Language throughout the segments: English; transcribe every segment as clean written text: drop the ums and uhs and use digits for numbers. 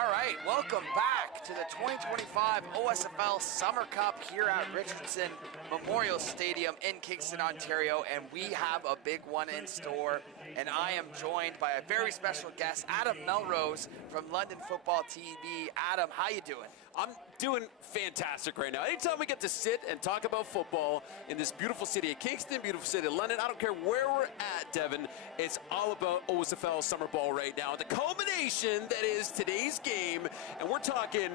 All right, welcome back to the 2025 OSFL Summer Cup here at Richardson Memorial Stadium in Kingston, Ontario, and we have a big one in store. And I am joined by a very special guest, Adam Melrose from London Football TV. Adam, how you doing? I'm doing fantastic right now. Anytime we get to sit and talk about football in this beautiful city of Kingston, beautiful city of London, I don't care where we're at, Devin, it's all about OSFL Summer Ball right now. The culmination that is today's game, and we're talking,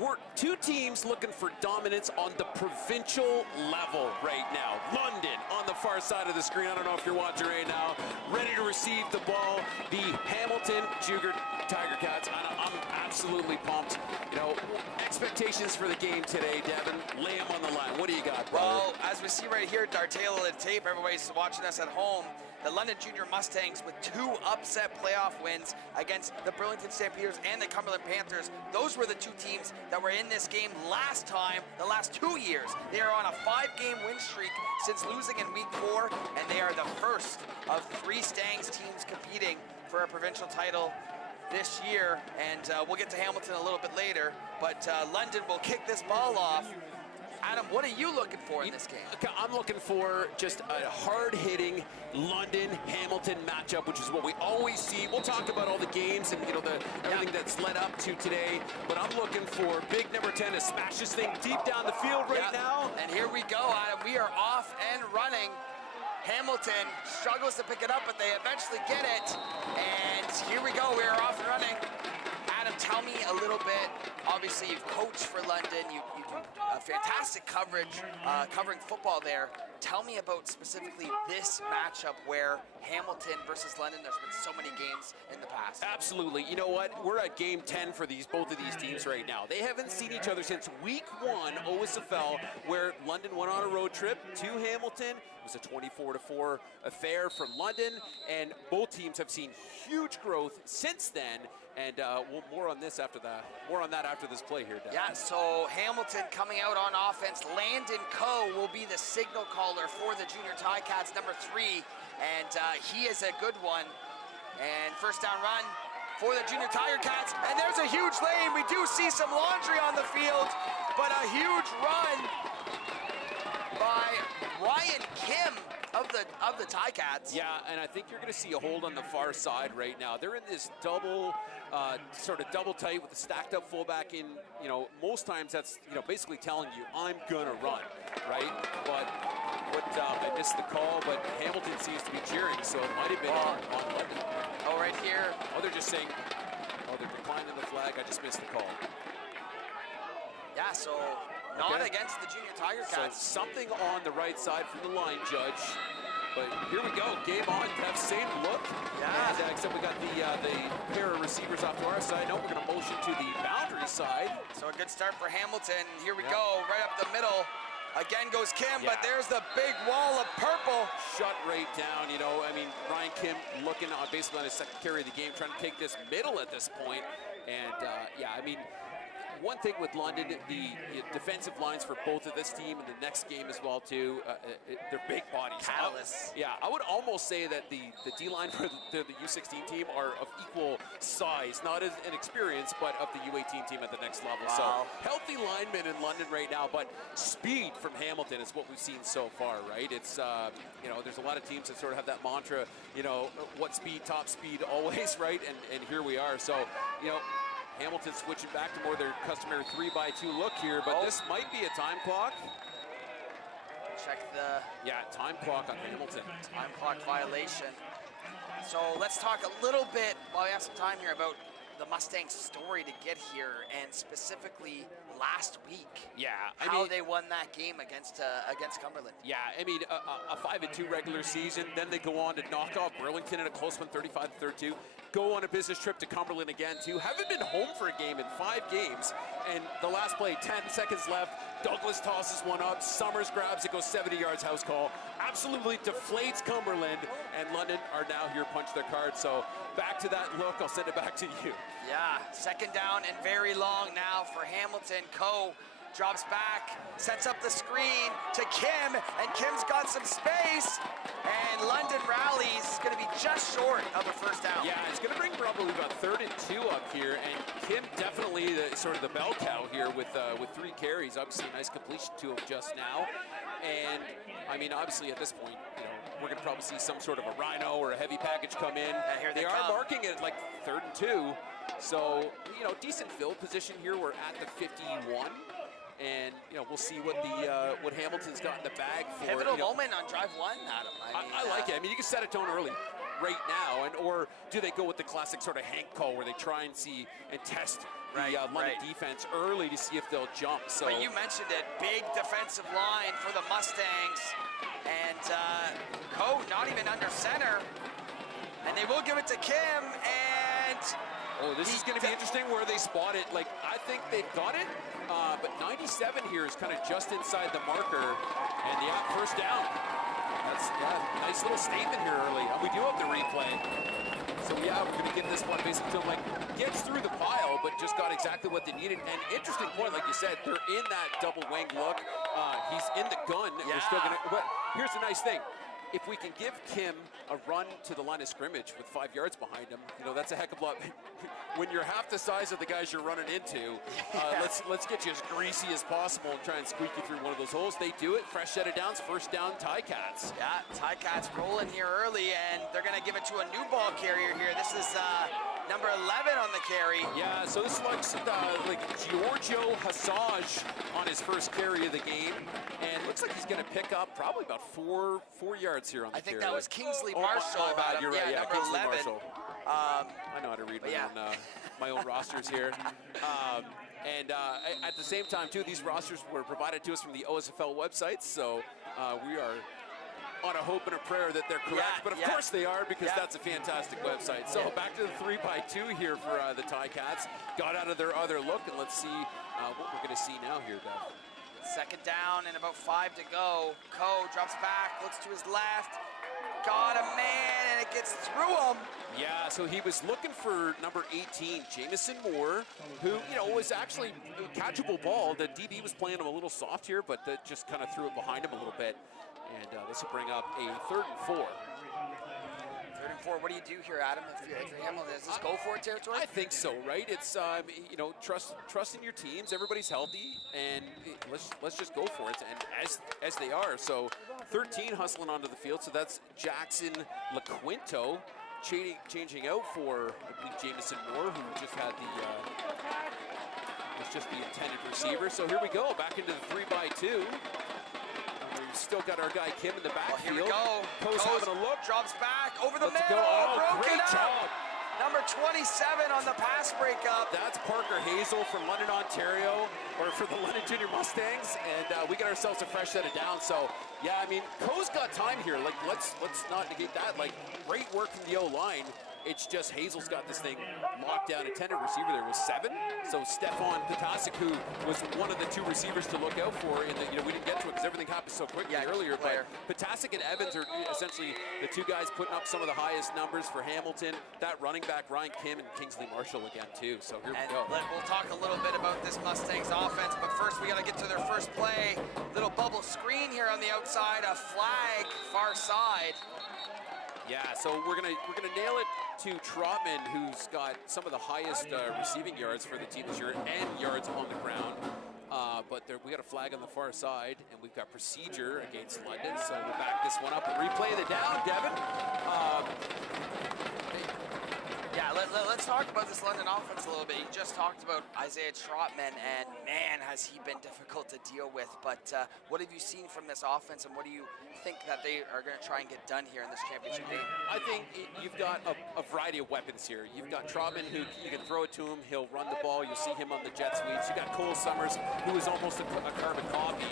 we're two teams looking for dominance on the provincial level right now. London on the far side of the screen. I don't know if you're watching right now. Ready to receive the ball. The Hamilton Cougar Tiger Cats. I'm absolutely pumped. Expectations for the game today, Devin. Lay them on the line. What do you got, brother? Well, as we see right here, our tail of the tape, everybody's watching us at home. The London Junior Mustangs with 2 upset playoff wins against the Burlington Stampeders and the Cumberland Panthers. Those were the 2 teams that were in this game last time, the last 2 years. They are on a 5-game win streak since losing in week 4, and they are the first of 3 Stangs teams competing for a provincial title this year. And we'll get to Hamilton a little bit later, but London will kick this ball off. Adam, what are you looking for in this game? I'm looking for just a hard-hitting London-Hamilton matchup, which is what we always see. We'll talk about all the games and everything that's led up to today, but I'm looking for big number 10 to smash this thing deep down the field right now. And here we go, Adam. We are off and running. Hamilton struggles to pick it up, but they eventually get it. And here we go. We are off and running. Adam, tell me a little bit. Obviously, you've coached for London. You do fantastic coverage, covering football there. Tell me about specifically this matchup where Hamilton versus London, there's been so many games in the past. Absolutely. You know what? We're at game 10 for both of these teams right now. They haven't seen each other since week 1 OSFL, where London went on a road trip to Hamilton. It was a 24-4 affair for London, and both teams have seen huge growth since then. And more on that after this play here, Dad. Yeah, so Hamilton coming out on offense. Landon Coe will be the signal caller for the Junior Ticats, number 3, and he is a good one. And first down run for the Junior Tiger Cats, and there's a huge lane. We do see some laundry on the field, but a huge run by Ryan Kim of the Ticats. Yeah, and I think you're going to see a hold on the far side right now. They're in this sort of double tight with the stacked up fullback in. Most times that's basically telling you I'm going to run, right? But I missed the call, but Hamilton seems to be cheering, so it might have been on London. Oh, right here. Oh, they're just saying. Oh, they're declining the flag. I just missed the call. Yeah, so not against the Junior Tiger Cats. So something on the right side from the line judge. But here we go, game on. Have same look. Yeah. And, except we got the pair of receivers off to our side. Now we're going to motion to the boundary side. So a good start for Hamilton. Here we go, right up the middle. Again goes Kim, but there's the big wall of purple. Shut right down, Ryan Kim looking on basically on his second carry of the game, trying to take this middle at this point. And, one thing with London, the defensive lines for both of this team and the next game as well, too, they're big bodies. Catalysts. I would almost say that the D-line for the U16 team are of equal size, not as an experience, but of the U18 team at the next level. Wow. So healthy linemen in London right now, but speed from Hamilton is what we've seen so far, right? It's, there's a lot of teams that sort of have that mantra, what speed, top speed always, right? And here we are. So, Hamilton switching back to more their customary 3-by-2 look here, but this might be a time clock. Check the... Yeah, time clock on Hamilton. Time clock violation. So let's talk a little bit, while we have some time here, about the Mustangs' story to get here, and specifically last week. Yeah, how they won that game against Cumberland. Yeah, a 5-2 regular season. Then they go on to knock off Burlington in a close one, 35-32. Go on a business trip to Cumberland again, too. Haven't been home for a game in 5 games. And the last play, 10 seconds left. Douglas tosses one up. Summers grabs it, goes 70 yards, house call. Absolutely deflates Cumberland. And London are now here, punch their card. So back to that look. I'll send it back to you. Yeah, second down and very long now for Hamilton. Coe drops back, sets up the screen to Kim, and Kim's got some space, and London rallies, going to be just short of a first down. Yeah, it's going to bring probably about 3rd and 2 up here, and Kim definitely sort of the bell cow here with 3 carries. Obviously, a nice completion to him just now, and I mean, obviously at this point, you know, we're going to probably see some sort of a rhino or a heavy package come in. Here they are marking it like 3rd and 2, so you know, decent field position here. We're at the 51. And you know, we'll see what Hamilton's got in the bag for. Pivotal moment on drive 1, Adam. I like it. I mean, you can set a tone early, right now, or do they go with the classic sort of Hank call where they try and see and test the London defense early to see if they'll jump? So, but you mentioned it, big defensive line for the Mustangs, and Coe not even under center, and they will give it to Kim, and this is going to be interesting where they spot it. Like, I think they've got it. But 97 here is kind of just inside the marker, and first down. That's nice little statement here early. And we do have the replay. So yeah, we're going to give this one basically to like gets through the pile, but just got exactly what they needed. And interesting point, like you said, they're in that double wing look. He's in the gun. Yeah. We're still gonna. But here's the nice thing. If we can give Kim a run to the line of scrimmage with 5 yards behind him, you know, that's a heck of a lot. When you're half the size of the guys you're running into, let's get you as greasy as possible and try and squeak you through one of those holes. They do it. Fresh set of downs, first down, Ticats. Yeah, Ticats rolling here early, and they're going to give it to a new ball carrier here. This is number 11 on the carry. Yeah, so this looks like Giorgio Hassaj on his first carry of the game, and looks like he's going to pick up probably about four yards here on the carry. I think that was Kingsley Marshall. You're right, yeah, number Kingsley 11. Marshall. I know how to read my own rosters here. And at the same time, too, these rosters were provided to us from the OSFL website, so we are on a hope and a prayer that they're correct, but of course they are, because that's a fantastic website. So back to the 3x2 here for the Ticats. Got out of their other look, and let's see what we're going to see now here, Bev. Second down and about 5 to go. Coe drops back, looks to his left, got a man, and it gets through him. Yeah, so he was looking for number 18, Jamison Moore, who, you know, was actually a catchable ball. The DB was playing him a little soft here, but that just kind of threw it behind him a little bit. And this will bring up a 3rd and 4. 3rd and 4, what do you do here, Adam, if you're Hamilton? Does this go for it territory? I think so, right? It's, you know, trust in your teams. Everybody's healthy, and let's just go for it, and as they are. So 13 hustling onto the field, so that's Jackson LaQuinto changing out for, I believe, Jamison Moore, who just had was just the intended receiver. So here we go, back into the 3x2. We've still got our guy Kim in the backfield. Here we go. Coe's having a look. Drops back over the middle. Go. Oh, broken great up. job. Number 27 on the pass breakup. That's Parker Hazel from London, Ontario, or for the London Junior Mustangs, and we got ourselves a fresh set of downs. So, yeah, I mean, Coe's got time here. Like, let's not negate that. Like, great work from the O-line. It's just Hazel's got this thing locked down. Intended receiver there was 7. So Stefan Patasic, who was one of the 2 receivers to look out for, in the, you know, we didn't get to it because everything happened so quickly earlier. But Patasic and Evans are essentially the 2 guys putting up some of the highest numbers for Hamilton. That running back, Ryan Kim, and Kingsley Marshall again too. So here we go. We'll talk a little bit about this Mustangs offense, but first we got to get to their first play. Little bubble screen here on the outside, a flag far side. Yeah, so we're gonna nail it to Trotman, who's got some of the highest receiving yards for the team this year and yards on the ground. But we got a flag on the far side, and we've got procedure against London. So we'll back this one up and replay the down, Devin. Let's talk about this London offense a little bit. You just talked about Isaiah Trotman, and man, has he been difficult to deal with. But what have you seen from this offense, and what do you think that they are going to try and get done here in this championship game? I think you've got a variety of weapons here. You've got Trotman, who you can throw it to him. He'll run the ball. You'll see him on the jet sweeps. You got Cole Summers, who is almost a carbon copy.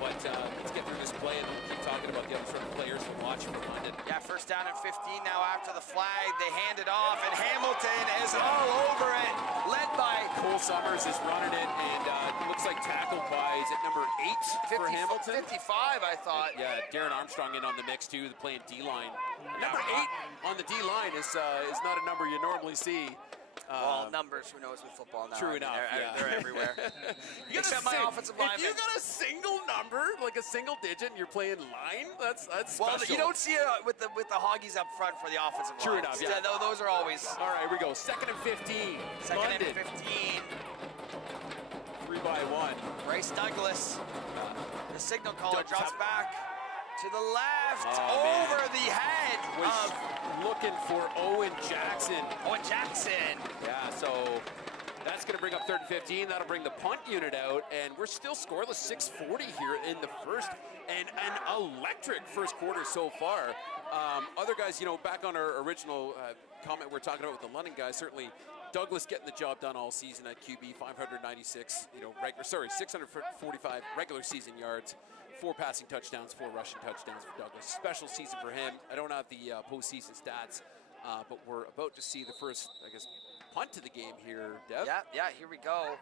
Let's get through this play, and we'll keep talking about the other sort of players we're watching for London. Yeah, first down and 15 now after the flag. They hand it off, and Hamilton is all over it, led by Cole Summers is running it, and it looks like tackled by, is it number 8 for Hamilton? 55, I thought. Yeah, Darren Armstrong in on the mix too, playing D-line. Number 8 on the D-line is not a number you normally see. Well, numbers, who knows with football now? True enough, they're everywhere. Except my offensive lineman. If you got a single number, like a single digit, and you're playing line, that's well, special. you don't see it with the Hoggies up front for the offensive line. True enough, yeah. Those are always. All right, here we go. 2nd and 15. Second London. and 15. 3-by-1. Bryce Douglas, the signal caller, drops back to the left, over the head of looking for Owen Jackson. Owen Jackson. Yeah, so that's going to bring up 3rd and 15. That'll bring the punt unit out, and we're still scoreless. 6:40 here in the first, and an electric first quarter so far. Other guys, back on our original comment we're talking about with the London guys, certainly Douglas getting the job done all season at QB, 596, 645 regular season yards, 4 passing touchdowns, 4 rushing touchdowns for Douglas. Special season for him. I don't have the postseason stats, but we're about to see the first, punt to the game here, Dev. Yeah, here we go.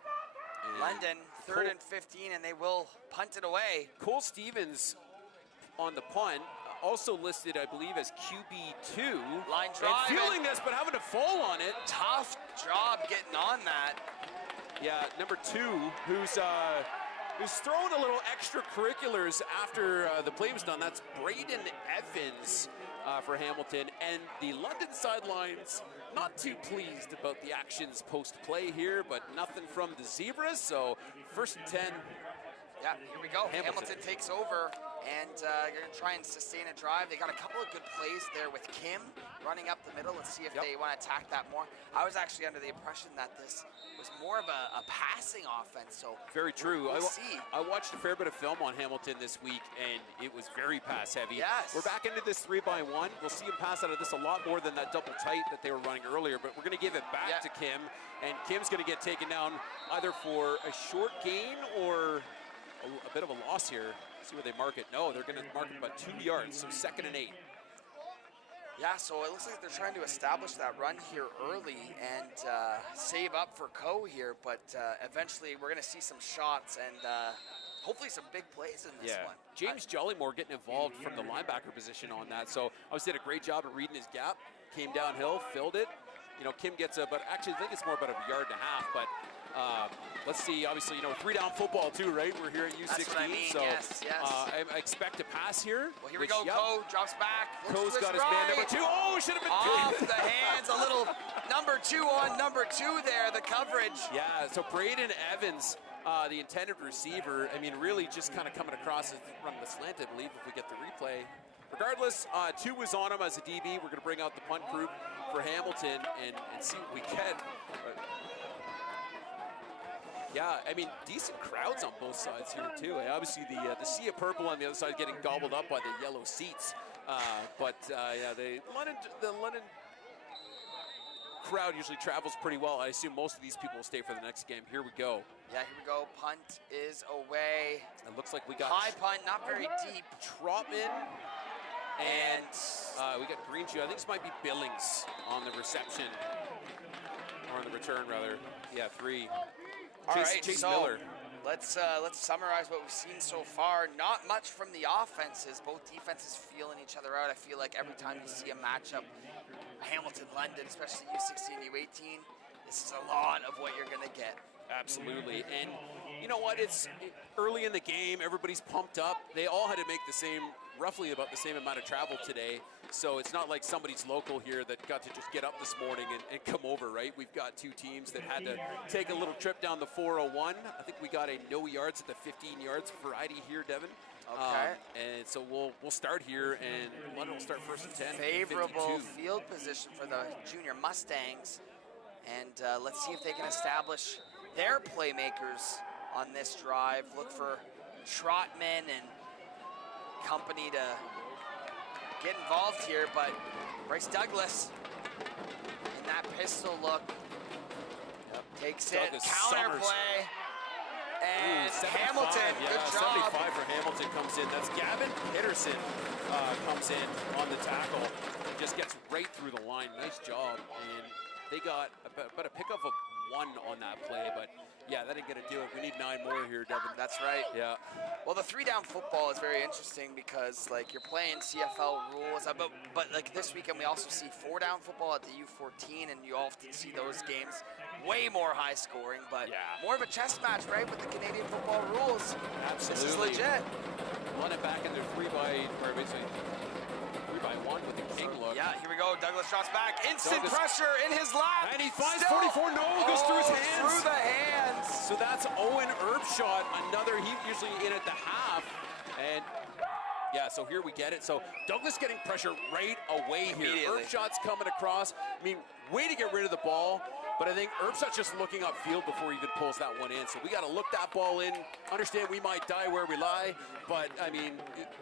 And London, 3rd and 15, and they will punt it away. Cole Stevens on the punt, also listed, I believe, as QB2. Line drive. And feeling this, but having to fall on it. Tough job getting on that. Yeah, number 2, who's throwing a little extracurriculars after the play was done. That's Braden Evans for Hamilton. And the London sidelines, not too pleased about the actions post-play here, but nothing from the Zebras. So 1st and 10. Yeah, here we go. Hamilton takes over, and they're going to try and sustain a drive. They got a couple of good plays there with Kim running up the middle. Let's see if they want to attack that more. I was actually under the impression that this was more of a passing offense. So very true. We'll see. I watched a fair bit of film on Hamilton this week, and it was very pass heavy. Yes. We're back into this 3-by-1. We'll see him pass out of this a lot more than that double tight that they were running earlier, but we're going to give it back to Kim, and Kim's going to get taken down either for a short gain or a bit of a loss here. See where they mark it. No, they're going to mark it about 2 yards, so 2nd and 8. Yeah, so it looks like they're trying to establish that run here early and save up for Coe here, but eventually we're going to see some shots and hopefully some big plays in this one. James Jollymore getting involved from the linebacker position on that, so obviously did a great job at reading his gap, came downhill, filled it. Kim gets but actually I think it's more about a yard and a half, but let's see, obviously, 3-down football too, right? We're here at U16. That's what I mean. So yes. I expect a pass here. Well, here we go. Coe drops back. Coe's got his man number 2. Oh, should have been off the hands. A little number 2 on number 2 there, the coverage. Yeah, so Braden Evans, the intended receiver, really just kind of coming across as running the slant, I believe, if we get the replay. Regardless, 2 was on him as a DB. We're going to bring out the punt group for Hamilton and see what we get. Yeah, decent crowds on both sides here too. Obviously, the sea of purple on the other side getting gobbled up by the yellow seats. The London crowd usually travels pretty well. I assume most of these people will stay for the next game. Here we go. Yeah, here we go. Punt is away. It looks like we got high punt, not very deep. Trotman and we got Greenshoe. I think this might be Billings on the reception or on the return rather. Yeah, 3. All right, Chase so Miller. let's summarize what we've seen so far. Not much from the offenses. Both defenses feeling each other out. I feel like every time you see a matchup, Hamilton-London, especially U16, U18, this is a lot of what you're going to get. Absolutely, and you know what? It's early in the game. Everybody's pumped up. They all had to make roughly about the same amount of travel today. So it's not like somebody's local here that got to just get up this morning and come over, right? We've got 2 teams that had to take a little trip down the 401. I think we got a no yards at the 15 yards variety here, Devin. Okay. And so we'll start here, and London will start 1st and 10. Favorable field position for the junior Mustangs. And let's see if they can establish their playmakers on this drive. Look for Trotman and company to get involved here, but Bryce Douglas in that pistol look takes it, counter play, and Hamilton, good job. 75 for Hamilton comes in. That's Gavin Peterson comes in on the tackle. Just gets right through the line. Nice job. And They got about a pickup of 1 on that play, but yeah, that ain't gonna do it. We need 9 more here, Devin. That's right. Yeah. Well, the 3-down football is very interesting because, like, you're playing CFL rules, but like this weekend we also see 4-down football at the U14, and you often see those games way more high scoring, but more of a chess match, right, with the Canadian football rules. Absolutely. This is legit. Run it back in their 3-by-1 with the king look. Yeah, here we go. Douglas drops back. Instant pressure in his lap. And he finds 44. No, goes through his hands. Through the hands. So that's Owen Earpshot. Another, he's usually in at the half. And yeah, so here we get it. So Douglas getting pressure right away here. Earpshot's coming across. I mean, way to get rid of the ball. But I think Earpshot's just looking upfield before he even pulls that one in. So we got to look that ball in. Understand we might die where we lie, but I mean,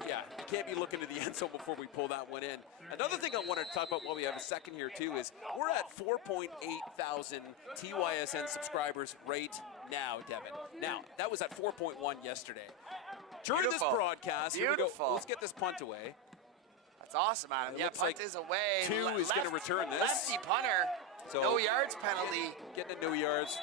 yeah, you can't be looking to the end zone before we pull that one in. Another thing I wanted to talk about while we have a second here too is we're at 4.8 thousand TYSN subscribers right now, Devin. Now, that was at 4.1 yesterday. During this broadcast, here we go. Let's get this punt away. That's awesome, Adam. Yeah, punt is away. 2 is going to return this. Lefty punter. So no yards penalty. Getting a no yards.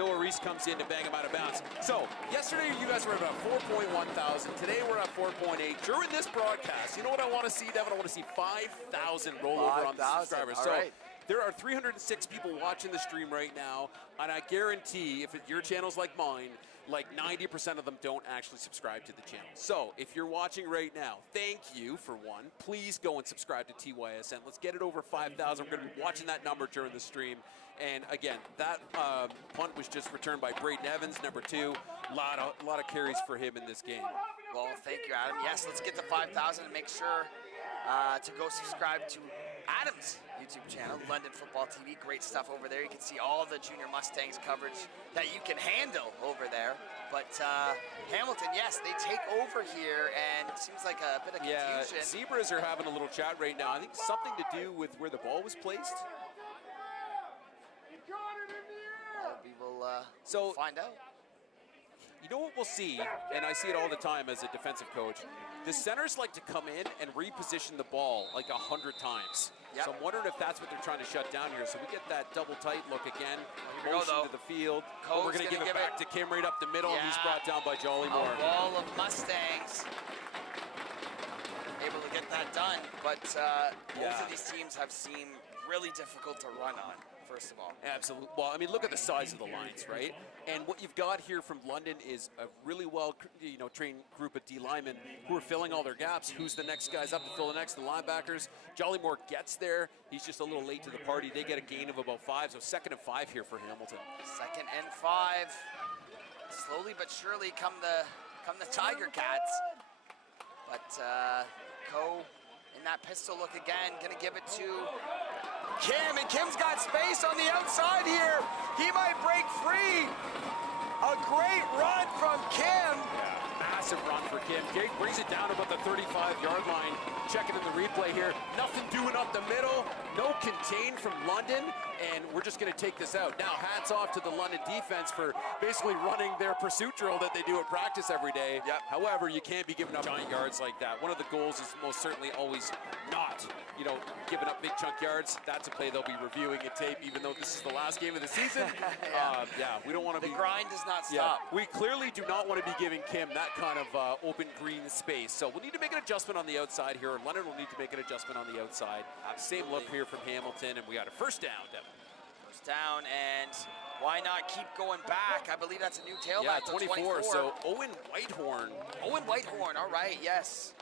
Noah Reese comes in to bang him out of bounds. So yesterday you guys were at about 4.1 thousand. Today we're at 4.8. During this broadcast, you know what I want to see, Devin? I want to see 5,000 rollover on the subscribers. So there are 306 people watching the stream right now, and I guarantee if your channel's like mine, like 90% of them don't actually subscribe to the channel. So if you're watching right now, thank you for one. Please go and subscribe to TYSN. Let's get it over 5,000. We're going to be watching that number during the stream. And again, that punt was just returned by Braden Evans, number 2. A lot of carries for him in this game. Well, thank you, Adam. Yes, let's get to 5,000 and make sure to go subscribe to Adam's YouTube channel, London Football TV. Great stuff over there. You can see all the Junior Mustangs coverage that you can handle over there. But Hamilton, yes, they take over here, and it seems like a bit of confusion. Yeah, Zebras are having a little chat right now. I think something to do with where the ball was placed. We will find out. You know what we'll see, and I see it all the time as a defensive coach, the centers like to come in and reposition the ball like 100 times. Yep. So I'm wondering if that's what they're trying to shut down here. So we get that double tight look again, motion to the field. We're going to give it back to Kim right up the middle, and he's brought down by Jolly Moore. A wall of Mustangs able to get that done, but both of these teams have seemed really difficult to run on. First of all. Absolutely. Well, I mean, look at the size of the lines, right? And what you've got here from London is a really well, trained group of D linemen who are filling all their gaps. Who's the next guys up to fill the next? The linebackers. Jolly Moore gets there. He's just a little late to the party. They get a gain of about 5, so 2nd and 5 here for Hamilton. 2nd and 5. Slowly but surely come the Tiger Cats. But Coe in that pistol look again, gonna give it to Kim, and Kim's got space on the outside here. He might break free. A great run from Kim. Yeah, massive run for Kim. Gate brings it down about the 35-yard line. Check it in the replay here. Nothing doing up the middle. No contain from London, and we're just going to take this out. Now, hats off to the London defense for basically running their pursuit drill that they do at practice every day. Yep. However, you can't be giving up giant yards like that. One of the goals is most certainly always not, giving up big chunk yards. That's a play they'll be reviewing in tape, even though this is the last game of the season. We don't want to be. The grind does not stop. We clearly do not want to be giving Kim that kind of open green space. So we'll need to make an adjustment on the outside here. London will need to make an adjustment on the outside. Same look here from Hamilton, and we got a first down, Devin. First down, and why not keep going back? I believe that's a new tailback. Yeah, 24. So Owen Whitehorn. Owen Whitehorn, all right, yes.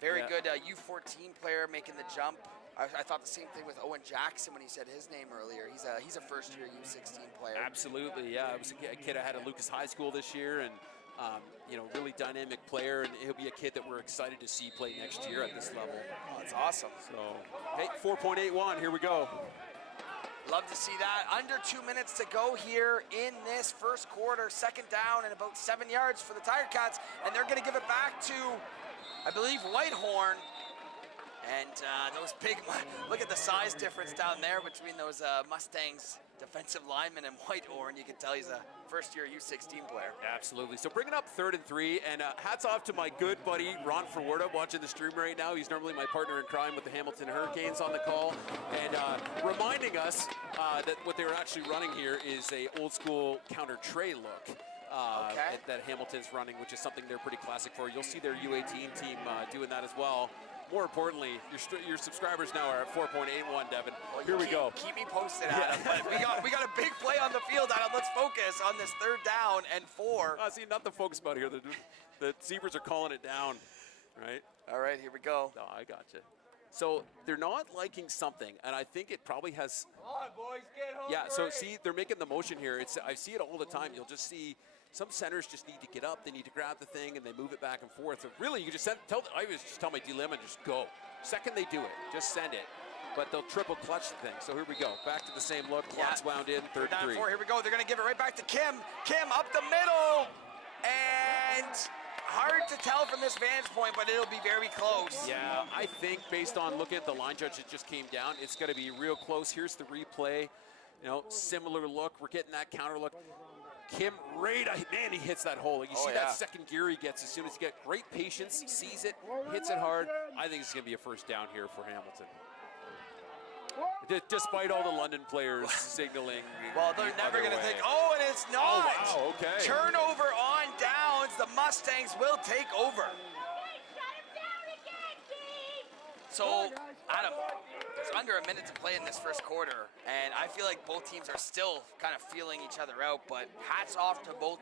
Very good U14 player making the jump. I thought the same thing with Owen Jackson when he said his name earlier. He's a first-year U16 player. Absolutely, yeah. It was a kid I had at Lucas High School this year, and really dynamic player, and he'll be a kid that we're excited to see play next year at this level. Oh, that's awesome. So, hey, 4.81, here we go. Love to see that. Under 2 minutes to go here in this first quarter. 2nd down and about 7 yards for the Tiger Cats, and they're going to give it back to, I believe, Whitehorn. And those big, look at the size difference down there between those Mustangs defensive lineman in white Oren. You can tell he's a first-year U16 player. Absolutely. So bringing up 3rd and 3, and hats off to my good buddy Ron Ferwarda watching the stream right now. He's normally my partner in crime with the Hamilton Hurricanes on the call, and reminding us that what they were actually running here is a old-school counter tray look. That Hamilton's running, which is something they're pretty classic for. You'll see their U18 team doing that as well. More importantly, your subscribers now are at 4.81, Devin. Well, here we go. Keep me posted, Adam. But we got a big play on the field, Adam. Let's focus on this 3rd down and 4. See, nothing to focus about here. The Zebras are calling it down, right? All right, here we go. No, I gotcha. So they're not liking something, and I think it probably has. Come on, boys, get home. Yeah. So see, they're making the motion here. I see it all the time. You'll just see. Some centers just need to get up. They need to grab the thing, and they move it back and forth. So really, you just I always just tell my D-lim and just go. Second they do it, just send it. But they'll triple clutch the thing. So here we go. Back to the same look. Clock's wound in. 3rd and 3. Here we go. They're going to give it right back to Kim. Kim up the middle. And hard to tell from this vantage point, but it'll be very close. Yeah, I think based on looking at the line judge that just came down, it's going to be real close. Here's the replay. You know, similar look. We're getting that counter look. Kim, man, he hits that hole. You see that second gear he gets as soon as he gets great patience, sees it, hits it hard. I think it's going to be a first down here for Hamilton. Despite all the London players signaling. Well, they're never going to think, oh, and it's not. Oh, wow, okay. Turnover on downs. The Mustangs will take over. So, Adam, there's under a minute to play in this first quarter, and I feel like both teams are still kind of feeling each other out, but hats off to both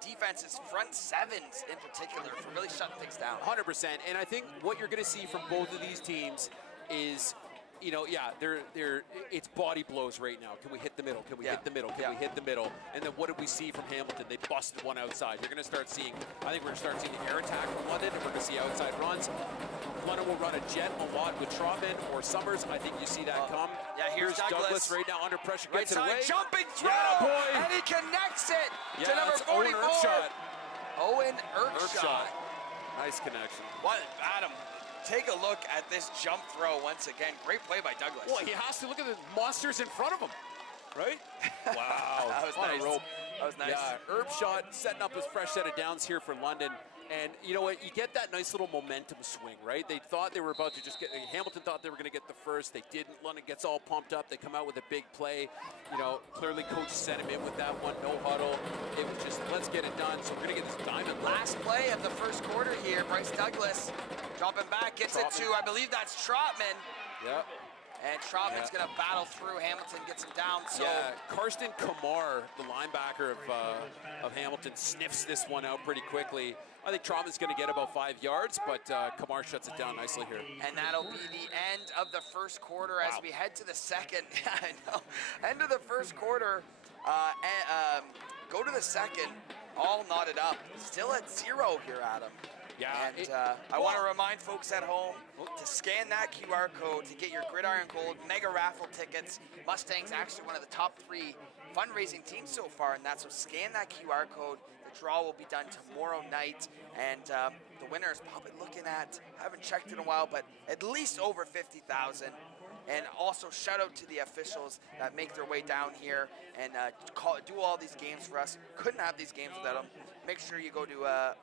defenses, front sevens in particular, for really shutting things down. 100%, and I think what you're going to see from both of these teams is, you know, it's body blows right now. Can we hit the middle? Can we hit the middle? Can we hit the middle? And then what did we see from Hamilton? They busted one outside. You're going to start seeing, I think we're going to start seeing the air attack from London, and we're going to see outside runs. London will run a jet a lot with Trotman or Summers. I think you see that come. Yeah, here's Douglas right now under pressure. Right gets side, it away. jumping throw, boy. and he connects it to number it's 44. Owen Erkshot. Owen Erkshot. Nice connection. What, Adam? Take a look at this jump throw once again. Great play by Douglas. Well, he has to look at the monsters in front of him, right? Wow. That was nice. That was nice. Yeah, Erkshot setting up his fresh set of downs here for London. And you know what? You get that nice little momentum swing, right? They thought they were about to just get, Hamilton thought they were going to get the first. They didn't. London gets all pumped up. They come out with a big play. You know, clearly coach sent him in with that one. No huddle. It was just, let's get it done. So we're going to get this diamond. Last play of the first quarter here. Bryce Douglas dropping back, gets it to, I believe that's Trotman. Yep. And Trotman's going to battle through. Hamilton gets him down. So Karsten Kamar, the linebacker of Hamilton, sniffs this one out pretty quickly. I think Trotman's going to get about 5 yards, but Kamar shuts it down nicely here. And that'll be the end of the first quarter as we head to the second. I know. End of the first quarter. Go to the second. All knotted up. Still at 0 here, Adam. Yeah. And I want to remind folks at home to scan that QR code to get your Gridiron Gold mega raffle tickets. Mustangs actually one of the top 3 fundraising teams so far, and that's so scan that QR code. The draw will be done tomorrow night, and the winner is probably looking at, I haven't checked in a while, but at least over 50,000. And also shout out to the officials that make their way down here and do all these games for us. Couldn't have these games without them. Make sure you go to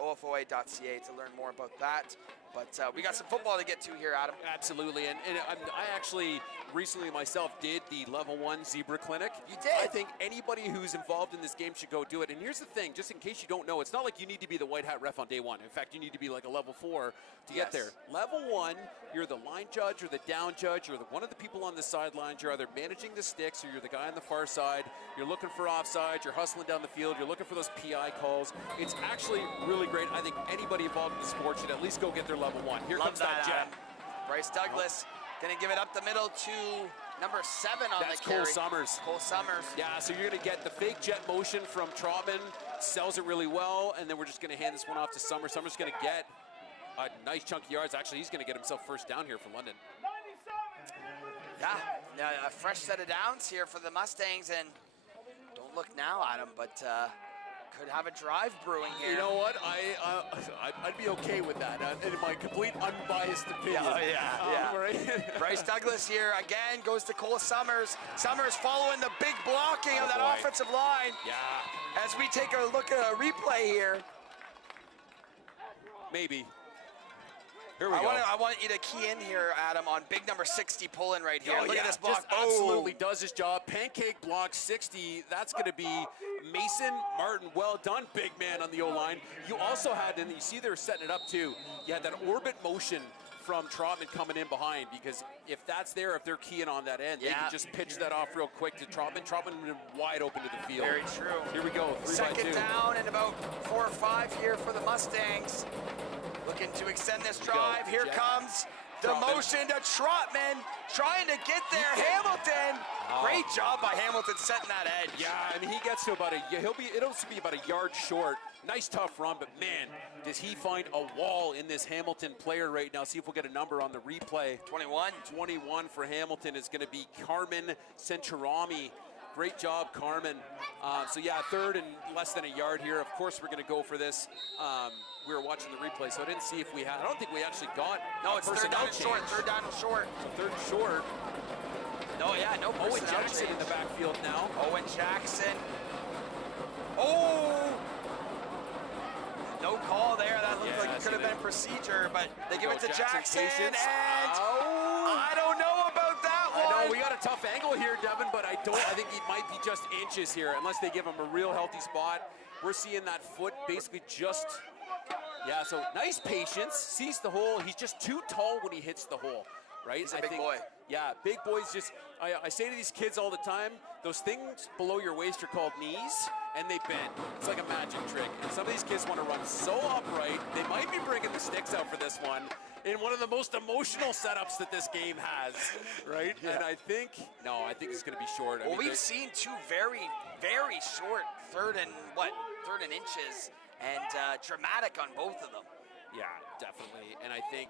OFOA.ca to learn more about that. But we got some football to get to here, Adam. Absolutely, and I actually recently myself did the level 1 Zebra Clinic. You did? I think anybody who's involved in this game should go do it. And here's the thing, just in case you don't know, it's not like you need to be the white hat ref on day 1. In fact, you need to be like a level 4 to get there. Level 1, you're the line judge or the down judge, you're one of the people on the sidelines, you're either managing the sticks or you're the guy on the far side, you're looking for offside, you're hustling down the field, you're looking for those PI calls. It's actually really great. I think anybody involved in the sport should at least go get their level 1. Here comes that jet. Bryce Douglas going to give it up the middle to number 7 on the carry. Cole Summers. Cole Summers. Yeah, so you're going to get the fake jet motion from Trotman, sells it really well, and then we're just going to hand this one off to Summers. Summers going to get a nice chunk of yards. Actually, he's going to get himself first down here for London. Yeah, a fresh set of downs here for the Mustangs, and don't look now, Adam, but Could have a drive brewing here. You know what? I'd be okay with that. In my complete unbiased opinion. Yeah. Right? Bryce Douglas here again goes to Cole Summers. Summers following the big blocking of that offensive line. Yeah. As we take a look at a replay here. Maybe. Here we go. I want you to key in here, Adam, on big number 60 pull-in right here. Look at this block. Just absolutely does his job. Pancake block 60. That's going to be Mason Martin. Well done, big man on the O-line. You also had, and you see they're setting it up too, you had that orbit motion from Trotman coming in behind, because if that's there, if they're keying on that end, they can just pitch that off real quick to Trotman. Trotman wide open to the field. Very true. Here we go, 3 by 2. Second down and about 4 or 5 here for the Mustangs. Looking to extend this drive. Here comes the motion to Trotman, trying to get there. Hamilton, great job by Hamilton setting that edge. Yeah, I mean, he gets to about it'll be about a yard short. Nice tough run, but man, does he find a wall in this Hamilton player right now. See if we'll get a number on the replay. 21. 21 for Hamilton is going to be Carmen Centurami. Great job, Carmen. So yeah, 3rd and less than a yard here. Of course, we're going to go for this. We were watching the replay, so I didn't see if we had. I don't think we actually got. No, it's 3rd down and short. 3rd down and short. So 3rd and short. No, yeah, no personnel Owen Jackson change. in the backfield now. Owen Jackson. Oh! No call there. That looked like it could have been procedure, but they give it to Jackson, and I don't know about that one. I know, we got a tough angle here, Devin, but I think he might be just inches here, unless they give him a real healthy spot. We're seeing that foot basically just, yeah, so nice patience, sees the hole. He's just too tall when he hits the hole, right? He's a big boy. Yeah, big boys just, I say to these kids all the time, those things below your waist are called knees, and they bend. It's like a magic trick. And some of these kids want to run so upright, they might be bringing the sticks out for this one in one of the most emotional setups that this game has, right? Yeah. And I think it's going to be short. Well, we've seen 2 very, very short 3rd and inches, and dramatic on both of them. Yeah, definitely. And I think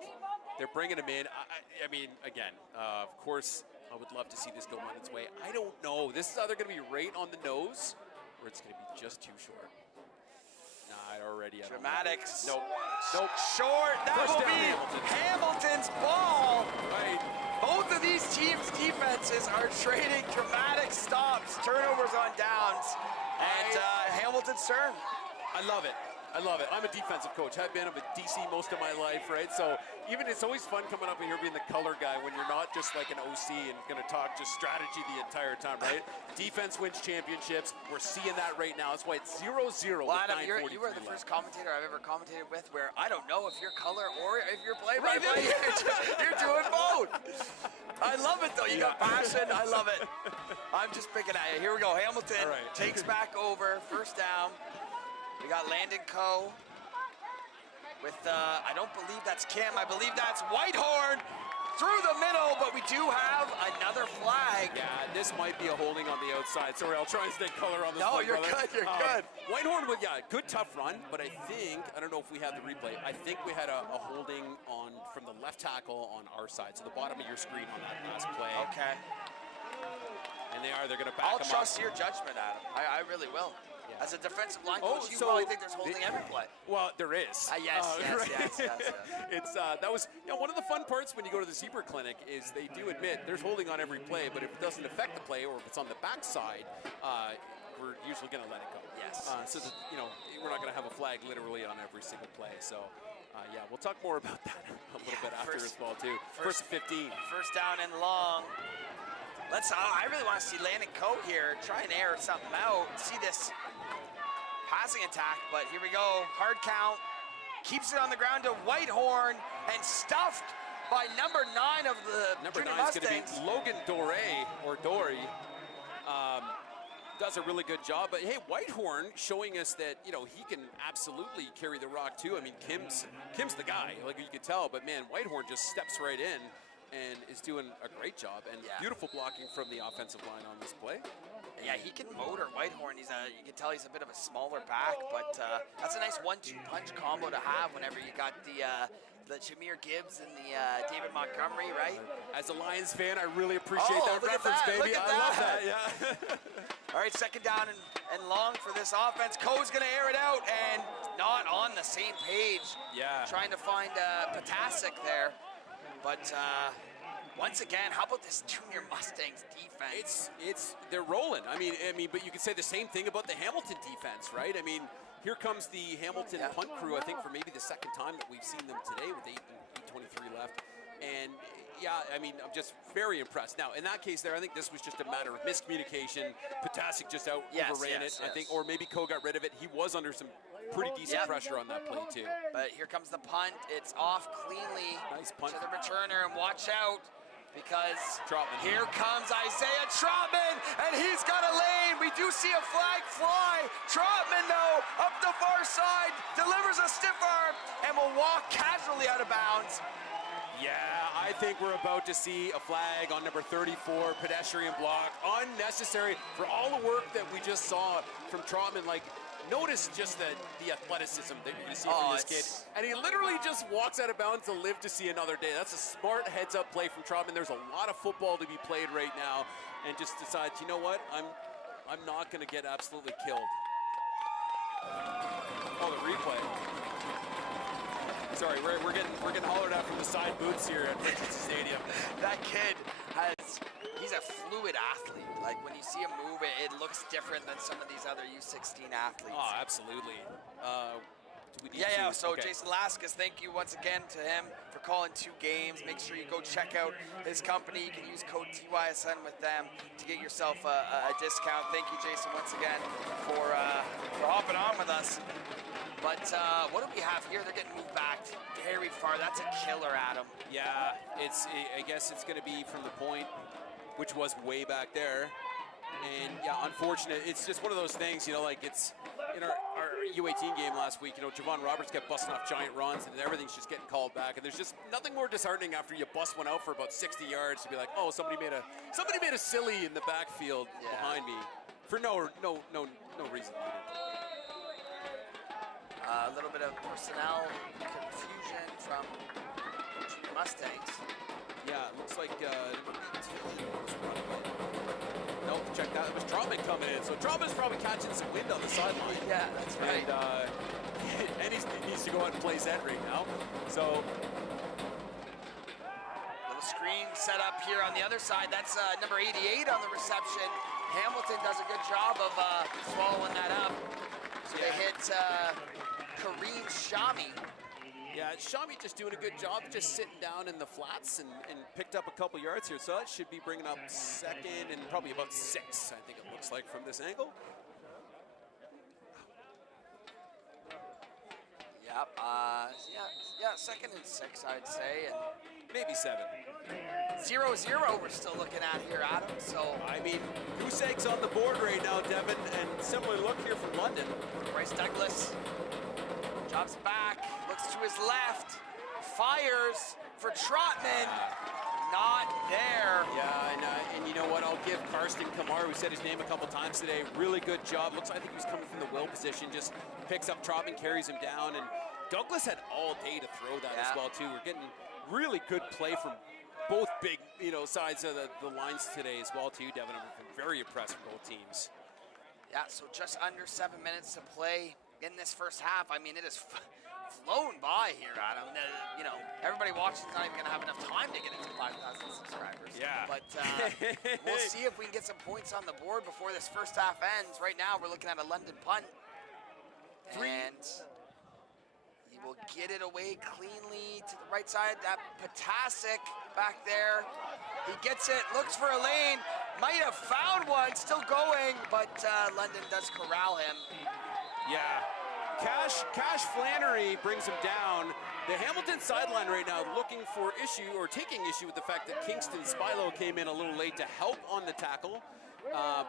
they're bringing him in. I mean, again, of course, I would love to see this go on its way. I don't know. This is either going to be right on the nose, or it's going to be just too short. Nah, already. Dramatics. Nope. Short. That First will down, be Hamilton's ball. Right. Both of these teams' defenses are trading dramatic stops, turnovers on downs, and Hamilton's turn. I love it. I love it. I'm a defensive coach. Have been. I'm a DC most of my life, right? So even it's always fun coming up here being the color guy when you're not just like an OC and going to talk just strategy the entire time, right? Defense wins championships. We're seeing that right now. That's why it's 0-0 Well, Adam, with 9:43 you were the first left. commentator I've ever commentated with where I don't know if you're color or if you're play-by-play. You're doing both. I love it, though. You got passion. I love it. I'm just picking at you. Here we go. Hamilton takes back over. First down. We got Landon Coe with, I don't believe that's Kim. I believe that's Whitehorn through the middle, but we do have another flag. Yeah, this might be a holding on the outside. Sorry, I'll try and stay color on this No, one, you're brother. good. You're good. Whitehorn with, good tough run, but I don't know if we have the replay. I think we had a holding on from the left tackle on our side, so the bottom of your screen on that last play. Okay. And they're going to back I'll them trust up. your judgment, Adam. I really will. Yeah. As a defensive line coach, you probably think there's holding every play. Well, there is. Yes. It's that was one of the fun parts when you go to the Zebra Clinic is they do admit there's holding on every play, but if it doesn't affect the play or if it's on the backside, we're usually going to let it go. Yes. So that, we're not going to have a flag literally on every single play. So we'll talk more about that a little bit after as well too. First 15. First down and long. I really want to see Landon Coe here try and air something out. See this passing attack, but here we go. Hard count. Keeps it on the ground to Whitehorn and stuffed by number 9 of the Number Junior 9 is going Mustangs. to be Logan Dory. Does a really good job, but hey, Whitehorn showing us that he can absolutely carry the rock too. I mean, Kim's the guy, like you could tell, but man, Whitehorn just steps right in and is doing a great job, and beautiful blocking from the offensive line on this play. Yeah, he can motor Whitehorn. You can tell he's a bit of a smaller back, but that's a nice 1-2 punch combo to have whenever you got the Jameer Gibbs and the David Montgomery, right? As a Lions fan, I really appreciate that look at reference, that, baby. look at I love that, yeah. All right, second down and and long for this offense. Coe's gonna air it out and not on the same page. Yeah. Trying to find Potasic there. But once again, how about this Junior Mustangs defense? They're rolling. I mean, but you could say the same thing about the Hamilton defense, right? I mean, here comes the Hamilton punt crew, I think for maybe the second time that we've seen them today with 8:23 left. And yeah, I mean, I'm just very impressed. Now, in that case there, I think this was just a matter of miscommunication. Potasic just overran it, I think, or maybe Coe got rid of it. He was under some pretty decent pressure on that play too. But here comes the punt. It's off cleanly Nice punt to the returner, and watch out because Trotman. Here comes Isaiah Trotman, and he's got a lane. We do see a flag fly. Trotman, though, up the far side, delivers a stiff arm, and will walk casually out of bounds. Yeah, I think we're about to see a flag on number 34, pedestrian block. Unnecessary for all the work that we just saw from Trotman. Like, notice just the athleticism that you're going to see from this kid. And he literally just walks out of bounds to live to see another day. That's a smart heads-up play from Trotman. There's a lot of football to be played right now, and just decides, you know what, I'm not going to get absolutely killed. Oh, the replay. Sorry, we're getting hollered at from the side booths here at Richardson Stadium. That kid he's a fluid athlete. Like when you see him move, it looks different than some of these other U16 athletes. Oh, absolutely. So Jason Laskus, thank you once again to him for calling 2 games. Make sure you go check out his company. You can use code TYSN with them to get yourself a discount. Thank you, Jason, once again for hopping on with us. But what do we have here? They're getting moved back very far. That's a killer, Adam. Yeah, I guess it's going to be from the point, which was way back there. And yeah, unfortunate. It's just one of those things, you know, like it's in our U18 game last week, you know, Javon Roberts kept busting off giant runs and everything's just getting called back. And there's just nothing more disheartening after you bust one out for about 60 yards to be like, oh, somebody made a silly in the backfield behind me for no reason. A little bit of personnel confusion from Junior Mustangs. Yeah, it looks like nope, check that. It was Trotman coming in. So Trotman's probably catching some wind on the sideline. Yeah, that's right. And he needs to go out and play Zed right now. So little screen set up here on the other side. That's number 88 on the reception. Hamilton does a good job of swallowing that up. So they hit Kareem Shami. yeah, Shami just doing a good job, just sitting down in the flats and picked up a couple yards here. So that should be bringing up second and probably about 6, I think it looks like from this angle. Yep, yeah, 2nd and 6, I'd say, and maybe 7. 0-0 we're still looking at here, Adam, so. I mean, goose eggs on the board right now, Devin, and similar look here from London. Bryce Douglas drops back, looks to his left, fires for Trotman, not there. Yeah, and you know what, I'll give Karsten Kamar, who said his name a couple times today, really good job. Looks like I think he was coming from the will position, just picks up Trotman, carries him down, and Douglas had all day to throw that as well, too. We're getting really good play from both big, sides of the lines today as well, too, Devin. I'm very impressed with both teams. Yeah, so just under 7 minutes to play in this first half. I mean, it has flown by here, Adam. Everybody watching is not even going to have enough time to get into 5,000 subscribers. Yeah. But we'll see if we can get some points on the board before this first half ends. Right now, we're looking at a London punt. And he will get it away cleanly to the right side. That Potasic back there. He gets it, looks for a lane, might have found one, still going, but London does corral him. Yeah. Cash Flannery brings him down. The Hamilton sideline right now looking for taking issue with the fact that Kingston Spilo came in a little late to help on the tackle.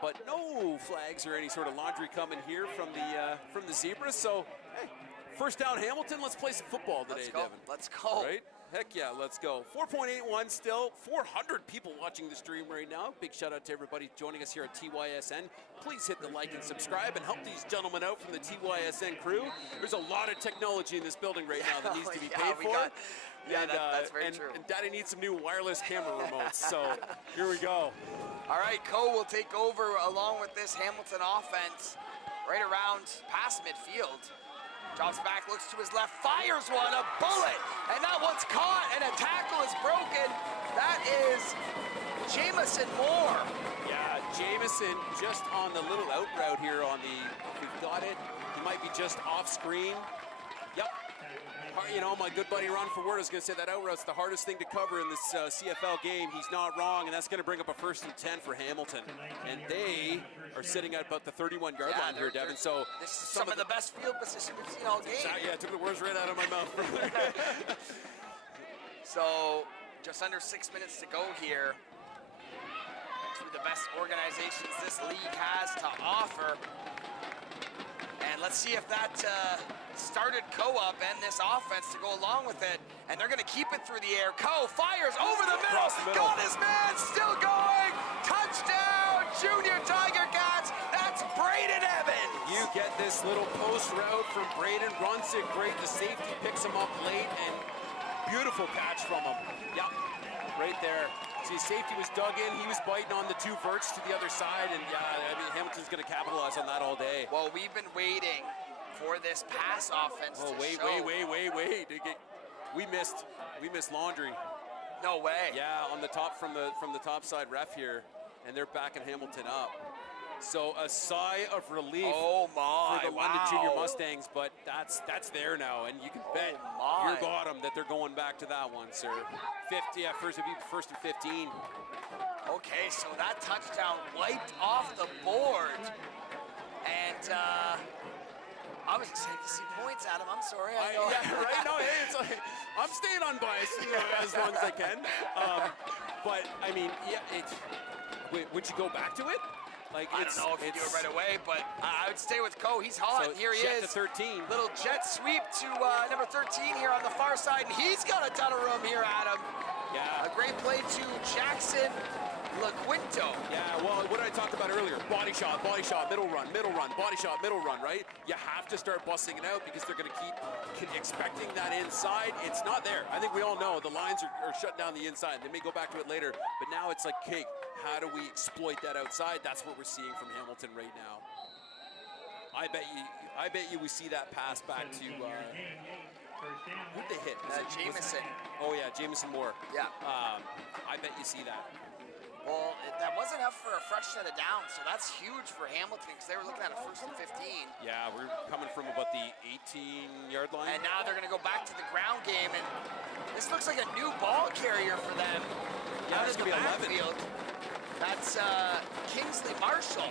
But no flags or any sort of laundry coming here from the Zebras. So, hey, first down Hamilton. Let's play some football today, Devin. Let's go. Right? Heck yeah, let's go. 4.81 still. 400 people watching the stream right now. Big shout out to everybody joining us here at TYSN. Please hit the like and subscribe and help these gentlemen out from the TYSN crew. There's a lot of technology in this building right now that needs to be paid for. That's very true. And Daddy needs some new wireless camera remotes. So here we go. All right, Coe will take over along with this Hamilton offense right around past midfield. Drops back, looks to his left, fires one, a bullet, and that one's caught, and a tackle is broken. That is Jamison Moore. Yeah, Jamison just on the little out route here on the, we've got it, he might be just off screen. Yep. You know, my good buddy Ron Forward is going to say that out route's the hardest thing to cover in this CFL game. He's not wrong, and that's going to bring up a 1st and 10 for Hamilton. And they are sitting at about the 31-yard line here, Devin. So this is some of the best field position we've seen all game. Yeah, I took the words right out of my mouth. So just under 6 minutes to go here. Two of the best organizations this league has to offer. And let's see if that started Coe up and this offense to go along with it. And they're going to keep it through the air. Coe fires over the middle. Got his man, still going. Touchdown, Junior Tiger Cats. That's Braden Evans. You get this little post route from Braden. Runs it great. The safety picks him up late, and beautiful catch from him. Yep, right there. See, safety was dug in. He was biting on the 2 verts to the other side, and yeah, I mean, Hamilton's going to capitalize on that all day. Well, we've been waiting for this pass offense to wait. We missed Laundry. No way. Yeah, on the top from the top side ref here, and they're backing Hamilton up. So a sigh of relief for the London Junior Mustangs, but that's there now, and you can bet your bottom that they're going back to that one, sir. 50, yeah, first and 15. Okay, so that touchdown wiped off the board, and I was excited to see points, Adam. I'm sorry. Yeah, right? No, hey, it's like, I'm staying unbiased as long as I can. But I mean, yeah, would you go back to it? Like, I don't know if you do it right away, but I would stay with Coe. He's hot. So Here he is. To 13. Little jet sweep to number 13 here on the far side, and he's got a ton of room here, Adam. Yeah. A great play to Jackson LaQuinto. Yeah, well, what did I talk about earlier? Body shot, middle run, body shot, middle run, right? You have to start busting it out because they're going to keep expecting that inside. It's not there. I think we all know the lines are shutting down the inside. They may go back to it later, but now it's like, okay, how do we exploit that outside? That's what we're seeing from Hamilton right now. I bet you we see that pass back to who'd they hit? Jamison. Oh yeah, Jamison Moore. Yeah. I bet you see that. Well, that wasn't enough for a fresh set of downs, so that's huge for Hamilton because they were looking at a 1st and 15. Yeah, we're coming from about the 18-yard line. And now they're going to go back to the ground game, and this looks like a new ball carrier for them. Yeah, it's going to be 11. Field. That's Kingsley Marshall.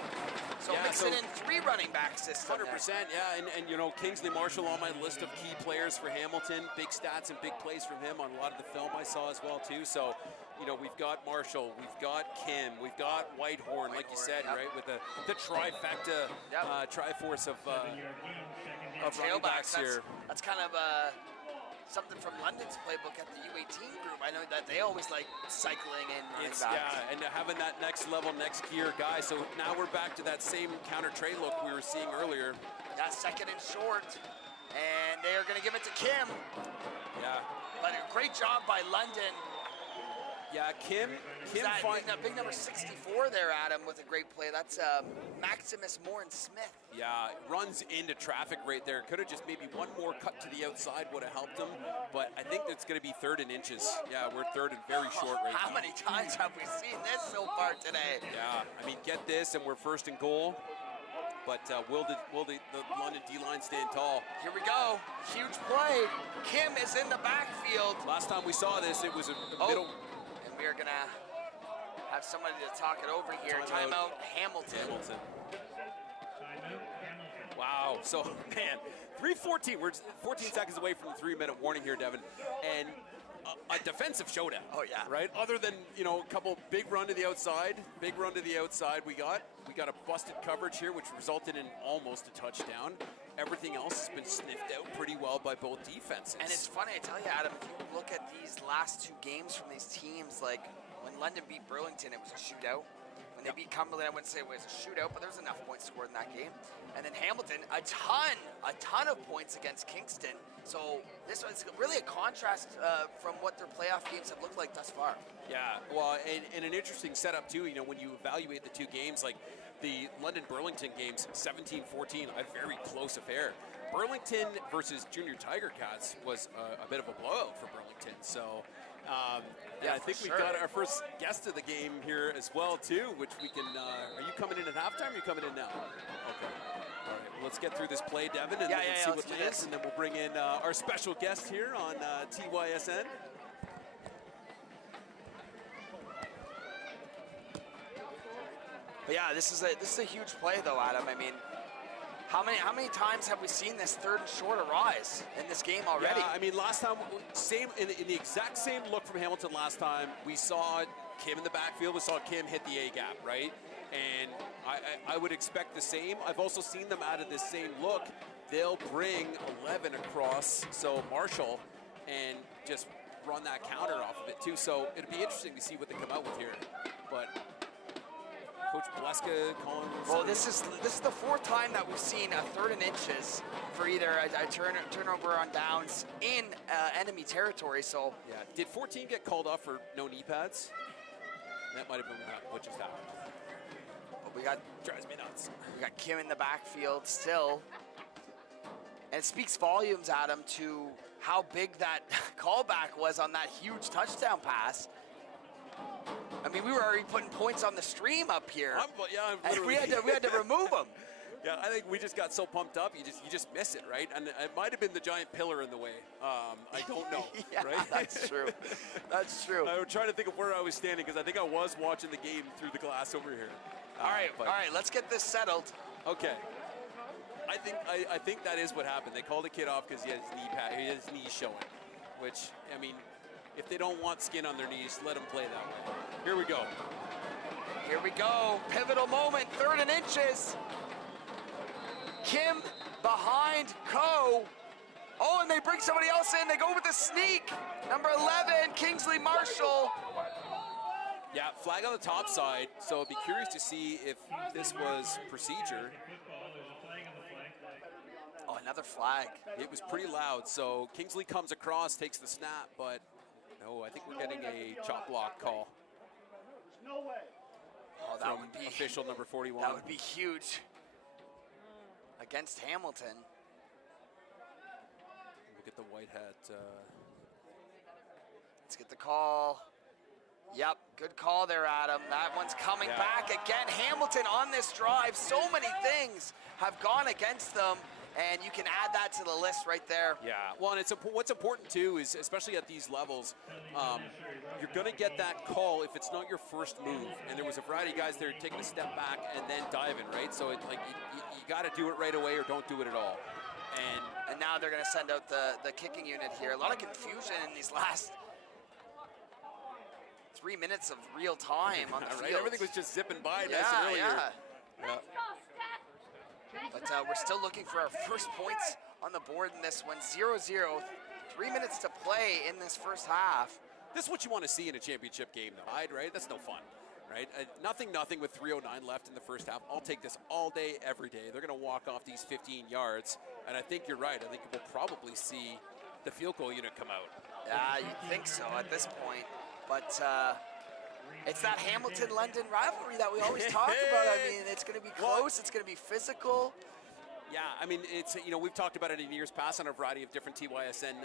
So yeah, mixing in 3 running back system. 100%, yeah, and you know, Kingsley Marshall on my list of key players for Hamilton. Big stats and big plays from him on a lot of the film I saw as well too. So, you know, we've got Marshall, we've got Kim, we've got Whitehorn, like you said, right, with the trifecta, triforce of running backs here. That's kind of something from London's playbook at the U18 group. I know that they always like cycling in running backs. Yeah, and having that next level, next gear guy. So now we're back to that same counter tray look we were seeing earlier. Got 2nd and short, and they are going to give it to Kim. Yeah. But a great job by London. Yeah, Kim big number 64 there, Adam, with a great play. That's Maximus Moore and Smith. Yeah, runs into traffic right there. Could have just maybe one more cut to the outside would have helped him, but I think it's going to be 3rd and inches. Yeah, we're 3rd and very short right now. How many times have we seen this so far today? Yeah, I mean, get this, and we're 1st and goal. But will the London D-line stand tall? Here we go. Huge play. Kim is in the backfield. Last time we saw this, it was a middle. And we are going to have somebody to talk it over here. Timeout Hamilton. Wow. So, man, 3:14. We're 14 seconds away from the 3-minute warning here, Devin. And a defensive showdown. Oh, yeah. Right? Other than, you know, a couple big run to the outside. We got a busted coverage here, which resulted in almost a touchdown. Everything else has been sniffed out pretty well by both defenses. And it's funny, I tell you, Adam, if you look at these last 2 games from these teams, like when London beat Burlington, it was a shootout. When They beat Cumberland. I wouldn't say it was a shootout, but there was enough points scored in that game. And then Hamilton, a ton of points against Kingston. So this was really a contrast from what their playoff games have looked like thus far. Yeah, well, and an interesting setup too, when you evaluate the two games, like the London-Burlington games, 17-14, a very close affair. Burlington versus Junior Tiger Cats was a bit of a blowout for Burlington. So, and I think we've got our first guest of the game here as well too, which we can, are you coming in at halftime or are you coming in now? Okay. All right, well, let's get through this play, Devin, and, see what lands, and then we'll bring in our special guest here on TYSN. But yeah, this is a huge play though, Adam. I mean, how many times have we seen this third and short arise in this game already? Yeah, I mean, last time, in the exact same look from Hamilton last time, we saw Kim in the backfield. We saw Kim hit the A-gap, right? And I would expect the same. I've also seen them out of this same look. They'll bring 11 across, so Marshall, and just run that counter off of it too. So it'd be interesting to see what they come out with here. But Coach Bleska calling. Well, this is the fourth time that we've seen a 3rd and inches for either a turnover on downs in enemy territory. So yeah, did 14 get called off for no knee pads? That might have been what just happened. But drives me nuts. We got Kim in the backfield still, and it speaks volumes, Adam, to how big that callback was on that huge touchdown pass. I mean, we were already putting points on the stream up here. And we had to remove them. Yeah, I think we just got so pumped up, you just miss it, right? And it might have been the giant pillar in the way. I don't know, yeah, right? That's true. That's true. I was trying to think of where I was standing because I think I was watching the game through the glass over here. All right, let's get this settled. Okay. I think that is what happened. They called the kid off because he had his knee showing, which, I mean, if they don't want skin on their knees, let them play that way. Here we go. Here we go. Pivotal moment, 3rd and inches. Kim behind Coe. Oh, and they bring somebody else in. They go with the sneak. Number 11, Kingsley Marshall. Yeah, flag on the top side. So I'd be curious to see if this was procedure. Oh, another flag. It was pretty loud. So Kingsley comes across, takes the snap, but no, I think we're getting a chop block call. No way. Oh, that would be official number 41. That would be huge against Hamilton. We'll get the white hat. Let's get the call. Yep, good call there, Adam. That one's coming back again. Hamilton on this drive. So many things have gone against them, and you can add that to the list right there. Yeah, well, and what's important too is, especially at these levels, you're going to get that call if it's not your first move. And there was a variety of guys there taking a step back and then diving, right? So you got to do it right away or don't do it at all. And now they're going to send out the kicking unit here. A lot of confusion in these last 3 minutes of real time on the right? field. Everything was just zipping by nice and earlier. Yeah. But we're still looking for our first points on the board in this one. 0-0, 3 minutes to play in this first half. This is what you want to see in a championship game, though, right? That's no fun, right? Nothing with 3:09 left in the first half. I'll take this all day, every day. They're going to walk off these 15 yards, and I think you're right. I think we'll probably see the field goal unit come out. Yeah, you'd think so at this point. But it's that Hamilton-London rivalry that we always talk about. I mean, it's going to be close. It's going to be physical. Yeah, I mean, it's, we've talked about it in years past on a variety of different TYSN,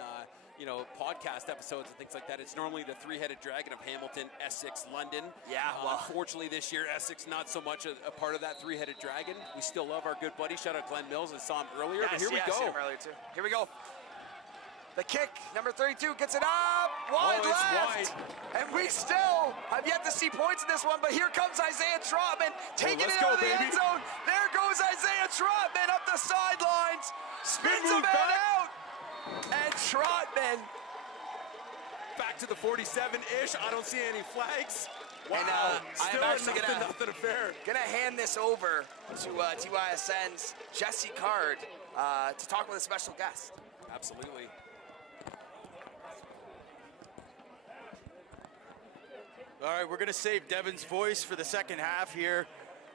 podcast episodes and things like that. It's normally the three-headed dragon of Hamilton, Essex, London. Yeah, well. Unfortunately, this year, Essex not so much a part of that three-headed dragon. We still love our good buddy. Shout out Glenn Mills. I saw him earlier, but here we go. I seen him earlier, too. Here we go. The kick, number 32, gets it up, wide left. And we still have yet to see points in this one, but here comes Isaiah Trotman taking it out of the end zone. There goes Isaiah Trotman up the sidelines, spins a man out, and Trotman. Back to the 47-ish. I don't see any flags. Wow, and, still I'm actually nothing affair. Gonna hand this over to TYSN's Jesse Card to talk with a special guest. Absolutely. All right, we're going to save Devin's voice for the second half here.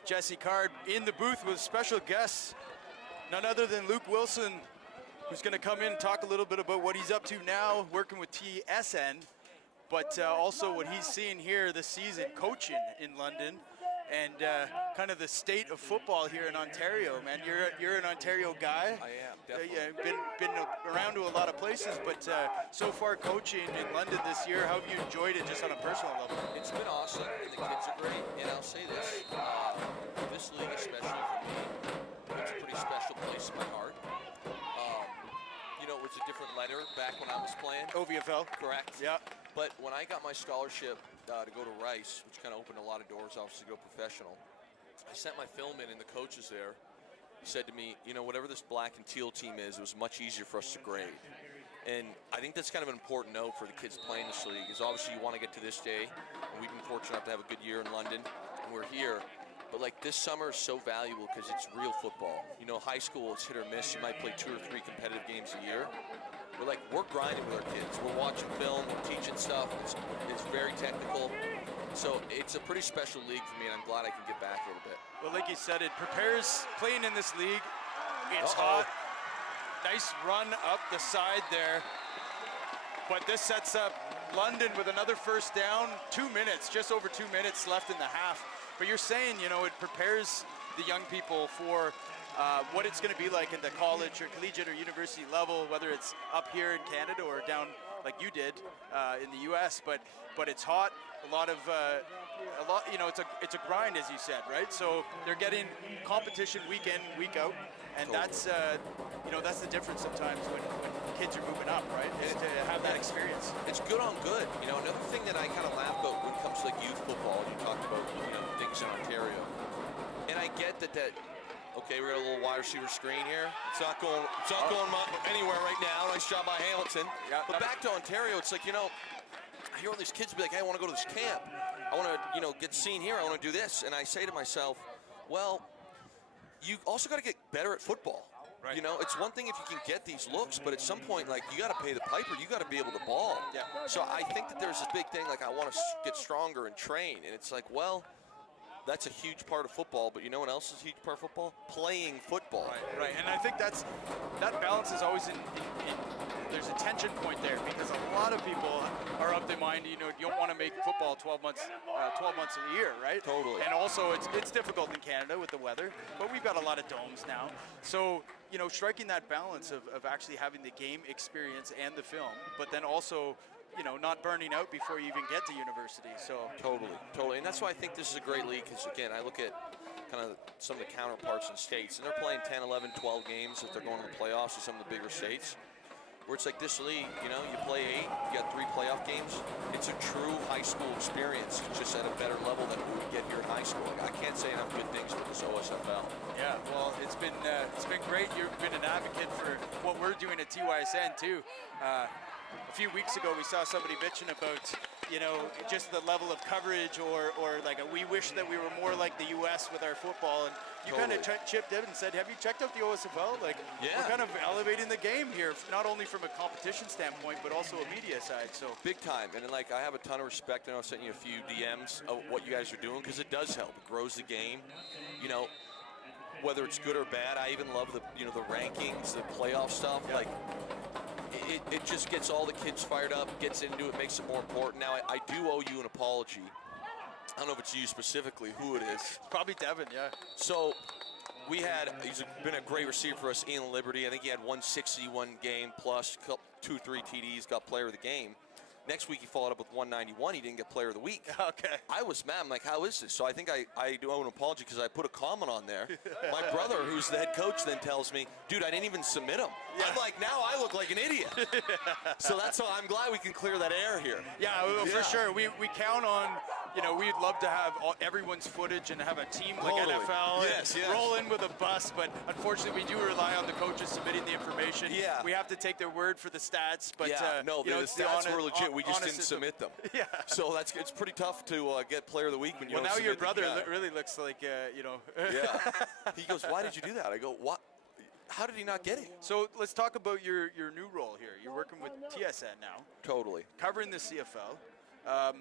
Jesse Card in the booth with special guests, none other than Luke Wilson, who's going to come in and talk a little bit about what he's up to now, working with TSN, but also what he's seeing here this season, coaching in London, and kind of the state of football here in Ontario, man. You're an Ontario guy. I am, definitely. Been around to a lot of places, but so far coaching in London this year, how have you enjoyed it just on a personal level? It's been awesome, and the kids are great. And I'll say this, this league especially for me, it's a pretty special place in my heart. You know, it was a different letter back when I was playing. OVFL? Correct. Yeah. But when I got my scholarship to go to Rice, which kind of opened a lot of doors, obviously, to go professional, I sent my film in, and the coaches there said to me, you know, whatever this black and teal team is, it was much easier for us to grade. And I think that's kind of an important note for the kids playing this league, is obviously you want to get to this day, and we've been fortunate enough to have a good year in London, and we're here. But like this summer is so valuable because it's real football. You know, high school, it's hit or miss. You might play 2 or 3 competitive games a year. We're grinding with our kids. We're watching film, we're teaching stuff. It's very technical. So it's a pretty special league for me, and I'm glad I can get back a little bit. Well, like you said, it prepares playing in this league. It's hot. Nice run up the side there. But this sets up London with another first down. 2 minutes, just over 2 minutes left in the half. But you're saying, you know, it prepares the young people for what it's going to be like at the college or collegiate or university level, whether it's up here in Canada or down like you did in the U.S. But it's hot. A lot, you know, it's a grind, as you said, right? So they're getting competition week in, week out, and that's you know, that's the difference sometimes when kids are moving up, right? Is to have that experience. It's good on good. You know, another thing that I kind of laugh about when it comes to like youth football, you talked about, you know, things in Ontario, and I get that. Okay, we got a little wide receiver screen here. It's not going anywhere right now. Nice job by Hamilton. Yeah, but back to Ontario, it's like, you know, I hear all these kids be like, hey, I want to go to this camp. I want to, you know, get seen here. I want to do this. And I say to myself, well, you also got to get better at football. Right. You know, it's one thing if you can get these looks, but at some point, like, you got to pay the piper. You got to be able to ball. Yeah. So I think that there's this big thing, like, I want to get stronger and train. And it's like, well, that's a huge part of football, but you know what else is a huge part of football? Playing football. Right. And I think that balance is always there's a tension point there, because a lot of people are of the mind, you know, you don't want to make football 12 months of the year, right? Totally. And also it's difficult in Canada with the weather, but we've got a lot of domes now. So, you know, striking that balance of actually having the game experience and the film, but then also, you know, not burning out before you even get to university. So Totally. And that's why I think this is a great league, because again, I look at kind of some of the counterparts in states, and they're playing 10, 11, 12 games if they're going to the playoffs in some of the bigger states, where it's like this league, you know, you play 8, you got 3 playoff games. It's a true high school experience, just at a better level than we would get here in high school. I can't say enough good things for this OSFL. Yeah, well, it's been great. You've been an advocate for what we're doing at TYSN too. A few weeks ago, we saw somebody bitching about, you know, just the level of coverage, or like we wish that we were more like the U.S. with our football. And you kind of chipped in and said, have you checked out the OSFL? Like, we're kind of elevating the game here, not only from a competition standpoint, but also a media side. So big time. And like, I have a ton of respect. I know I sent you a few DMs of what you guys are doing, because it does help. It grows the game. You know, whether it's good or bad, I even love the, you know, the rankings, the playoff stuff. Yeah. Like, it just gets all the kids fired up, gets into it, makes it more important. Now, I do owe you an apology. I don't know if it's you specifically, who it is. It's probably Devin, yeah. So he's been a great receiver for us, Ian Liberty. I think he had 161 game plus, 2 or 3 TDs, got player of the game. Next week he followed up with 191. He didn't get player of the week. Okay. I was mad. I'm like, how is this? So I think I do owe an apology, because I put a comment on there. My brother, who's the head coach, then tells me, dude, I didn't even submit him. Yeah. I'm like, now I look like an idiot. So that's how I'm glad we can clear that air here. Yeah, for sure. We count on, you know, we'd love to have everyone's footage and have a team like NFL and roll in with a bus, but unfortunately we do rely on the coaches submitting the information. Yeah. We have to take their word for the stats, but no, you know, the stats were legit. We just didn't system. submit them. Yeah. So it's pretty tough to get player of the week when you well, don't now submit your brother the really looks like, you know. Yeah. He goes, why did you do that? I go, what? How did he not get it? So let's talk about your new role here. You're working with TSN now. Totally. Covering the CFL.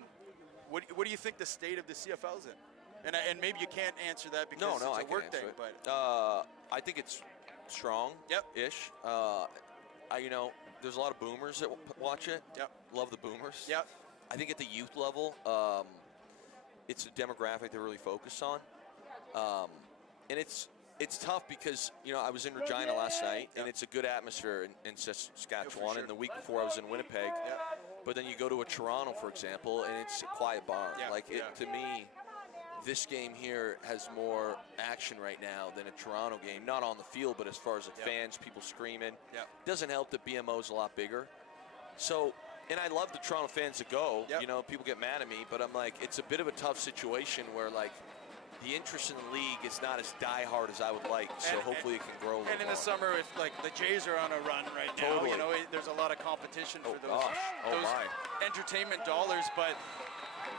what do you think the state of the CFL's in? And maybe you can't answer that because No, it's I a can work answer thing. it. But I think it's strong. Yep. Ish. There's a lot of boomers that watch it. Yep. Love the boomers. Yep. I think at the youth level, it's a demographic they really focus on, and it's tough because I was in Regina last night, and it's a good atmosphere in Saskatchewan. sure. And the week before I was in Winnipeg, but then you go to a Toronto, for example, and it's a quiet bar. To me, this game here has more action right now than a Toronto game. Not on the field, but as far as the fans, people screaming. Doesn't help that BMO is a lot bigger. So. And I love the Toronto fans to go. People get mad at me, but I'm like, it's a bit of a tough situation where, like, the interest in the league is not as diehard as I would like. So hopefully it can grow a little And in the more. summer, if like the Jays are on a run right now, Totally. there's a lot of competition for those my. entertainment dollars.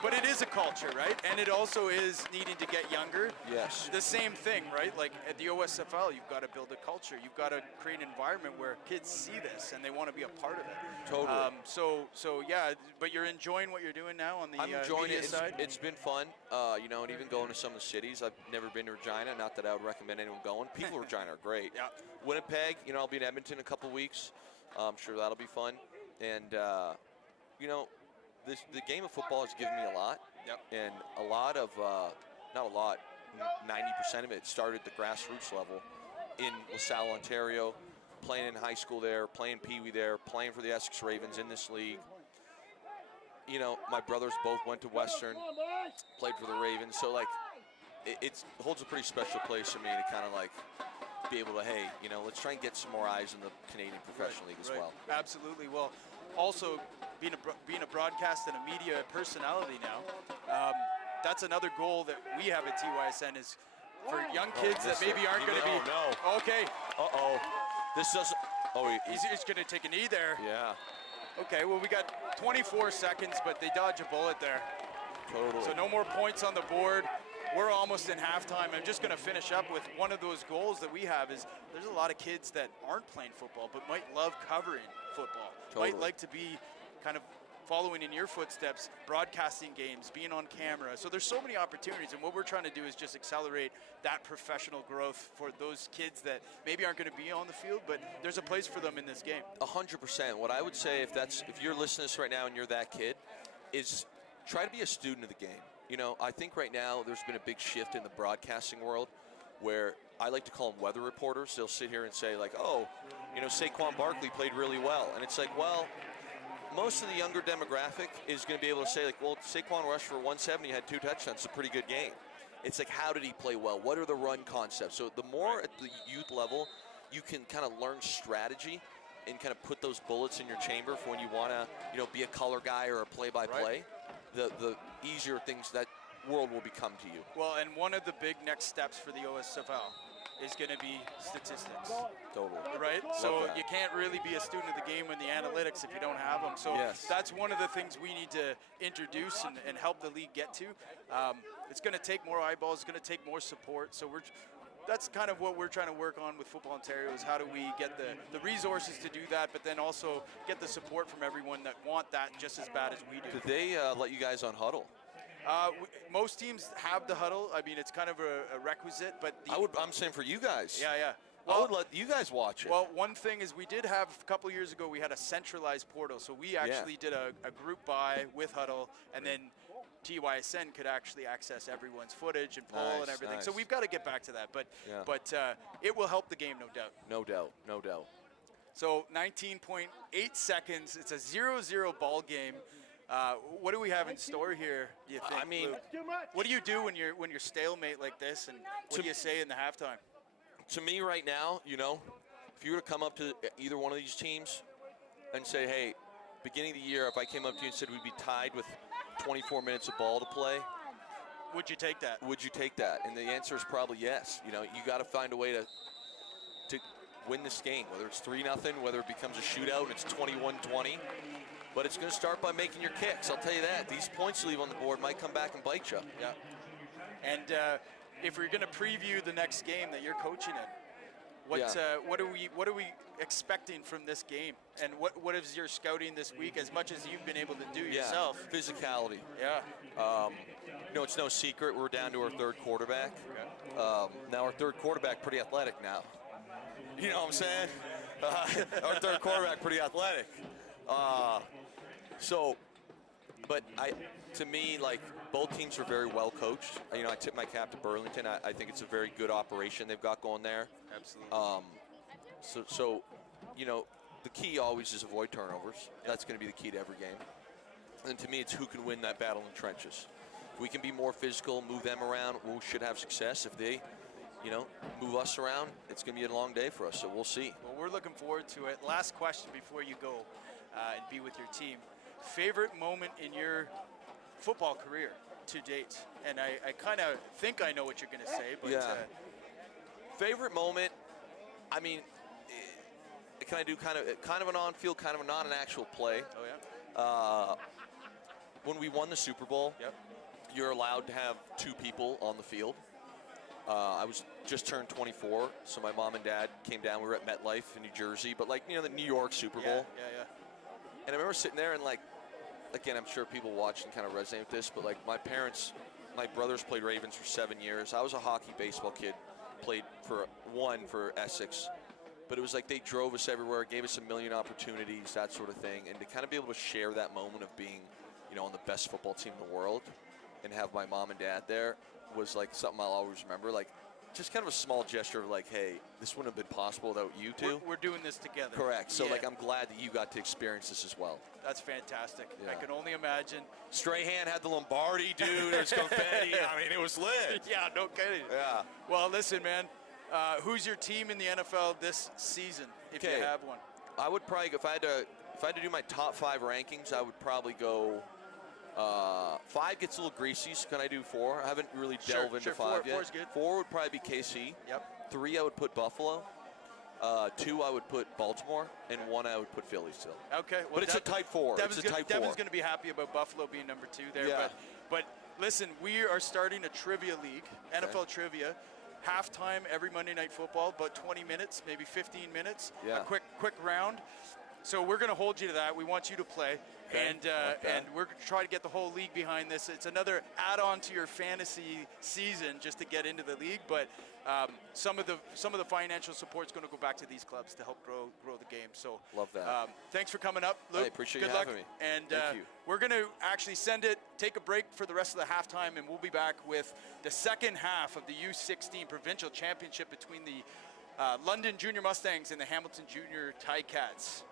But it is a culture, right? And it also is needing to get younger. Yes. The same thing, right? Like at the OSFL, you've got to build a culture. You've got to create an environment where kids see this and they want to be a part of it. Totally. So yeah, but you're enjoying what you're doing now on the I'm enjoying media it. side? It's been fun, and even going to some of the cities. I've never been to Regina. Not that I would recommend anyone going. People in Regina are great. Yeah. Winnipeg, I'll be in Edmonton in a couple weeks. I'm sure that'll be fun. And, the game of football has given me a lot. And a lot of, not a lot, 90% of it started at the grassroots level in LaSalle, Ontario, playing in high school there, playing Pee Wee there, playing for the Essex Ravens in this league. My brothers both went to Western, played for the Ravens. So, like, it holds a pretty special place for me to kind of, like, be able to, hey, let's try and get some more eyes in the Canadian Professional League as well. Absolutely. Well, also being a broadcast and a media personality now, that's another goal that we have at TYSN is for young kids that maybe aren't going to be. Oh, no. Okay. Uh-oh. This doesn't. Oh, He's going to take a knee there. Yeah. Okay, well, we got 24 seconds, but they dodge a bullet there. Totally. So no more points on the board. We're almost in halftime. I'm just going to finish up with one of those goals that we have is there's a lot of kids that aren't playing football but might love covering football. Totally. Might like to be kind of following in your footsteps, broadcasting games, being on camera. So there's so many opportunities, and what we're trying to do is just accelerate that professional growth for those kids that maybe aren't going to be on the field, but there's a place for them in this game. 100%. What I would say, if you're listening to this right now and you're that kid, is try to be a student of the game. I think right now there's been a big shift in the broadcasting world where I like to call them weather reporters. They'll sit here and say, like, Saquon Barkley played really well. And it's like, well, most of the younger demographic is going to be able to say, like, well, Saquon rushed for 170, had 2 touchdowns. It's a pretty good game. It's like, how did he play well? What are the run concepts? So the more at the youth level you can kind of learn strategy and kind of put those bullets in your chamber for when you want to, be a color guy or a play-by-play, the easier things that world will become to you. Well, and one of the big next steps for the OSFL is going to be statistics. Totally. Right? So that. you can't really be a student of the game in the analytics if you don't have them. So that's one of the things we need to introduce and help the league get to. It's going to take more eyeballs. It's going to take more support. So that's kind of what we're trying to work on with Football Ontario is how do we get the resources to do that, but then also get the support from everyone that want that just as bad as we do. Did they let you guys on Huddle? Most teams have the huddle. I mean, it's kind of a requisite, but I'm saying for you guys. Yeah. Well, I would let you guys watch it. Well, one thing is we did have a couple years ago, we had a centralized portal. So we actually did a group buy with huddle, and then TYSN could actually access everyone's footage and poll and everything. Nice. So we've got to get back to that, but it will help the game, no doubt. No doubt. So 19.8 seconds. It's a 0-0 ball game. What do we have in store here, do you think, I mean, Luke? What do you do when you're stalemate like this, and what do you say in the halftime? To me right now, if you were to come up to either one of these teams and say, hey, beginning of the year, if I came up to you and said we'd be tied with 24 minutes of ball to play, would you take that? Would you take that? And the answer is probably yes. You got to find a way to win this game, whether it's 3-0, whether it becomes a shootout and it's 21-20. But it's going to start by making your kicks. I'll tell you that. These points you leave on the board might come back and bite you. Yeah. And if we're going to preview the next game that you're coaching in, what are we expecting from this game? And what is your scouting this week as much as you've been able to do yourself? Physicality. Yeah. You know, it's no secret we're down to our third quarterback. Now our third quarterback pretty athletic now. You know what I'm saying? Our third quarterback pretty athletic. But to me, like, both teams are very well coached. You know, I tip my cap to Burlington. I think it's a very good operation they've got going there. Absolutely. So, you know, the key always is avoid turnovers. That's going to be the key to every game. And to me, it's who can win that battle in the trenches. If we can be more physical, move them around, we should have success. If they, you know, move us around, it's going to be a long day for us, so we'll see. Well, we're looking forward to it. Last question before you go and be with your team. Favorite moment in your football career to date? And I kind of think I know what you're going to say, but... Yeah. Favorite moment, I mean, can I do kind of an on-field, kind of a not an actual play? Oh, yeah? When we won the Super Bowl, Yep. you're allowed to have 2 people on the field. I was just turned 24, so my mom and dad came down. We were at MetLife in New Jersey, but like, you know, the New York Super Bowl. Yeah. And I remember sitting there and, like, again, I'm sure people watching kind of resonate with this, but like my brothers played Ravens for 7 years. I was a hockey baseball kid, played for Essex. But it was like they drove us everywhere, gave us a million opportunities, that sort of thing. And to kind of be able to share that moment of being, you know, on the best football team in the world and have my mom and dad there was like something I'll always remember. Like, just kind of a small gesture of like, hey, this wouldn't have been possible without you two. We're doing this together. Correct. So, Yeah. like, I'm glad that you got to experience this as well. That's fantastic. Yeah. I can only imagine. Strahan had the Lombardi, dude. It was confetti. I mean, it was lit. Yeah, no kidding. Yeah. Well, listen, man. Who's your team in the NFL this season, if you Okay. have one? I would probably, if I had to do my top 5 rankings, I would probably go 5 gets a little greasy, so can I do 4? I haven't really delved into 5 yet. 4's good. 4 would probably be KC. Yep. 3 I would put Buffalo. 2 I would put Baltimore, and 1 I would put Philly still. Okay. Well, But it's a tight 4. It's a tight 4. Devin's going to be happy about Buffalo being number 2 there. Yeah. But listen, we are starting a trivia league, NFL trivia. Halftime every Monday Night Football, about 20 minutes, maybe 15 minutes. Yeah. A quick round. So we're going to hold you to that. We want you to play. Okay. And we're going to try to get the whole league behind this. It's another add-on to your fantasy season just to get into the league. But some of the financial support is going to go back to these clubs to help grow the game. So Love that. Thanks for coming up, Luke. I appreciate Good you luck. having me. And Thank you. we're going to actually take a break for the rest of the halftime, and we'll be back with the second half of the U16 Provincial Championship between the London Junior Mustangs and the Hamilton Junior Ticats.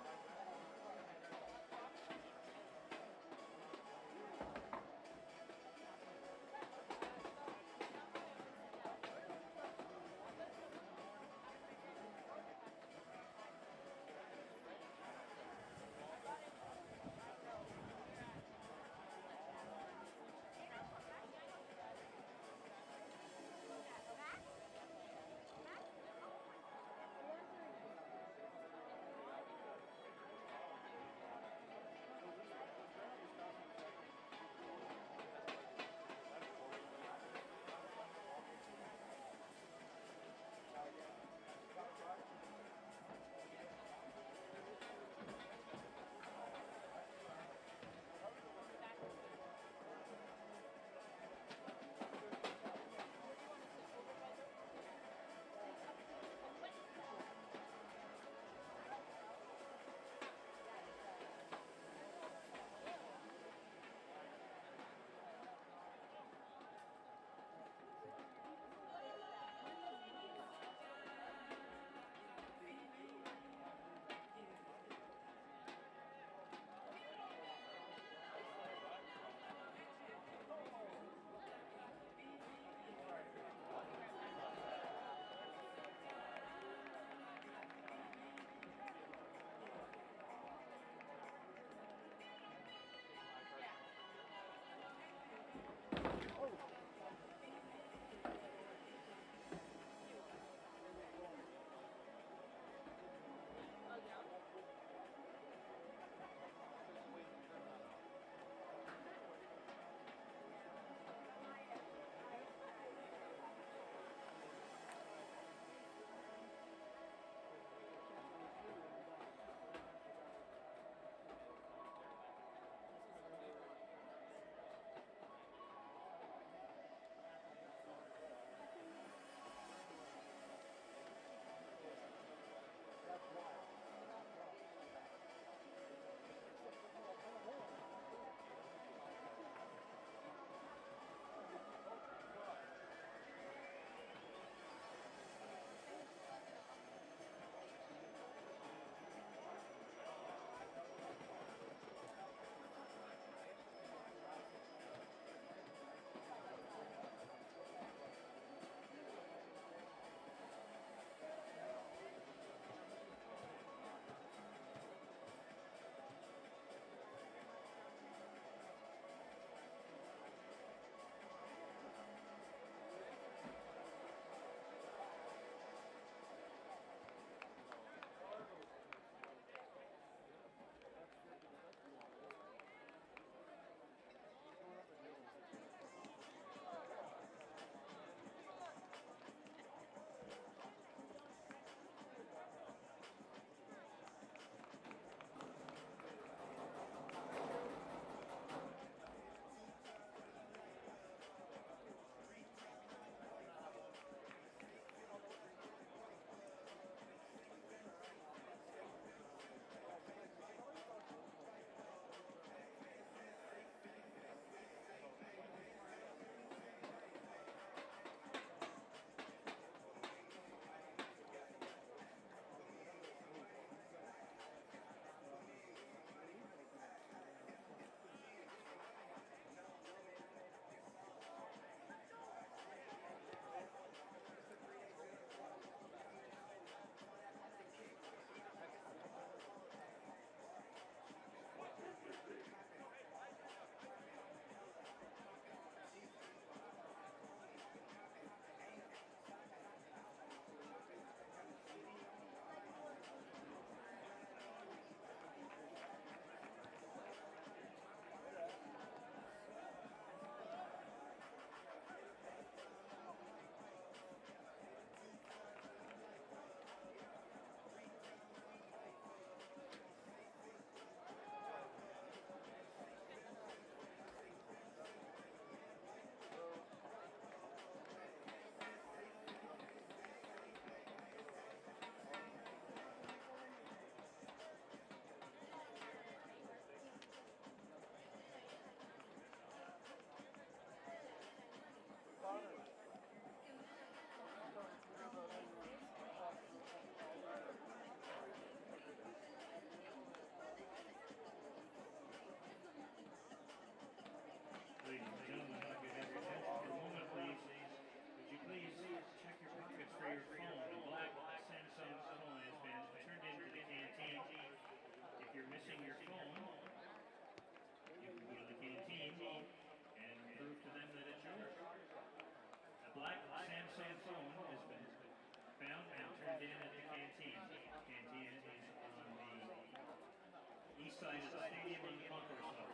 side is the Stadium and Concourse House.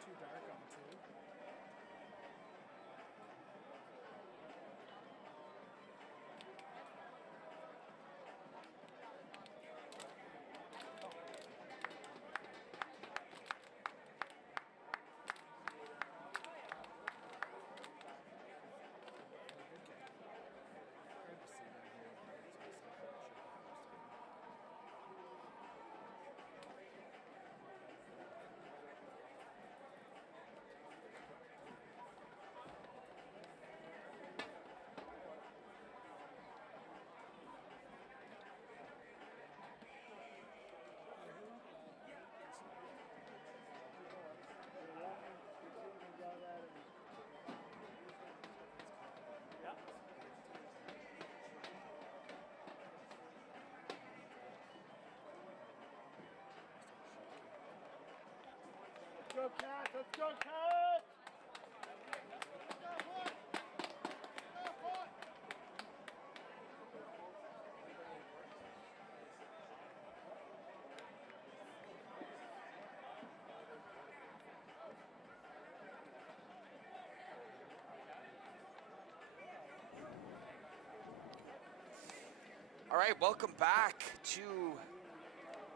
Too dark on two. Let's go, Cats! Let's go, Cats! All right, welcome back to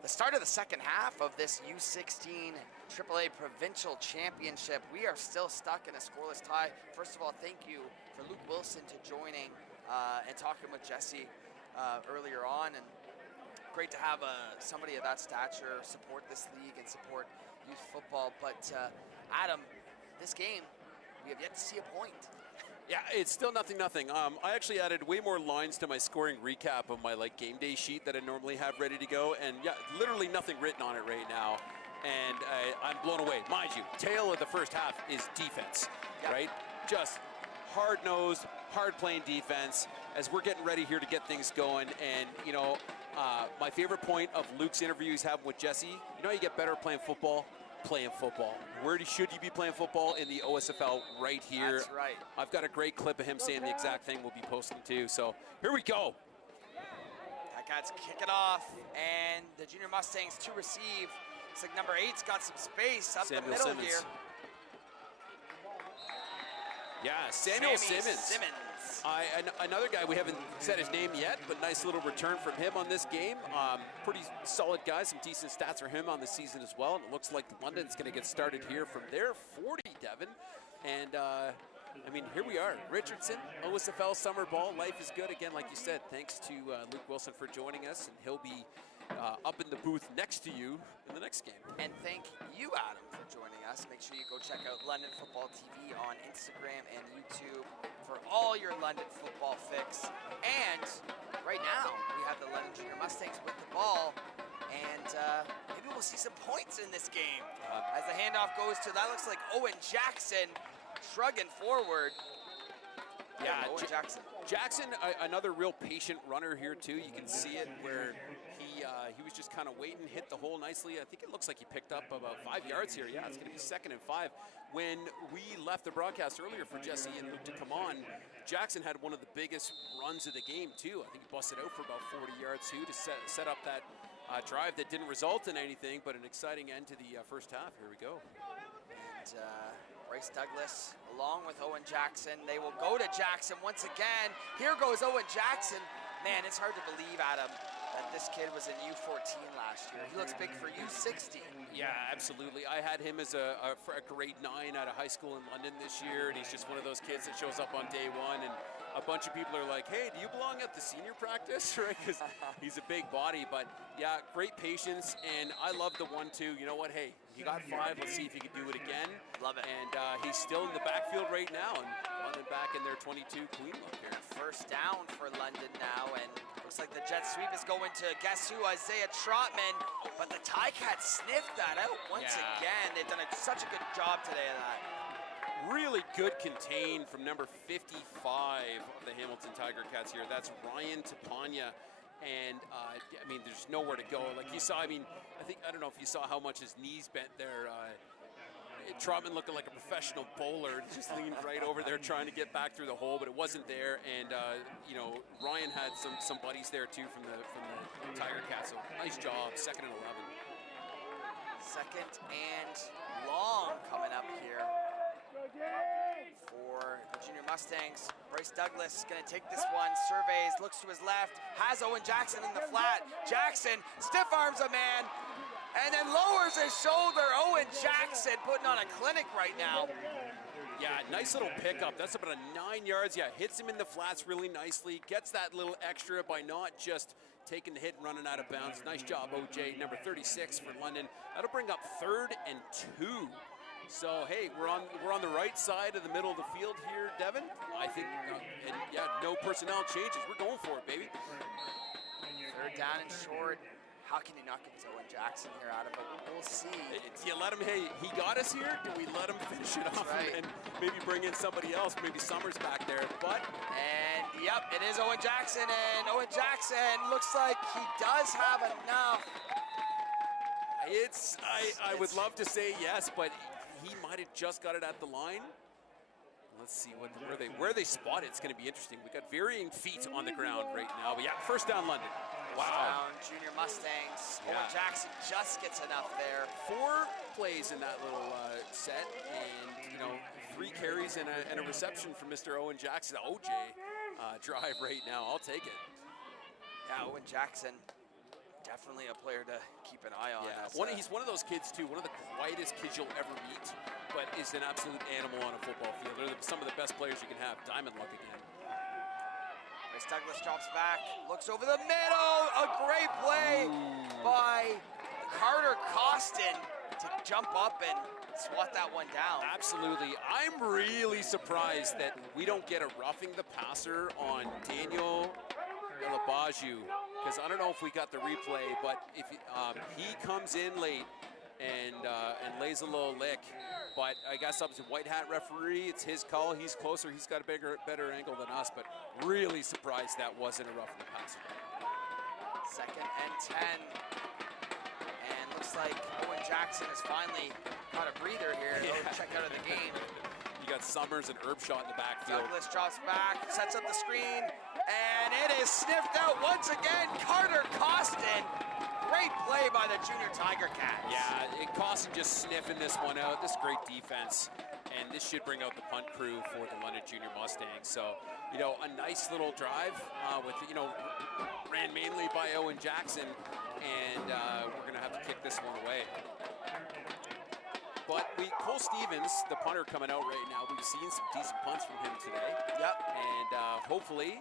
the start of the second half of this U16 AAA Provincial Championship. We are still stuck in a scoreless tie. First of all, thank you for Luke Wilson to joining and talking with Jesse earlier on. And great to have somebody of that stature support this league and support youth football. But Adam, this game, we have yet to see a point. Yeah, it's still 0-0. I actually added way more lines to my scoring recap of my game day sheet that I normally have ready to go, and yeah, literally nothing written on it right now. And I'm blown away. Mind you, tail of the first half is defense, right? Just hard-nosed, hard-playing defense as we're getting ready here to get things going. And, you know, my favorite point of Luke's interview he's having with Jesse, you know how you get better playing football? Playing football. Where should you be playing football? In the OSFL right here. That's right. I've got a great clip of him saying the exact thing we'll be posting too. So here we go. Ticats kick it off, and the Junior Mustangs to receive. Looks like number 8's got some space up the middle here. Yeah, Samuel Simmons. Simmons. Another guy, we haven't said his name yet, but nice little return from him on this game. Pretty solid guy, some decent stats for him on the season as well. And it looks like London's going to get started here from their 40, Devin. And I mean, here we are. Richardson, OSFL Summer Ball. Life is good again, like you said. Thanks to Luke Wilson for joining us, and he'll be up in the booth next to you in the next game. And thank you, Adam, for joining us. Make sure you go check out London Football TV on Instagram and YouTube for all your London football fix. And right now, we have the London Junior Mustangs with the ball, and maybe we'll see some points in this game. As the handoff goes to, that looks like Owen Jackson shrugging forward. Yeah, Owen Jackson. Jackson, another real patient runner here too. You can see it where he was just kind of waiting, hit the hole nicely. I think it looks like he picked up about 5 yards here. Yeah, it's going to be 2nd and 5. When we left the broadcast earlier for Jesse and Luke to come on, Jackson had one of the biggest runs of the game too. I think he busted out for about 40 yards too to set up that drive that didn't result in anything, but an exciting end to the first half. Here we go. And Bryce Douglas along with Owen Jackson. They will go to Jackson once again. Here goes Owen Jackson. Man, it's hard to believe, Adam, that this kid was in U14 last year. He looks big for U16. Yeah, absolutely. I had him as a grade 9 out of high school in London this year, and he's just one of those kids that shows up on day one, and a bunch of people are like, hey, do you belong at the senior practice? Right? Because he's a big body, but yeah, great patience, and I love the 1-2. You know what? Hey, he got 5. Let's see if he can do it again. Love it. And he's still in the backfield right now, and London back in their 22 queen look here. First down for London now, and looks like the jet sweep is going to, guess who, Isaiah Trotman, but the Ticats sniffed that out once again. They've done such a good job today of that. Really good contain from number 55 of the Hamilton Tiger Cats here. That's Ryan Tapania. And, I mean, there's nowhere to go. Like you saw, I don't know if you saw how much his knees bent there. Trotman looking like a professional bowler, just leaned right over there trying to get back through the hole, but it wasn't there. And, you know, Ryan had some buddies there, too, from the Tiger Cats. So nice job, 2nd and 11. 2nd and long coming up here for the Junior Mustangs. Bryce Douglas is going to take this one, surveys, looks to his left, has Owen Jackson in the flat. Jackson stiff arms a man and then lowers his shoulder. Owen Jackson putting on a clinic right now. Yeah, nice little pickup. That's about a 9 yards. Yeah, hits him in the flats really nicely. Gets that little extra by not just taking the hit and running out of bounds. Nice job, OJ, number 36 for London. That'll bring up 3rd and 2. So, hey, we're on the right side of the middle of the field here, Devin. I think, and yeah, no personnel changes. We're going for it, baby. 3rd down and short. How can you not get to Owen Jackson here, Adam? But we'll see. Do you let him, hey, he got us here? Do we let him finish it off and maybe bring in somebody else? Maybe Summers back there, And, yep, it is Owen Jackson, and Owen Jackson looks like he does have enough. I would love to say yes, but he might have just got it at the line. Let's see where they spot it. It's going to be interesting. We got varying feet on the ground right now. But yeah, first down, London. Wow. Down, Junior Mustangs. Yeah. Owen Jackson just gets enough there. 4 plays in that little set, and you know, 3 carries and a reception from Mr. Owen Jackson. OJ drive right now. I'll take it. Yeah, Owen Jackson. Definitely a player to keep an eye on. Yeah, he's one of those kids too, one of the quietest kids you'll ever meet, but is an absolute animal on a football field. They're some of the best players you can have. Diamond luck again. Bryce Douglas drops back, looks over the middle. A great play by Carter Costin to jump up and swat that one down. Absolutely. I'm really surprised that we don't get a roughing the passer on Daniel Labaju, because I don't know if we got the replay, but if he comes in late and lays a little lick, but I guess up to white hat referee, it's his call. He's closer. He's got a better angle than us, but really surprised that wasn't a roughing the passer. 2nd and 10. And looks like Owen Jackson has finally got a breather here. Yeah. Check out of the game. You got Summers and Erbshot in the backfield. Douglas drops back, sets up the screen, and it is sniffed out once again. Carter Costin. Great play by the junior Tiger Cats. Yeah, Costin just sniffing this one out. This is great defense. And this should bring out the punt crew for the London Junior Mustangs. So, you know, a nice little drive with, you know, ran mainly by Owen Jackson. And we're going to have to kick this one away. But Cole Stevens, the punter coming out right now, we've seen some decent punts from him today. Yep. And hopefully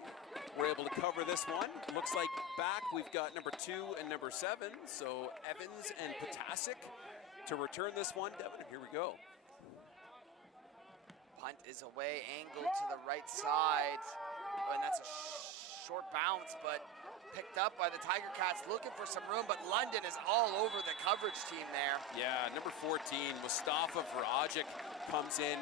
we're able to cover this one. Looks like back we've got number 2 and number 7. So Evans and Potasic to return this one. Devin, here we go. Punt is away, angled to the right side. And that's a short bounce, but picked up by the Tiger Cats, looking for some room, but London is all over the coverage team there. Yeah, number 14, Mustafa Varajic comes in,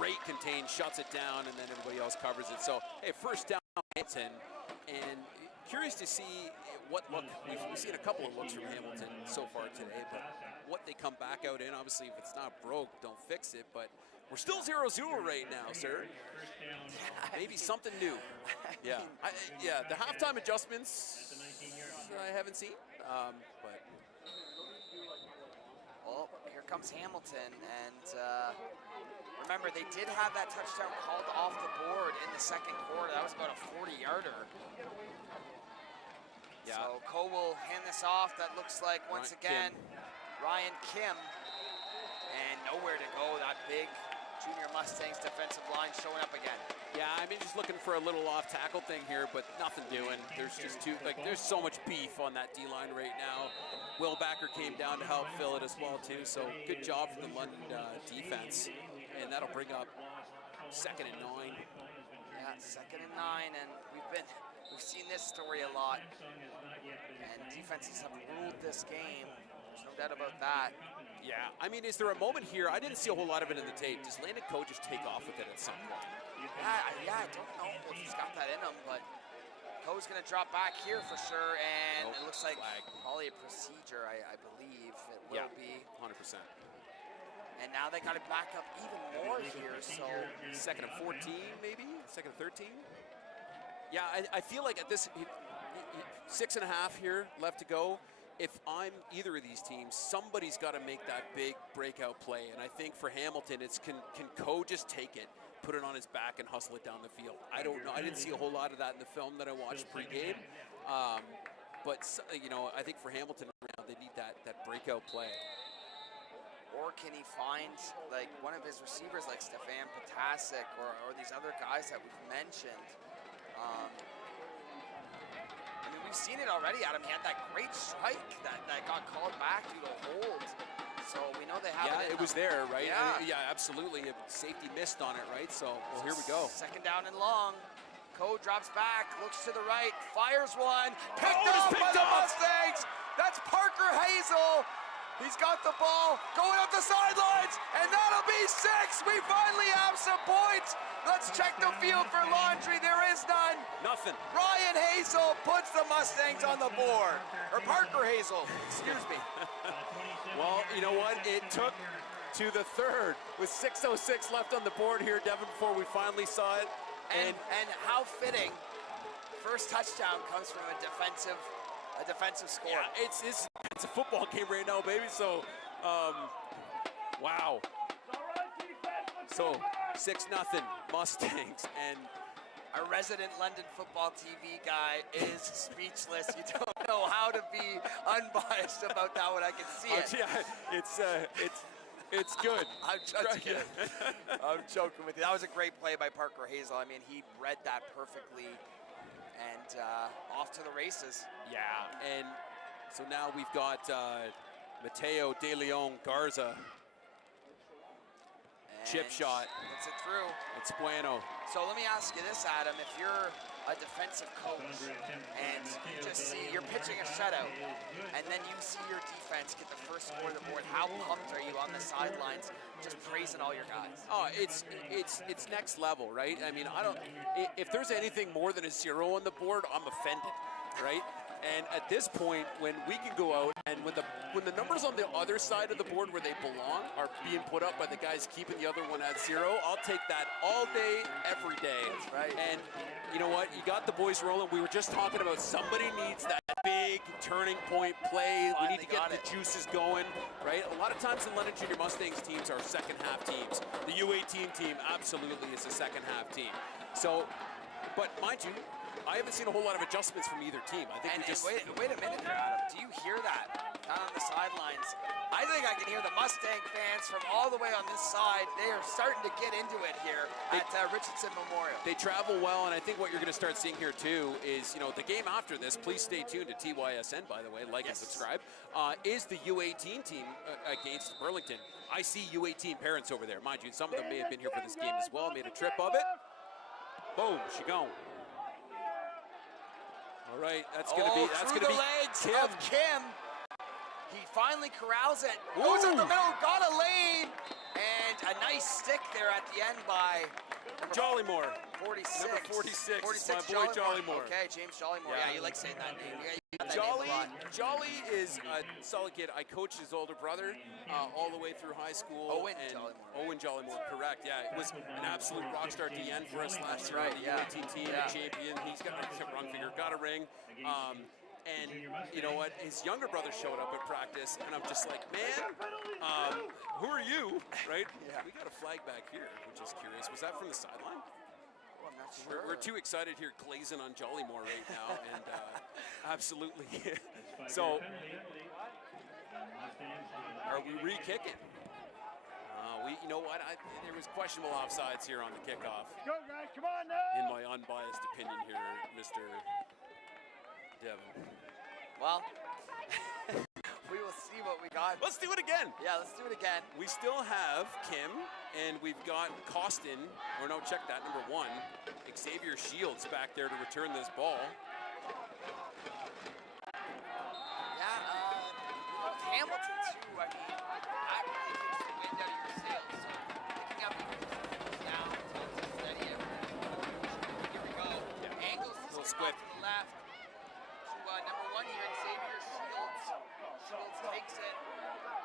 great contain, shuts it down, and then everybody else covers it. So, hey, first down, Hamilton, and curious to see what look, we've seen a couple of looks from Hamilton so far today, but what they come back out in. Obviously, if it's not broke, don't fix it, but we're still 0-0 right now, sir. Maybe something new. Yeah, yeah. The halftime adjustments I haven't seen, but. Well, here comes Hamilton, and remember they did have that touchdown called off the board in the 2nd quarter. That was about a 40-yarder. Yeah. So Cole will hand this off. That looks like once again Ryan Kim, and nowhere to go. That big Junior Mustangs defensive line showing up again. Yeah, I mean, just looking for a little off tackle thing here, but nothing doing. There's just there's so much beef on that D-line right now. Will Backer came down to help fill it as well, too. So good job for the London defense. And that'll bring up 2nd and 9. Yeah, 2nd and 9, and we've seen this story a lot. And defenses have ruled this game. There's no doubt about that. Yeah, I mean, is there a moment here? I didn't see a whole lot of it in the tape. Does Landon Coe just take off with it at some point? Yeah, I don't know if he's got that in him, but Coe's going to drop back here for sure, and it looks like probably a procedure, I believe it will be. 100%. And now they got to back up even more here, so. 2nd and 14, maybe? 2nd and 13? Yeah, I feel like at this 6.5 here left to go. If I'm either of these teams, somebody's got to make that big breakout play. And I think for Hamilton, it's can Coe just take it, put it on his back, and hustle it down the field? I don't know. I didn't see a whole lot of that in the film that I watched pregame. But, you know, I think for Hamilton right now, they need that breakout play. Or can he find, like, one of his receivers like Stefan Potasic or these other guys that we've mentioned? I mean, we've seen it already, Adam. He had that great strike that got called back due to a hold. So we know they have it. Yeah, it was there, right? Yeah. Yeah, absolutely. Safety missed on it, right? So, well, here we go. 2nd down and long. Coe drops back, looks to the right, fires one. Picked off by the Mustangs. That's Parker Hazel. He's got the ball going up the sidelines, and that'll be 6. We finally have some points. Let's check the field for laundry. There is none. Nothing. Ryan Hazel puts the Mustangs on the board. Or Parker Hazel, excuse me. Well, you know what? It took to the 3rd with 6:06 left on the board here, Devin, before we finally saw it. And how fitting. First touchdown comes from a defensive score. Yeah, it's a football game right now, baby. So, wow. So 6-0 Mustangs, and our resident London football TV guy is speechless. You don't know how to be unbiased about that one. I can see it. Yeah, it's good. I'm just kidding. I'm joking with you. That was a great play by Parker Hazel. I mean, he read that perfectly. and off to the races. Yeah, and so now we've got Mateo De Leon Garza. Chip And shot. Gets it through. It's bueno. So let me ask you this, Adam. If you're a defensive coach and you just see you're pitching a shutout and then you see your defense get the first score on the board, how pumped are you on the sidelines just praising all your guys? Oh, it's next level, right? I mean, if there's anything more than a 0 on the board, I'm offended, right? And at this point, when we can go out and when the numbers on the other side of the board where they belong are being put up by the guys keeping the other one at 0, I'll take that all day, every day. That's right. And you know what? You got the boys rolling. We were just talking about somebody needs that big turning point play. We need to get the juices going, right? A lot of times the London Junior Mustangs teams are second half teams. The U18 team absolutely is a second half team. So, but mind you, I haven't seen a whole lot of adjustments from either team. I think wait a minute here, Adam. Do you hear that down on the sidelines? I think I can hear the Mustang fans from all the way on this side. They are starting to get into it here at Richardson Memorial. They travel well, and I think what you're going to start seeing here too is, you know, the game after this, please stay tuned to TYSN, by the way, like and subscribe, is the U18 team against Burlington. I see U18 parents over there. Mind you, some of them may have been here for this game as well, made a trip of it. Boom, she gone. All right, that's going to be the legs Kim. of Kim. He finally corrals it, goes up the middle, got a lane, and a nice stick there at the end by Jollymore. 46. Number 46, 46 my boy Jollymore. Okay, James Jollymore. Yeah, you like saying that name. Yeah, you got that Jolly, name a lot. Jolly is a solid kid. I coached his older brother all the way through high school. Owen Jollymore. Owen Jollymore, correct. Yeah, it was an absolute rock star DN for us last year. right, The yeah. U18 team, the champion. He's got a run figure, got a ring. And you know what? His younger brother showed up at practice, and I'm just like, man, who are you? Right? Yeah. We got a flag back here, which is curious. Was that from the sideline? Oh, I'm not sure. We're too excited here glazing on Jollymore right now, and absolutely. So, are we re-kicking? You know what? There was questionable offsides here on the kickoff. Go, guys, come on now. In my unbiased opinion here, Mr. Devin. Well, we will see what we got. Let's do it again. Yeah, let's do it again. We still have Kim, and we've got Costin, or no, check that, number 1. Xavier Shields back there to return this ball. Yeah, Hamilton too. I mean, that really takes the wind out of your sails. So picking up down, steady. Here we go. Yeah. Angles Little this split. off to the left. To number 1 here, Xavier Shields. Shields takes it,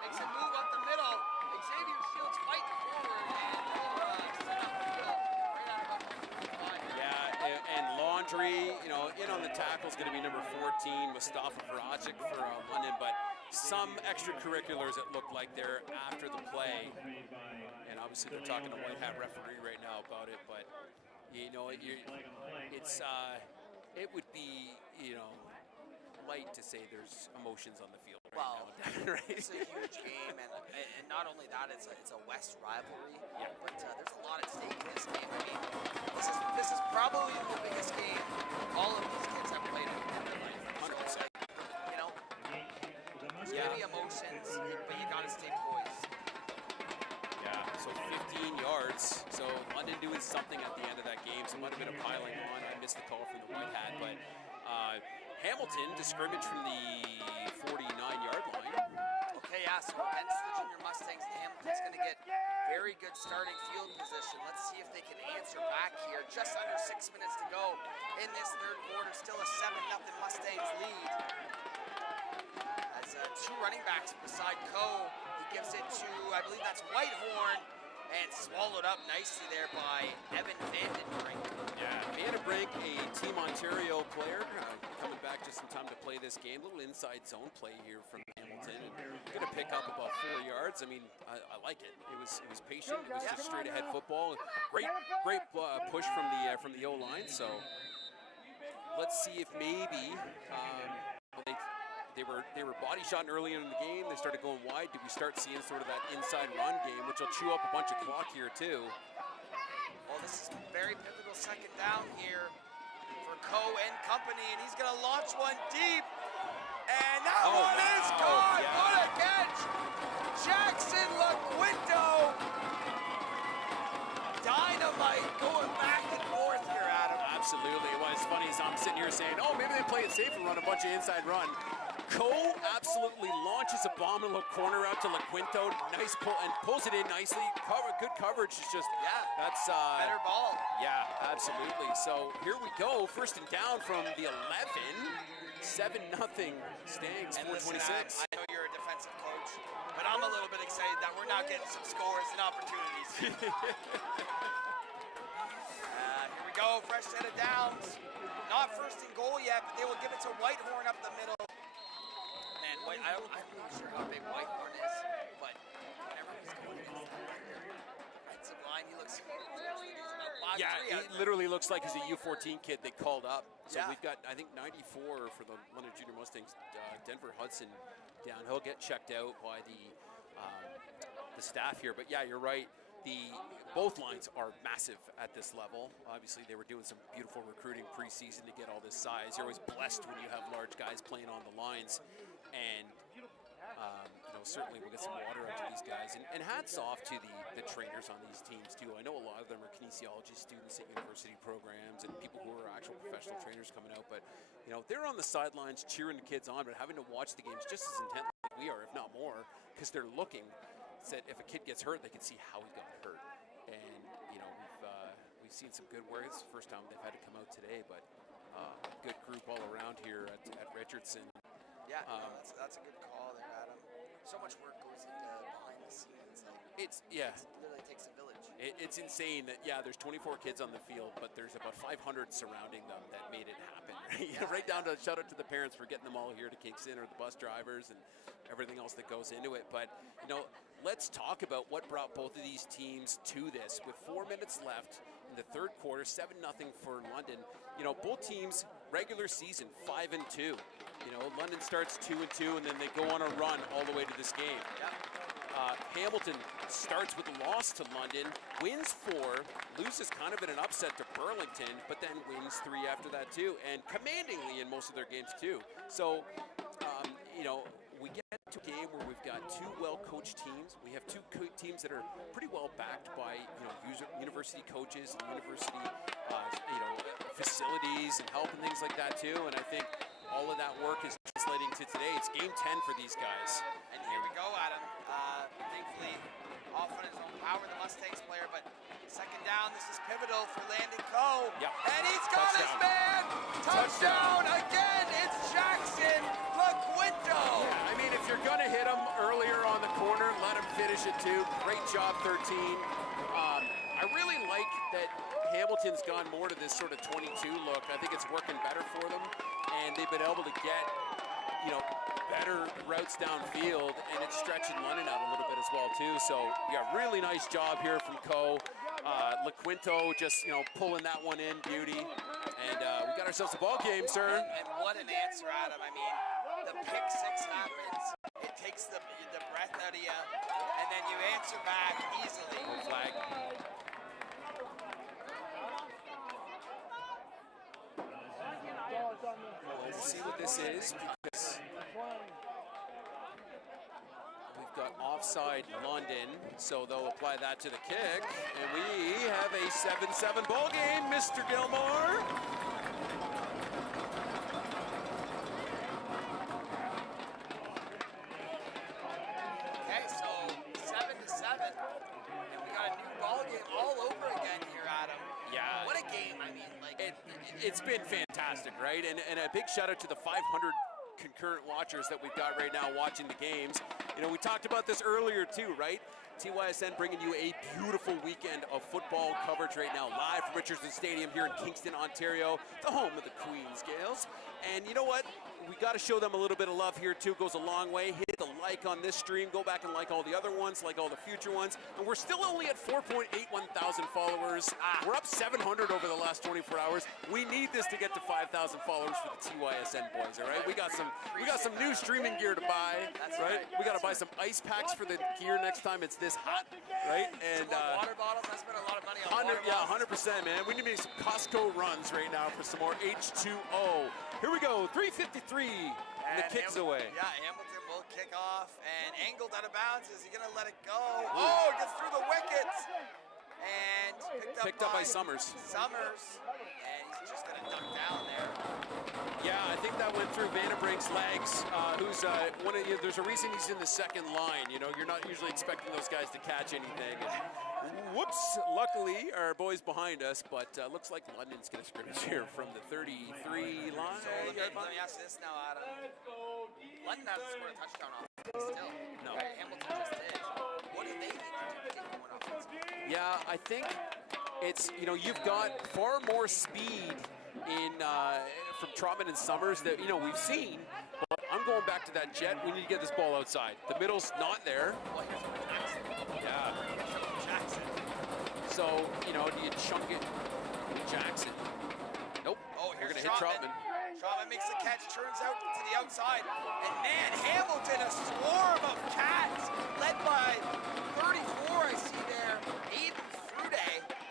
makes a move up the middle. Xavier Shields fighting forward and set up the middle right out about 3 Yeah, and Laundry, you know, in on the tackle is going to be number 14, Mustafa Farajic for London, but some extracurriculars it looked like there after the play. And obviously they're talking to white hat referee right now about it, but you know, it would be, you know, light to say there's emotions on the field right now. Right? It's a huge game, and not only that, it's a West rivalry. Yeah. But there's a lot at stake in this game. I mean, this is probably the biggest game all of these kids have played in their life. 100%. You know, there's gonna be emotions, but you gotta stay poised. Yeah, so 15 yards. So London doing something at the end of that game. So it might have been a piling on. I missed the call from the white hat, but Hamilton to scrimmage from the 49-yard line. Okay, yeah, so against the Junior Mustangs, Hamilton's going to get very good starting field position. Let's see if they can answer back here. Just under 6 minutes to go in this third quarter. Still a 7-0 Mustangs lead. As 2 running backs beside Coe. He gives it to, I believe that's Whitehorn, and swallowed up nicely there by Evan Vandenbrink. Yeah, Vandenbrink, a Team Ontario player, coming back just in time to play this game. A little inside zone play here from Hamilton. Going to pick up about 4 yards. I mean, I like it. It was patient. It was just straight ahead football. Great push from the O-line. So let's see if maybe they were body shotting early in the game. They started going wide. Did we start seeing sort of that inside run game, which will chew up a bunch of clock here too? Well, this is a very pivotal second down here for Coe and company, and he's going to launch one deep. And that Oh, one is wow. gone. Yeah. What a catch. Jackson LaQuinto. Dynamite going back and forth here, Adam. Absolutely. Well, it's funny as I'm sitting here saying, oh, maybe they play it safe and run a bunch of inside run. Cole absolutely launches a bomb in the corner out to LaQuinto. Nice pull, and pulls it in nicely. Good coverage. It's just, that's Better ball. yeah, absolutely. So here we go. First and down from the 11. 7-0 Mustangs, And listen, 426. I know you're a defensive coach, but I'm a little bit excited that we're not getting some scores and opportunities. Here we go, fresh set of downs. Not first and goal yet, but they will give it to Whitehorn up the middle. Man, I'm not sure how big Whitehorn is, but whenever he's going against that defensive line, he looks about 5'3". Yeah, he literally looks like he's a U14 kid they called up. So Yeah. we've got, I think, 94 for the London Junior Mustangs. Denver Hudson down. He'll get checked out by the staff here. But yeah, you're right. Both lines are massive at this level. Obviously, they were doing some beautiful recruiting preseason to get all this size. You're always blessed when you have large guys playing on the lines. And certainly we'll get some water out to these guys. And hats off to the trainers on these teams too. I know a lot of them are kinesiology students at university programs and people who are actual professional trainers coming out, but they're on the sidelines cheering the kids on, but having to watch the games just as intently like we are, if not more, because they're looking that if a kid gets hurt, they can see how he got hurt. And we've seen some good work. It's the first time they've had to come out today, but good group all around here at Richardson. Yeah, that's a good call there, Adam. So much work goes into behind the scenes. It literally takes a village. It's insane that, there's 24 kids on the field, but there's about 500 surrounding them that made it happen. Right? Right down to shout out to the parents for getting them all here to Kingston, or the bus drivers and everything else that goes into it. But, let's talk about what brought both of these teams to this. With 4 minutes left in the third quarter, 7-0 for London. Both teams, regular season, 5-2. London starts 2-2, and then they go on a run all the way to this game. Hamilton starts with a loss to London, wins 4, loses kind of in an upset to Burlington, but then wins 3 after that too, and commandingly in most of their games too. So, we get to a game where we've got 2 well-coached teams. We have 2 teams that are pretty well backed by university coaches and university facilities and help and things like that too. And I think all of that work is translating to today. It's game 10 for these guys. And here we go, Adam. Thankfully, off on his own power, the Mustangs player, but second down, this is pivotal for Landon Coe. Yep. And he's got his man! Touchdown again! It's Jackson LaQuinto! Yeah, I mean, if you're going to hit him earlier on the corner, let him finish it too. Great job, 13. I really like that Hamilton's gone more to this sort of 22 look. I think it's working better for them, and they've been able to get, better routes downfield, and it's stretching London out a little bit as well too. So really nice job here from Coe. LaQuinto just pulling that one in, beauty, and we got ourselves a ball game, sir. And what an answer, Adam. I mean, the pick 6 happens, it takes the breath out of you, and then you answer back easily. Flag. Let's see what this is, because we've got offside London, so they'll apply that to the kick, and we have a 7-7 ball game, Mr. Gilmore. Okay, so 7-7, and we got a new ball game all over again here, Adam. Yeah. What a game. I mean, It's been fantastic, right? And a big shout out to the 500 concurrent watchers that we've got right now watching the games. We talked about this earlier too, right? TYSN bringing you a beautiful weekend of football coverage right now, live from Richardson Stadium here in Kingston, Ontario, the home of the Queens Gales. And you know what? We got to show them a little bit of love here too. It goes a long way. Hit the like on this stream, go back and like all the other ones, like all the future ones. And we're still only at 4.81 thousand followers. We're up 700 over the last 24 hours. We need this to get to 5,000 followers for the TYSN boys, all right? We got some new streaming gear to buy, right? We got to buy some ice packs for the gear next time it's this hot, right? And water bottles, I spent a lot of money on water yeah, bottles. 100%, man. We need to make some Costco runs right now for some more H2O. Here we go, 3:53, and the kick's away. Yeah, Hamilton will kick off and angled out of bounds. Is he gonna let it go? Oh, it gets through the wickets and picked up by Summers. And he's just gonna duck down there. Yeah, I think that went through Vandenbrink's legs, who's one of you. There's a reason he's in the second line. You know, you're not usually expecting those guys to catch anything. And whoops! Luckily, our boys behind us, but looks like London's going to scrimmage here from the 33 line. So let me ask this now, Adam. London hasn't scored a touchdown offense still. No. Right? Hamilton just did. What do they need to do to get going offensively? Yeah, I think it's, you know, you've got far more speed in from Trotman and Summers that, you know, we've seen. But I'm going back to that jet. We need to get this ball outside. The middle's not there. Well, here's Jackson. Yeah. Jackson. So, you know, do you chunk it with Jackson? Nope. Oh, you're here's going to hit Trotman. Trotman makes the catch, turns out to the outside. And man, Hamilton, a swarm of cats led by 34, I see there. Aiden Frude.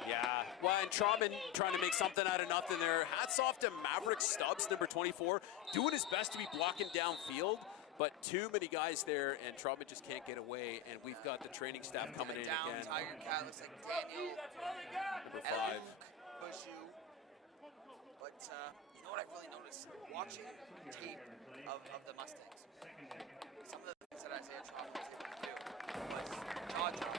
Yeah, well, and Trotman trying to make something out of nothing there. Hats off to Maverick Stubbs, number 24, doing his best to be blocking downfield, but too many guys there, and Trotman just can't get away, and we've got the training staff coming in down, again. Tiger Cat looks like Daniel. Number 5. Bushu. But you know what I've really noticed? Watching tape of the Mustangs, some of the things that Isaiah Trotman was able to do was jaw drop.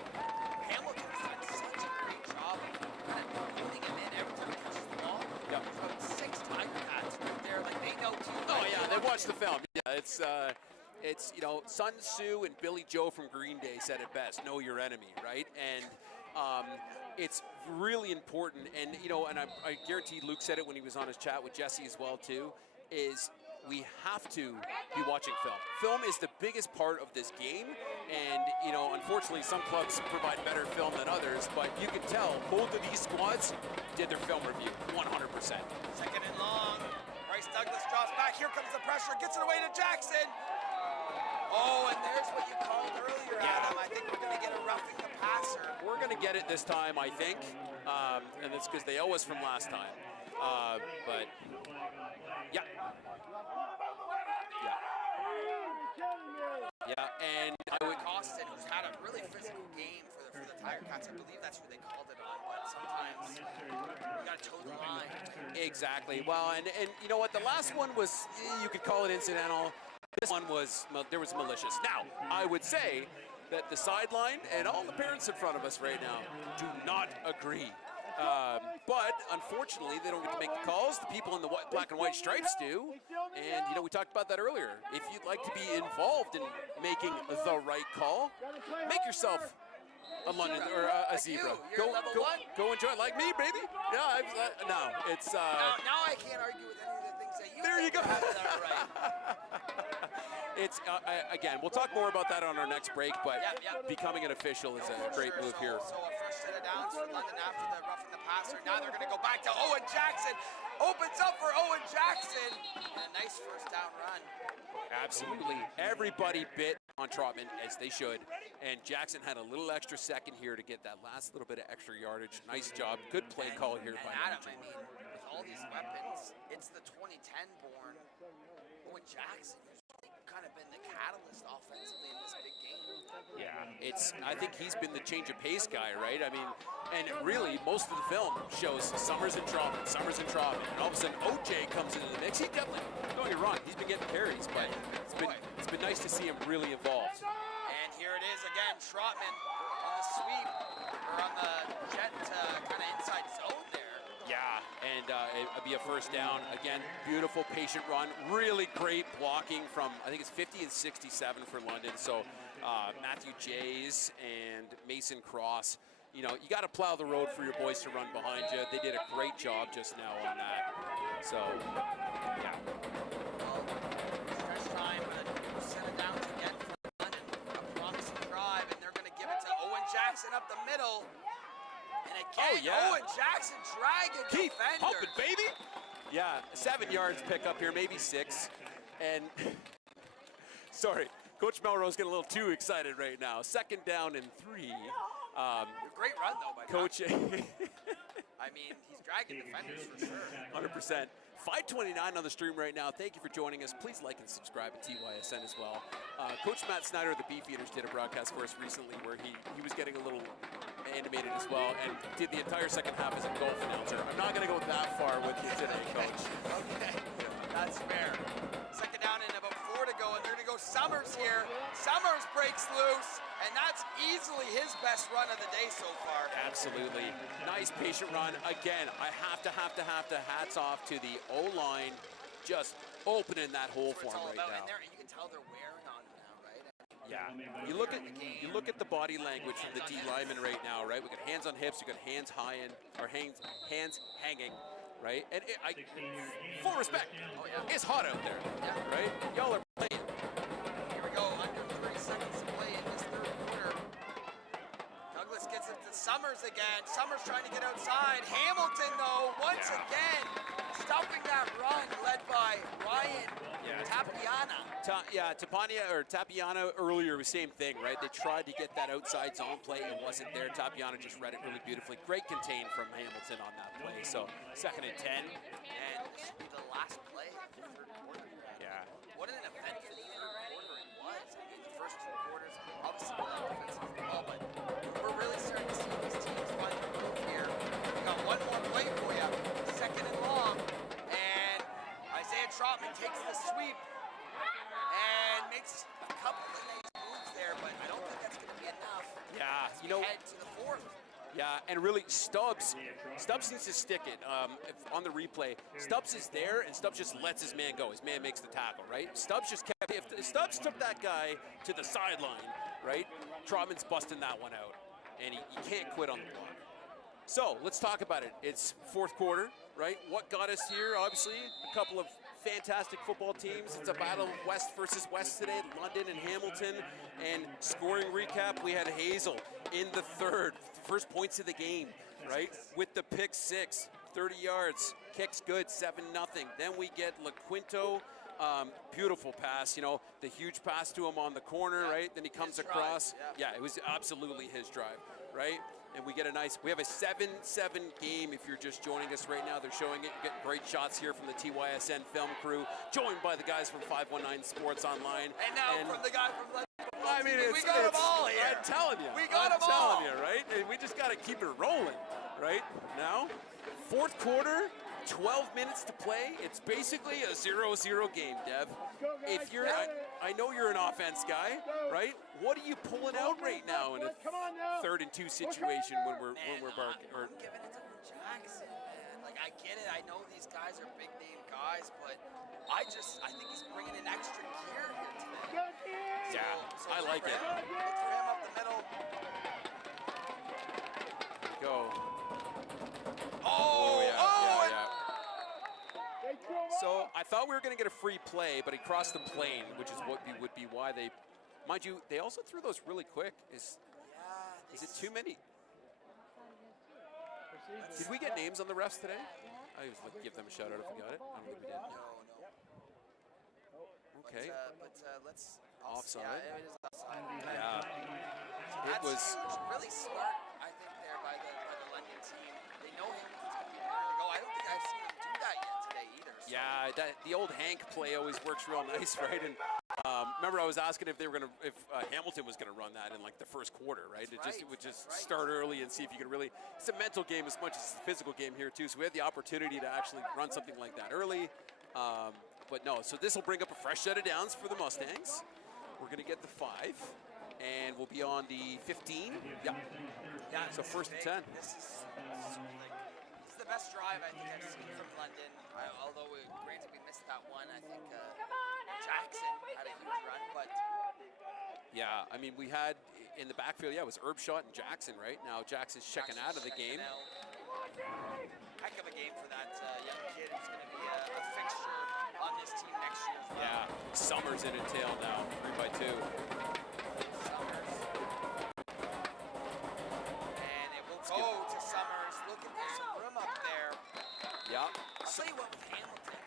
Hamilton's done such a great job of kind of holding him in every time he touches the ball. Yep. There's about 6 Tiger Cats right there. Like, they know too. Oh, yeah, they watched the film. Yeah, it's you know, Sun Tzu and Billy Joe from Green Day said it best, know your enemy, right? And it's really important, and you know, and I guarantee Luke said it when he was on his chat with Jesse as well too, is we have to be watching film. Film is the biggest part of this game, and you know, unfortunately some clubs provide better film than others, but you can tell both of these squads did their film review 100%. Second and long. Bryce Douglas drops back. Here comes the pressure. Gets it away to Jackson. Oh, and there's what you called earlier, Adam. I think we're going to get a roughing the passer. We're going to get it this time, I think, and it's because they owe us from last time. But yeah. Yeah, and I would. Costin, who's had a really physical game for the Tiger Cats. I believe that's who they called it on, but sometimes you got to toe the line. Exactly. Well, and you know what? The last one was, you could call it incidental. This one was, there was malicious. Now, I would say that the sideline and all the parents in front of us right now do not agree. But unfortunately, they don't get to make the calls. The people in the black and white stripes do. And, you know, we talked about that earlier. If you'd like to be involved in making the right call, make yourself a London or a zebra. Go enjoy it, like me, baby. Yeah, no, it's. Now I can't argue with any of the things that you. There you go. Right. It's again. We'll talk more about that on our next break. But becoming an official is a great move here. So a fresh set of downs for London after the roughing the passer. Now they're going to go back to Owen Jackson. Opens up for Owen Jackson. And a nice first down run. Absolutely. Everybody bit on Trotman, as they should. And Jackson had a little extra second here to get that last little bit of extra yardage. Nice job. Good play call here by Adam, I mean, with all these weapons, it's the 2010 born Owen Jackson who's really kind of been the catalyst offensively in this big game. Yeah, I think he's been the change of pace guy, right? I mean, and really, most of the film shows Summers and Trotman, and all of a sudden OJ comes into the mix. He definitely, don't get me wrong, he's been getting carries, but it's been nice to see him really involved. And here it is again, Trotman on the sweep, or on the jet kind of inside zone there. Yeah, and it'll be a first down. Again, beautiful, patient run. Really great blocking from, I think it's 50 and 67 for London. So Matthew Jays and Mason Cross, you know, you got to plow the road for your boys to run behind you. They did a great job just now on that. So, yeah. Well, stretch time, but set it down again for London. again. yeah. Oh, and Jackson dragging Keith, defenders. pump it, baby. Yeah, 7 yards pick up here, maybe 6. And, sorry, Coach Melrose getting a little too excited right now. 2nd down and 3. Great run, though, by Coach, I mean, he's dragging defenders for sure. 100%. 529 on the stream right now. Thank you for joining us. Please like and subscribe at TYSN as well. Coach Matt Snyder of the Beefeaters did a broadcast for us recently where he was getting a little animated as well and did the entire second half as a golf announcer. I'm not going to go that far with you today, Coach. Okay, that's fair. 2nd down and about 4 to go, and they're going to go Summers here. Summers breaks loose, and that's easily his best run of the day so far. Absolutely. Nice patient run. Again, I have to hats off to the O-line just opening that hole for him right now. And you can tell they're wearing on him now, right? Yeah, you look at the body language from the D lineman right now, right? We got hands on hips, we got hands high in, or hands hanging, right? And full respect. Oh yeah, it's hot out there, right? Y'all are playing. Here we go, under 30 seconds to play in this 3rd quarter. Douglas gets it to Summers again. Summers trying to get outside. Hamilton though, once again, stopping that run led by Ryan Tapiana. Tapiana earlier was same thing, right? They tried to get that outside zone play. It wasn't there. Tapiana just read it really beautifully. Great contain from Hamilton on that play. So 2nd and 10. And this should be the last play of the 3rd quarter. Yeah. What an eventful 3rd quarter it was. I mean, the first 2 quarters, obviously really defensive as well, but we're really starting to see these teams find a move here. We got one more play for you. 2nd and long. And Isaiah Trotman takes the sweep and makes a couple of nice moves there, but I don't think that's going to be enough. Yeah, you know. Head to the 4th. Yeah, and really Stubbs needs to stick it on the replay. Stubbs is there, and Stubbs just lets his man go. His man makes the tackle, right? Stubbs just kept. If Stubbs took that guy to the sideline, right? Trotman's busting that one out, and he can't quit on the block. So let's talk about it. It's 4th quarter, right? What got us here? Obviously, a couple of fantastic football teams. It's a battle of West versus West today, London and Hamilton. And scoring recap, we had Hazel in the 3rd, first points of the game, right? With the pick 6, 30 yards, kicks good, 7-0. Then we get LaQuinto, beautiful pass, you know, the huge pass to him on the corner, right? Then he comes across. Yeah, it was absolutely his drive, right? And we get we have a 7-7 game if you're just joining us right now. They're showing it. You're getting great shots here from the TYSN film crew, joined by the guys from 519 Sports Online. And now from the guy from I mean, we got them all here. I'm telling you. We got them all. I'm telling you, right? And we just got to keep it rolling, right? Now, 4th quarter, 12 minutes to play. It's basically a 0-0 game, Dev. If you're, I know you're an offense guy, right? What are you pulling out right now in a 3rd and 2 situation when we're barking? I'm giving it to Jackson, man. Like, I get it. I know these guys are big name guys, but I think he's bringing an extra gear here today. Yeah, so I like it. Look for him up the middle. There we go. So I thought we were going to get a free play, but he crossed the plane, which is what would be why they, mind you, they also threw those really quick. Is it too many? Did we get names on the refs today? I was like, give them a shout out if we got it. I don't think we did. No. Okay. But let's offside. Yeah, it is offside. Yeah. It was really smart, I think, there by the London team. They know Hamilton's going to be ready to go. I don't think I've seen them do that yet today either. So. Yeah, the old Hank play always works real nice, right? And remember, I was asking if Hamilton was going to run that in like the 1st quarter, right? It would just start early and see if you could really. It's a mental game as much as it's a physical game here too. So we had the opportunity to actually run something like that early. But no, so this will bring up a fresh set of downs for the Mustangs. We're going to get the 5, and we'll be on the 15. Yeah. So 1st and 10. This is the best drive I think I've seen from London. Although, granted, we missed that one. I think Jackson had a huge run, but yeah, I mean, we had in the backfield. Yeah, it was Erbshot and Jackson. Right now, Jackson's checking out of the game. Heck of a game for that young kid who's going to be a fixture on this team next year as well. Yeah, Summers in a tail now, 3x2. Summers. And it will go to Summers. I'll tell you what, with Hamilton,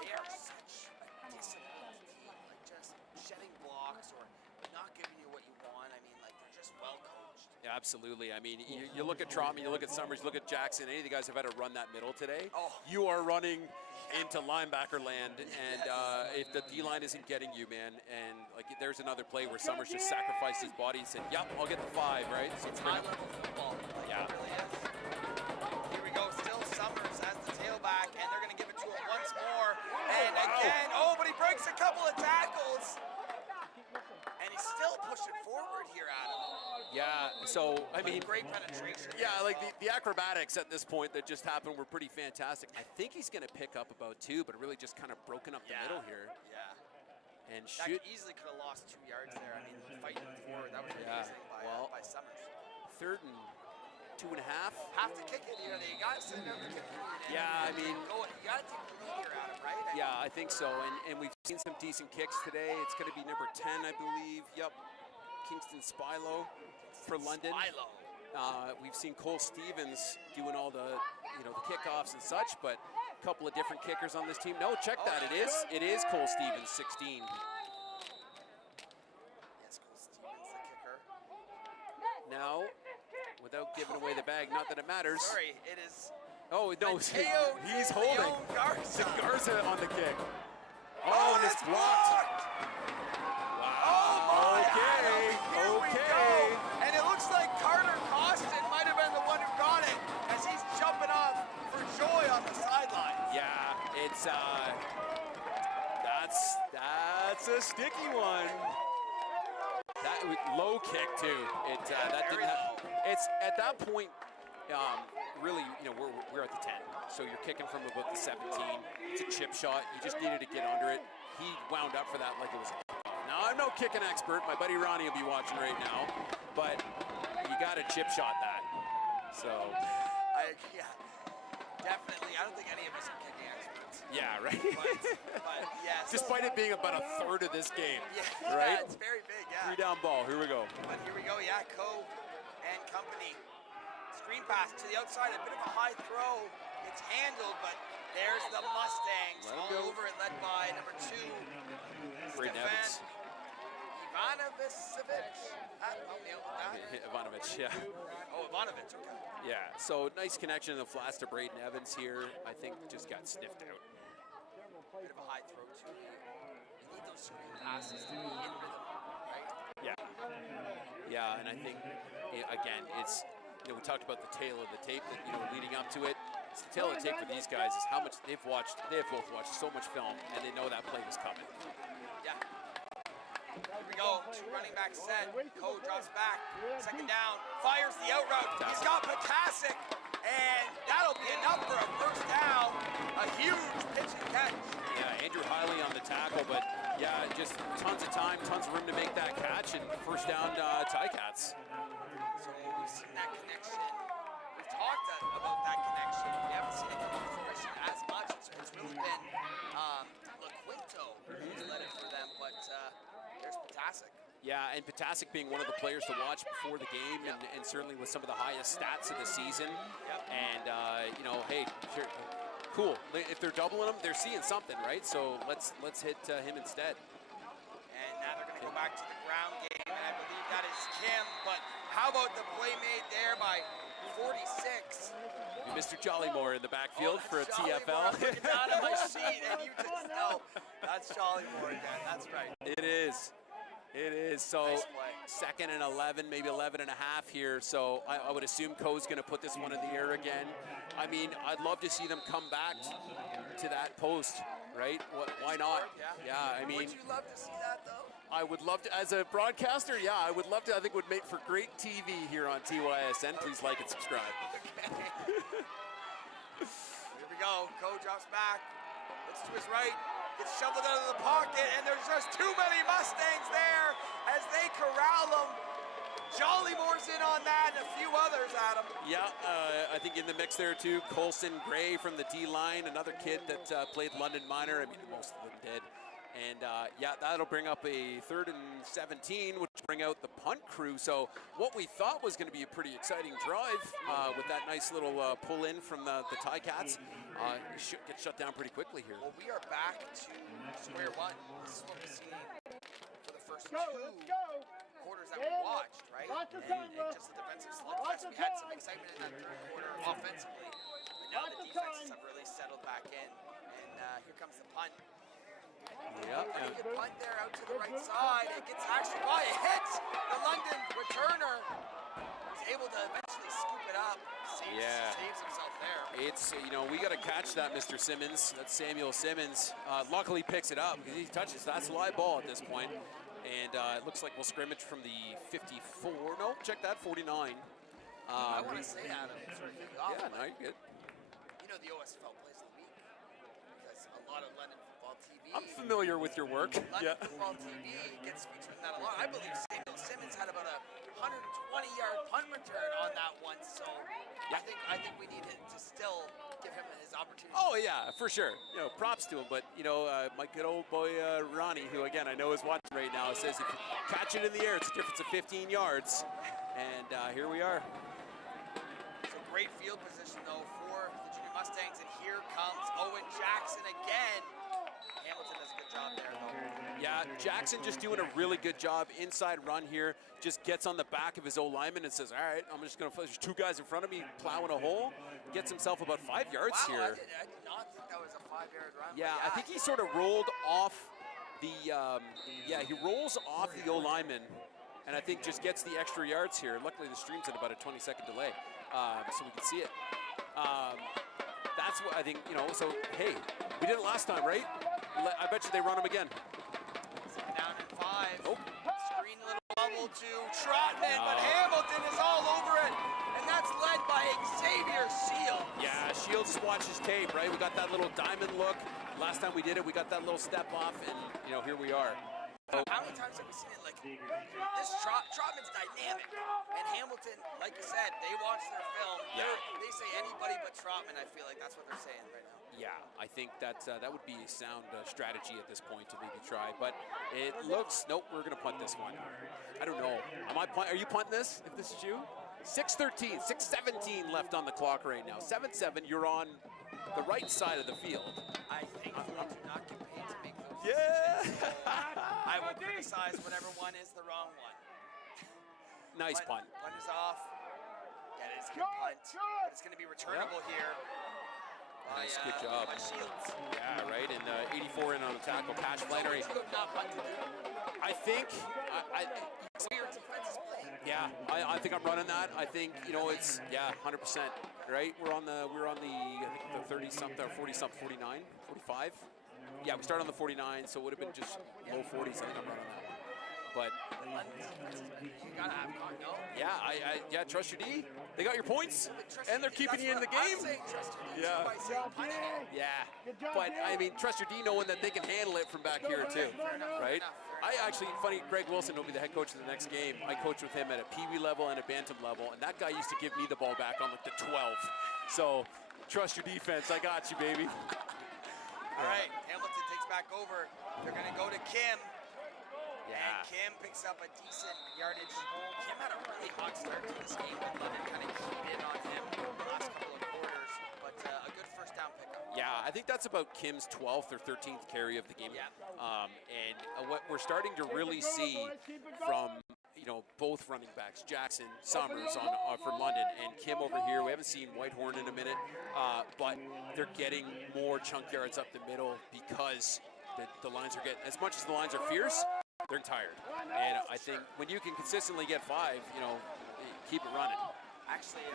they are such a disciplined team. Like just shedding blocks or not giving you what you want. I mean, like they're just well coached. Yeah, absolutely. I mean, you look at Trotman, you look at Summers, you look at Jackson, any of the guys have had to run that middle today. Oh. You are running into linebacker land, and if the D-line isn't getting you, man, and like there's another play where Summers just sacrificed his body and said, yep, I'll get the 5, right? So It's high-level football. Like, Yeah. it really is. Here we go. Still Summers has the tailback, and they're going to give it to him once more. And again, but he breaks a couple of tackles. And he's still pushing forward here, Adam. Yeah, so, I mean, Great penetration. yeah, like the acrobatics at this point that just happened were pretty fantastic. I think he's going to pick up about 2, but really just kind of broken up the middle here. Yeah. And That shoot, easily could have lost 2 yards there. I mean, fighting forward, that was Yeah, amazing well, by Summers. 3rd and 2.5. Have to kick it here. You got to send out the kick. Yeah, I mean, You got to take the lead here, Adam, right? yeah, I think so. And we've seen some decent kicks today. It's going to be number 10, I believe. Yep, Kingston Spilo for London. Milo. We've seen Cole Stevens doing all the, the kickoffs and such, but a couple of different kickers on this team. No, check that. It is Cole Stevens, 16. Yes, Cole Stevens, the kicker. Now, without giving away the bag, not that it matters. Sorry, it is Oh, no, Mateo he's de holding. Leon Garza. Garza on the kick. Oh, and it's blocked. Oh, my Okay, Adam, here we okay. go. And it looks like Carter Costin might have been the one who got it as he's jumping off for joy on the sideline. Yeah, it's that's a sticky one. That low kick too. That very didn't have. low. It's at that point. Really, we're at the 10, so you're kicking from about the 17. It's a chip shot. You just needed to get under it. He wound up for that like it was a kickoff. Now I'm no kicking expert. My buddy Ronnie will be watching right now, but you got to chip shot that. So. Yeah, definitely. I don't think any of us are kicking experts. Yeah, right. But yeah. Despite it being about a third of this game, Yeah, right? it's very big, yeah. 3 down ball. Here we go. But here we go, yeah, Co and company. Screen pass to the outside, a bit of a high throw. It's handled, but there's the Mustangs Let 'em all go. over it, led by number 2, Great Evans. Ivanovic. Ivanovich, yeah. Oh, Ivanovic, okay. Yeah, so nice connection in the flats to Braden Evans here. I think just got sniffed out. Bit of a high throw, too. You need those screen passes to be in rhythm, right? Yeah, and I think, again, it's, we talked about the tail of the tape that, leading up to it. It's the tail of the tape for these guys is how much they have both watched so much film, and they know that play was coming. Yeah. Here we go, 2 running back set. Co drops back, 2nd down, fires the out route. He's got Potasic, and that'll be enough for a 1st down. A huge pitch and catch. Yeah, Andrew Hiley on the tackle, but yeah, just tons of time, tons of room to make that catch, and 1st down Ticats. So we've seen that connection. We've talked about that connection. We haven't seen it come to fruition as much. It's really been LaQuinto who's led it for them, but there's Potasic. Yeah, and Potasic being one of the players to watch before the game, and certainly with some of the highest stats of the season. And hey, sure, cool. If they're doubling him, they're seeing something, right? So let's hit him instead. And now they're going to go back to the ground game, and I believe that is Kim. But how about the play made there by 46? Mr. Jollymore in the backfield for a TFL. I'm looking down at my sheet, and you just know that's Jollymore again. That's right. It is. It is. So Nice play. 2nd and 11, maybe 11 and a half here. So I would assume Coe's going to put this one in the air again. I mean, I'd love to see them come back to that post, right? Why not? Yeah, I mean. Would you love to see that, though? I would love to, as a broadcaster, yeah, I would love to. I think would make for great TV here on TYSN. Please like and subscribe. Here we go. Co drops back. Looks to his right. Gets shoveled out of the pocket, and there's just too many Mustangs there as they corral him. Jollymore's in on that, and a few others, Adam. Yeah, I think in the mix there too. Colson Gray from the D-line, another kid that played London Minor. I mean, most of them did. And yeah, that'll bring up a 3rd and 17, which will bring out the punt crew. So what we thought was going to be a pretty exciting drive with that nice little pull in from the Ticats should get shut down pretty quickly here. Well, we are back to square one. This is what we're seeing for the first two quarters that we watched, right? And just the defensive slugfest. We had some excitement in that third quarter offensively, but now the defenses have really settled back in. And here comes the punt. Pretty good punt there out to the right side. It gets actually by. It hits the London returner. He's able to eventually scoop it up. Saves himself there. It's, we got to catch that, Mr. Simmons. That's Samuel Simmons. Luckily picks it up because he touches. That's a live ball at this point. And it looks like we'll scrimmage from the 54. No, check that, 49. I want to say, Adam, sort of off, yeah, no, you're good. You know the OSFL plays of the week because a lot of London Football TV. I'm familiar with your work. London Football TV gets featured in that a lot. I believe Samuel Simmons had about a 120-yard punt return on that one. So I think we need to still give him his opportunity. Oh yeah, for sure. Props to him. But my good old boy Ronnie, who again I know is watching right now, says if you catch it in the air, it's a difference of 15 yards. And here we are. It's a great field position though for the Junior Mustangs, and here comes Owen Jackson again. Hamilton does a good job there though. Yeah, Jackson just doing a really good job inside run here. Just gets on the back of his O-lineman and says, all right, I'm just going to, there's two guys in front of me plowing a hole. Gets himself about 5 yards here. I did not think that was a 5-yard run. Yeah, I think he sort of rolled off the, he rolls off the O-lineman and I think just gets the extra yards here. Luckily the stream's at about a 20-second delay, so we can see it. That's what I think, so hey, we did it last time, right? I bet you they run them again. Down in 5. Oh. Screen little bubble to Trotman, but Hamilton is all over it. And that's led by Xavier Shields. Yeah, Shields just watches tape, right? We got that little diamond look. Last time we did it, we got that little step off, and here we are. How many times have we seen it? Like this Trotman's dynamic, and Hamilton, like you said, they watch their film. Yeah. They say anybody but Trotman. I feel like that's what they're saying right now. Yeah, I think that would be a sound strategy at this point to maybe try. But it looks, nope, we're gonna punt this one. I don't know. Are you punting this? If this is you, 6:13, 6:17 left on the clock right now. 7-7. You're on the right side of the field. I think we do not get paid to make those decisions. So I will criticize whatever one is the wrong one. Nice punt. Punt is off. Yeah, it is a good punt, but it's going to be returnable here. Nice, good job. By Shields. Yeah, right. And 84 in on the tackle, Cash Flannery. I think. Yeah, I think I'm running that. I think it's 100%. Right, we're on the I think the 30-something, 40-something, 49, 45. Yeah, we started on the 49, so it would have been just low 40s. I think I'm running that one. But you gotta have no. Yeah, trust your D. They got your points, and they're keeping you in the game. Yeah. But I mean, trust your D, knowing that they can handle it from back here too, right? I actually, funny, Greg Wilson will be the head coach of the next game. I coach with him at a peewee level and a bantam level, and that guy used to give me the ball back on like the 12. So trust your defense. I got you, baby. All right, Hamilton takes back over. They're gonna go to Kim. Yeah. And Kim picks up a decent yardage. Kim had a really hot start to this game. London kind of keyed in on him the last couple of quarters, but a good first down pickup. Yeah, I think that's about Kim's 12th or 13th carry of the game. Yeah. And what we're starting to really see from both running backs, Jackson, Summers for London, and Kim over here. We haven't seen Whitehorn in a minute, but they're getting more chunk yards up the middle because the lines are getting, as much as the lines are fierce, they're tired. And I think when you can consistently get 5, keep it running. Actually,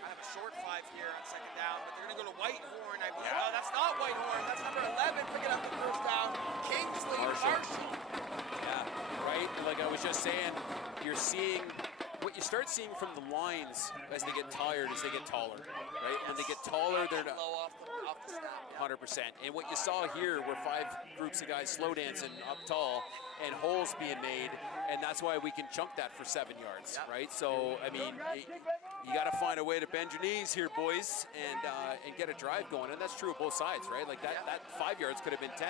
kind of a short 5 here on second down, but they're going to go to Whitehorn. I believe. No, that's not Whitehorn. That's number 11 picking up the first down. Kingsley Marshall. Yeah, right? Like I was just saying, you're seeing, what you start seeing from the lines as they get tired is they get taller, right? When they get taller, they're not. Low off the snap. 100%. And what you saw here were 5 groups of guys slow dancing up tall and holes being made, and that's why we can chunk that for 7 yards, right? So, I mean, you got to find a way to bend your knees here, boys, and get a drive going, and that's true of both sides, right? Like that 5 yards could have been 10.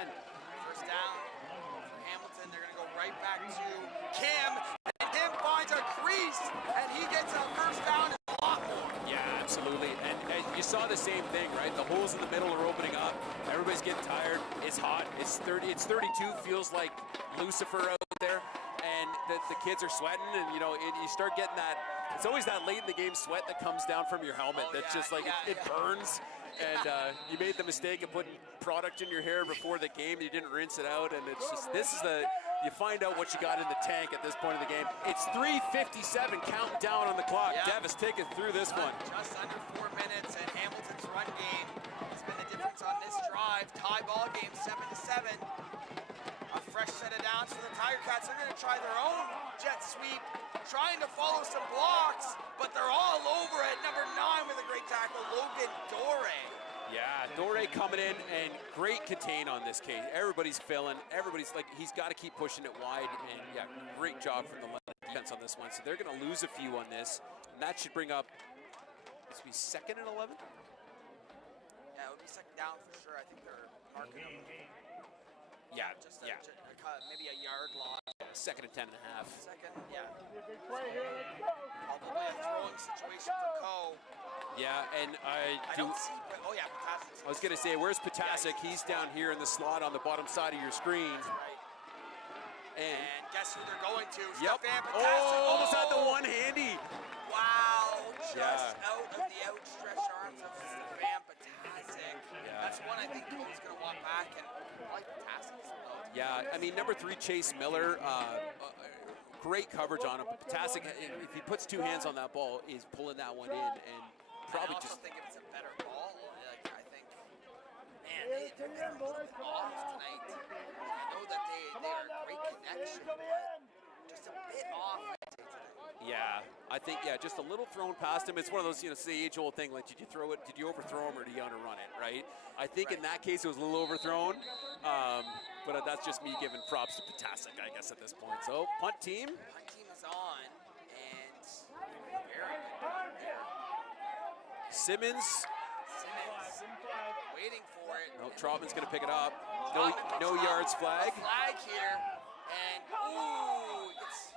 First down for Hamilton. They're going to go right back to Kim, and Kim finds a crease, and he gets a first down and a lot more. Yeah, absolutely. And you saw the same thing, right? The holes in the middle are opening up. Everybody's getting tired. It's hot. It's 30. It's 32. Feels like Lucifer out there, and the kids are sweating. And you know, you start getting that. It's always that late in the game sweat that comes down from your helmet. That's just like it burns. And you made the mistake of putting product in your hair before the game. You didn't rinse it out, and it's just you find out what you got in the tank at this point of the game. It's 3:57, counting down on the clock. Devis taking through this one. Just under 4 minutes, and Hamilton's run game has been the difference on this drive. Tie ball game, 7-7. A fresh set of downs for the Tiger Cats. They're going to try their own jet sweep, trying to follow some blocks, but they're all over it. Number 9 with a great tackle, Logan Dore. Yeah, Dore coming in, and great contain on this case. Everybody's filling. Everybody's like, he's got to keep pushing it wide, and yeah, great job from the defense on this one. So they're going to lose a few on this, and that should bring up, this will be 2nd and 11? Yeah, it would be second down for sure. I think they're marking them. Yeah, Just maybe a yard long. 2nd and 10 and a half. Second, yeah. Probably a throwing situation for Co. Yeah, and I don't see, oh yeah, Potasic. I was going to say, where's Potasic? He's down here in the slot on the bottom side of your screen. Right. And guess who they're going to? Yep. Oh, almost had the one handy. Wow, just out of the outstretched arms of Stefan Potasic. Yeah. That's one I think Cole's going to walk back, and I like Potasic. Yeah, I mean, number 3, Chase Miller, great coverage on him. But Potasic, if he puts 2 hands on that ball, is pulling that one in, and probably I also just. think if it's a better ball, like I think, man, they're a little bit off tonight. I know that they are a great connection, but just a bit off. I'd say, tonight. Yeah, I think just a little thrown past him. It's one of those, it's the age-old thing. Like, did you throw it? Did you overthrow him, or did you underrun it? Right. I think in that case it was a little overthrown. But that's just me giving props to Potasic, I guess, at this point. So, punt team. Punt team is on, and very good. Simmons. Waiting for it. No, Trotman's going to pick it up. No yards flag. Flag here, and ooh, it's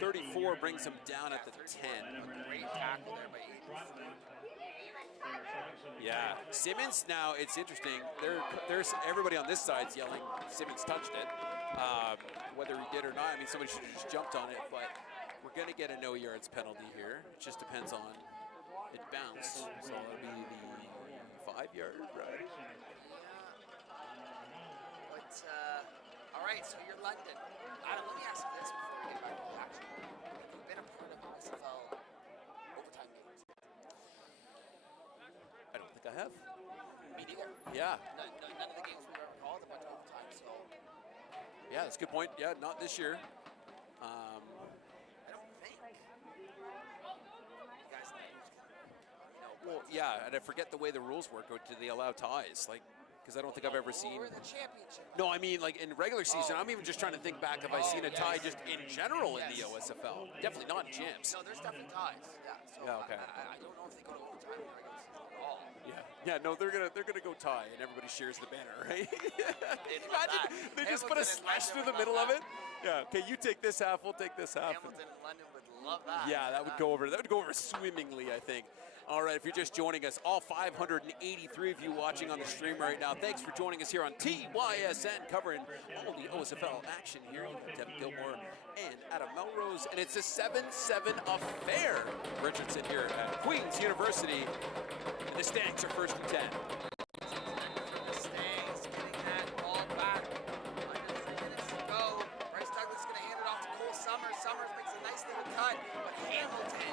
34 brings him down at the 10. A great tackle there by Aiden. Yeah, Simmons now, it's interesting. There's everybody on this side's yelling Simmons touched it. Whether he did or not, I mean, somebody should have just jumped on it, but we're going to get a no yards penalty here. It just depends on it bounced. So it'll be the 5-yard, right? But, all right, so you're London. Adam, let me ask you this before we get back to the action. Have you been a part of OSFL overtime games? I don't think I have. Me neither. Yeah. None of the games we've ever called have went to overtime, so. Yeah, that's a good point. Yeah, not this year. I don't think. You guys know. Well, yeah, and I forget the way the rules work. Do they allow ties? Like, because I don't think I've ever seen. We're in the championship. No, I mean, like in regular season, I'm even just trying to think back if I've seen a tie just in general in the OSFL. Definitely not in gyms. No, there's definitely ties. Yeah. So Yeah, okay. I don't know if they go to overtime in the regular season at all. Yeah, no, they're gonna go tie, and everybody shares the banner, right? Imagine they just put a slash through the middle of it. Yeah, okay, you take this half, we'll take this half. Hamilton and London would love that. Yeah, that would go over. That would go over swimmingly, I think. All right, if you're just joining us, all 583 of you watching on the stream right now, thanks for joining us here on TYSN, covering all the OSFL action here. You have Devin Gilmore and Adam Melrose, and it's a 7-7 affair. Richardson here at Queen's University, and the Stanks are 1st and 10. The Stangs getting that ball back. Under 3 minutes to go. Bryce Douglas going to hand it off to Cole Summers. Summers makes a nice little cut, but Hamilton,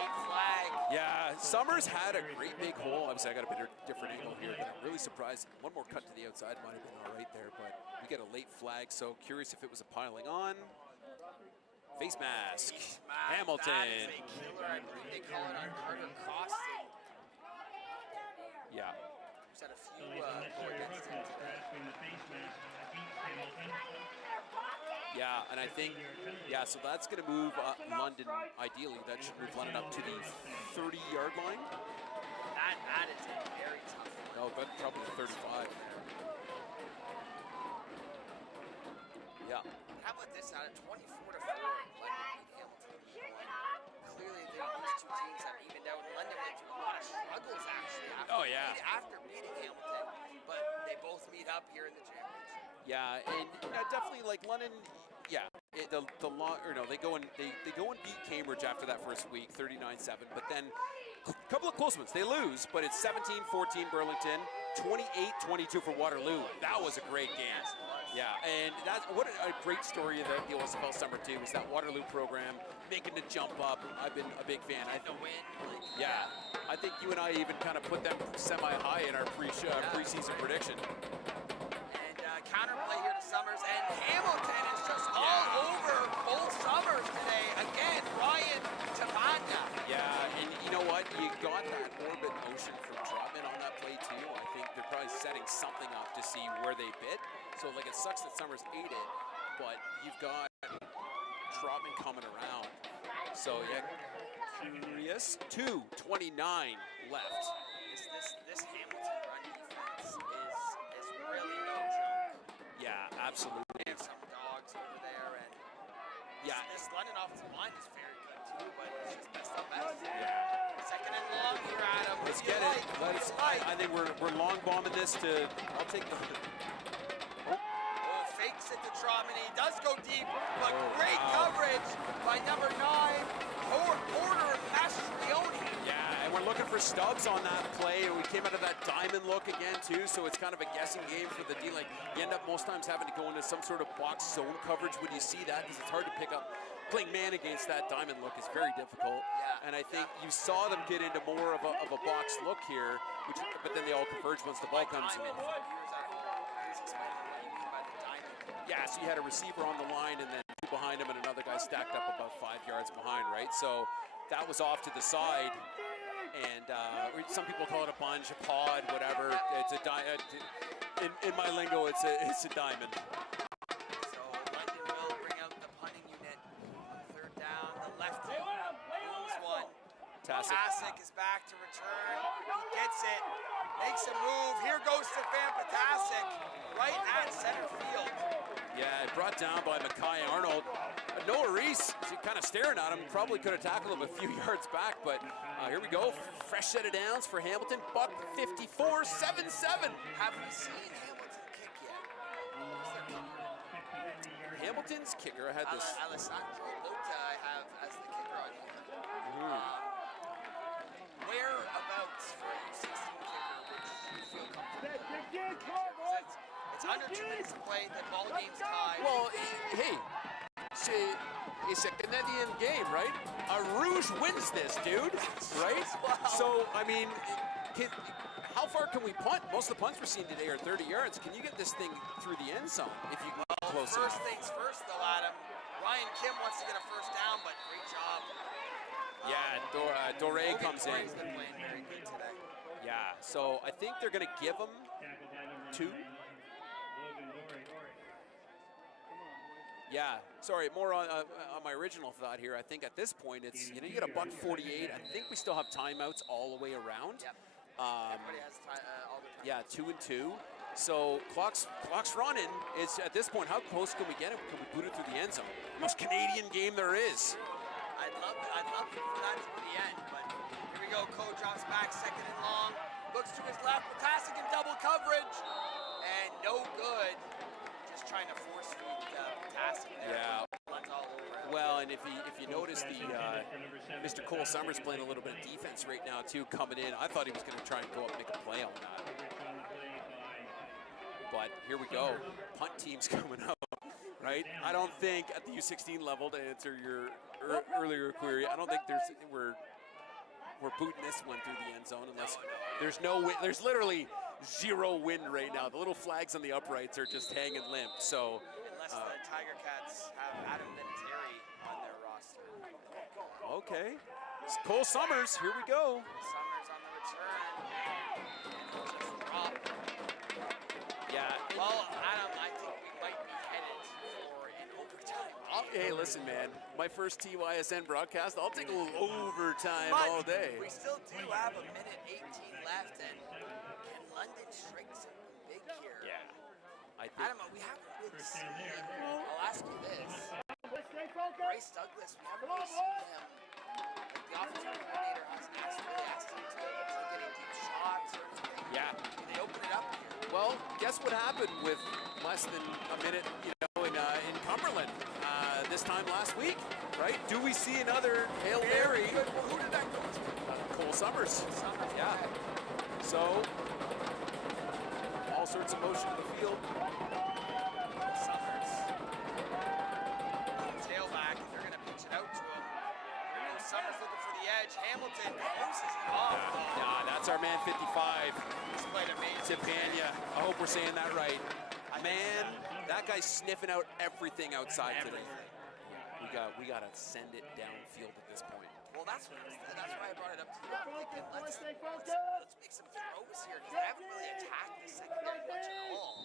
late flag. Yeah, Summers had a great big hole. Obviously, I got a bit of different angle here, but I'm really surprised. One more cut to the outside might have been all right there, but we get a late flag, so curious if it was a piling on. Face mask. Hamilton. That is a killer. I believe they call it on Carter Costin. Yeah. Who's had a few go against him today. Yeah, and I think, so that's going to move London, ideally, that should move London up to the 30-yard line. That is a very tough one. No, but probably 35. Yeah. How about this out of 24-4, London beat Hamilton? Clearly, these two teams have evened out in struggles actually after beating Hamilton, but they both meet up here in the championship. Yeah, and definitely like London. Yeah, they go and beat Cambridge after that first week, 39-7. But then a couple of close ones. They lose, but it's 17-14 Burlington, 28-22 for Waterloo. That was a great game. Yeah, and that's what a great story of the OSFL summer too. Is that Waterloo program making the jump up? I've been a big fan. Yeah, I think you and I even kind of put them semi-high in our preseason prediction. Counterplay here to Summers, and Hamilton is just all over both Summers today. Again, Ryan Tabanda. Yeah, and you know what? You got that orbit motion from Trotman on that play too. I think they're probably setting something up to see where they bit. So like it sucks that Summers ate it, but you've got Trotman coming around. So yeah, curious. 2:29 left. This Hamilton run defense is really no joke. Yeah, absolutely. They have some dogs over there, and this London offensive line is very good too, but it's just best of best. Yeah. Second and long here, Adam. Let's get it. I think we're long bombing this to. I'll take the. Fakes it to Trotman. He does go deep, but great coverage by number 9, Porter Mastrioni. Yeah, and we're looking for stubs on that play. We came out of that diamond look again too, so it's kind of a guessing game for the D. Like you end up most times having to go into some sort of box zone coverage when you see that, because it's hard to pick up. Playing man against that diamond look is very difficult, and I think you saw them get into more of a box look here, but then they all converge once the ball comes in. Yeah, so you had a receiver on the line and then two behind him and another guy stacked up about 5 yards behind, right? So that was off to the side, and some people call it a bunch, a pod, whatever. It's a in my lingo, it's a diamond. So London will bring out the punting unit on third down. The left lose one. Patasic is back to return. He gets it, makes a move. Here goes to Van Patasic, right at center field. Yeah, brought down by Mackay Arnold. Noah Reese kind of staring at him. Probably could have tackled him a few yards back, but here we go. Fresh set of downs for Hamilton. Buck 54, 7-7. Have we seen Hamilton kick yet? Who's their kicker? Hamilton's kicker. I had this. Alessandro Bota I have as the kicker on here. Whereabouts for a U16 kicker which you feel comfortable? It's under 2 minutes to play, the ball game's tied. Well, hey, it's a Canadian game, right? Rouge wins this, dude, right? Wow. So, I mean, how far can we punt? Most of the punts we're seeing today are 30 yards. Can you get this thing through the end zone if you can get close enough? First things first, though, Adam. Ryan Kim wants to get a first down, but great job. Yeah, Doré comes in. Doré's been playing very good today. Yeah, so I think they're going to give him 2. Yeah, sorry, more on my original thought here. I think at this point, it's, you get a buck 48. I think we still have timeouts all the way around. Yep. Everybody has all the time. Yeah, 2 and 2. So clock's running. It's at this point, how close can we get it? Can we boot it through the end zone? Most Canadian game there is. I'd love for that to be the end, but here we go. Cole drops back, second and long. Looks to his left, Patasic in double coverage, and no good. Just trying to force feed Patasic there. Yeah. All over. Well, and if you notice Mr. Cole Summers playing a little bit of defense right now too, coming in. I thought he was going to try and go up and make a play on that. But here we go. Punt team's coming up, right? I don't think at the U16 level, to answer your earlier query, I don't think we're booting this one through the end zone unless there's no wind. There's literally zero wind right now. The little flags on the uprights are just hanging limp. So unless the Tiger Cats have Adam Vinatieri on their roster. Okay. It's Cole Summers, here we go. Summers on the return. Just drop. Yeah. Well, Adam, I think we might be headed for an overtime. Hey, listen, man. My first TYSN broadcast, I'll take a little overtime but all day. We still do have a minute 18 left, and can London strike something big here? Yeah. I think. Adam, we haven't really seen him. I'll ask you this. Bryce Douglas, we haven't really seen him. The offensive coordinator hasn't really asked him to get into Yeah. Can they open it up here? Well, guess what happened with less than a minute, in Cumberland this time last week, right? Do we see another Hail Mary? Who did that go to? Cole Summers. Yeah. So, all sorts of motion in the field. Summers. Tailback, and they're going to pitch it out to him. Summers looking for the edge. Hamilton closes it off. Yeah, that's our man 55. He's played amazing. Tibania. I hope we're saying that right. Man, that guy's sniffing out everything outside today. We gotta send it downfield at this point. Well, that's why I brought it up to you. I'm thinking, let's make some throws here, because they haven't really attacked the secondary much at all.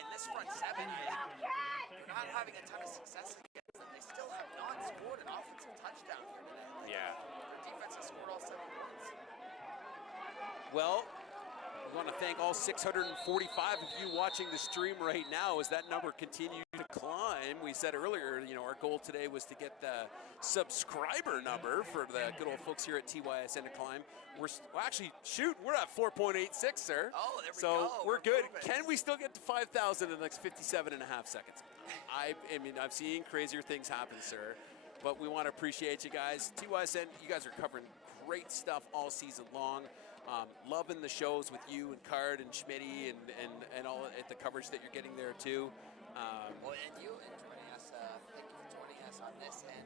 And this front seven, they're not having a ton of success against them. They still have not scored an offensive touchdown here today. Yeah. Their defense has scored all 7 points. Well, we want to thank all 645 of you watching the stream right now as that number continues to climb. We said earlier, our goal today was to get the subscriber number for the good old folks here at TYSN to climb. We're at 4.86, sir. Oh, there we so go. we're good. Moving. Can we still get to 5,000 in the next 57.5 seconds? I mean, I've seen crazier things happen, sir. But we want to appreciate you guys. TYSN, you guys are covering great stuff all season long. Loving the shows with you and Card and Schmitty and all at the coverage that you're getting there too. Well, and you and joining us, thank you for joining us on this and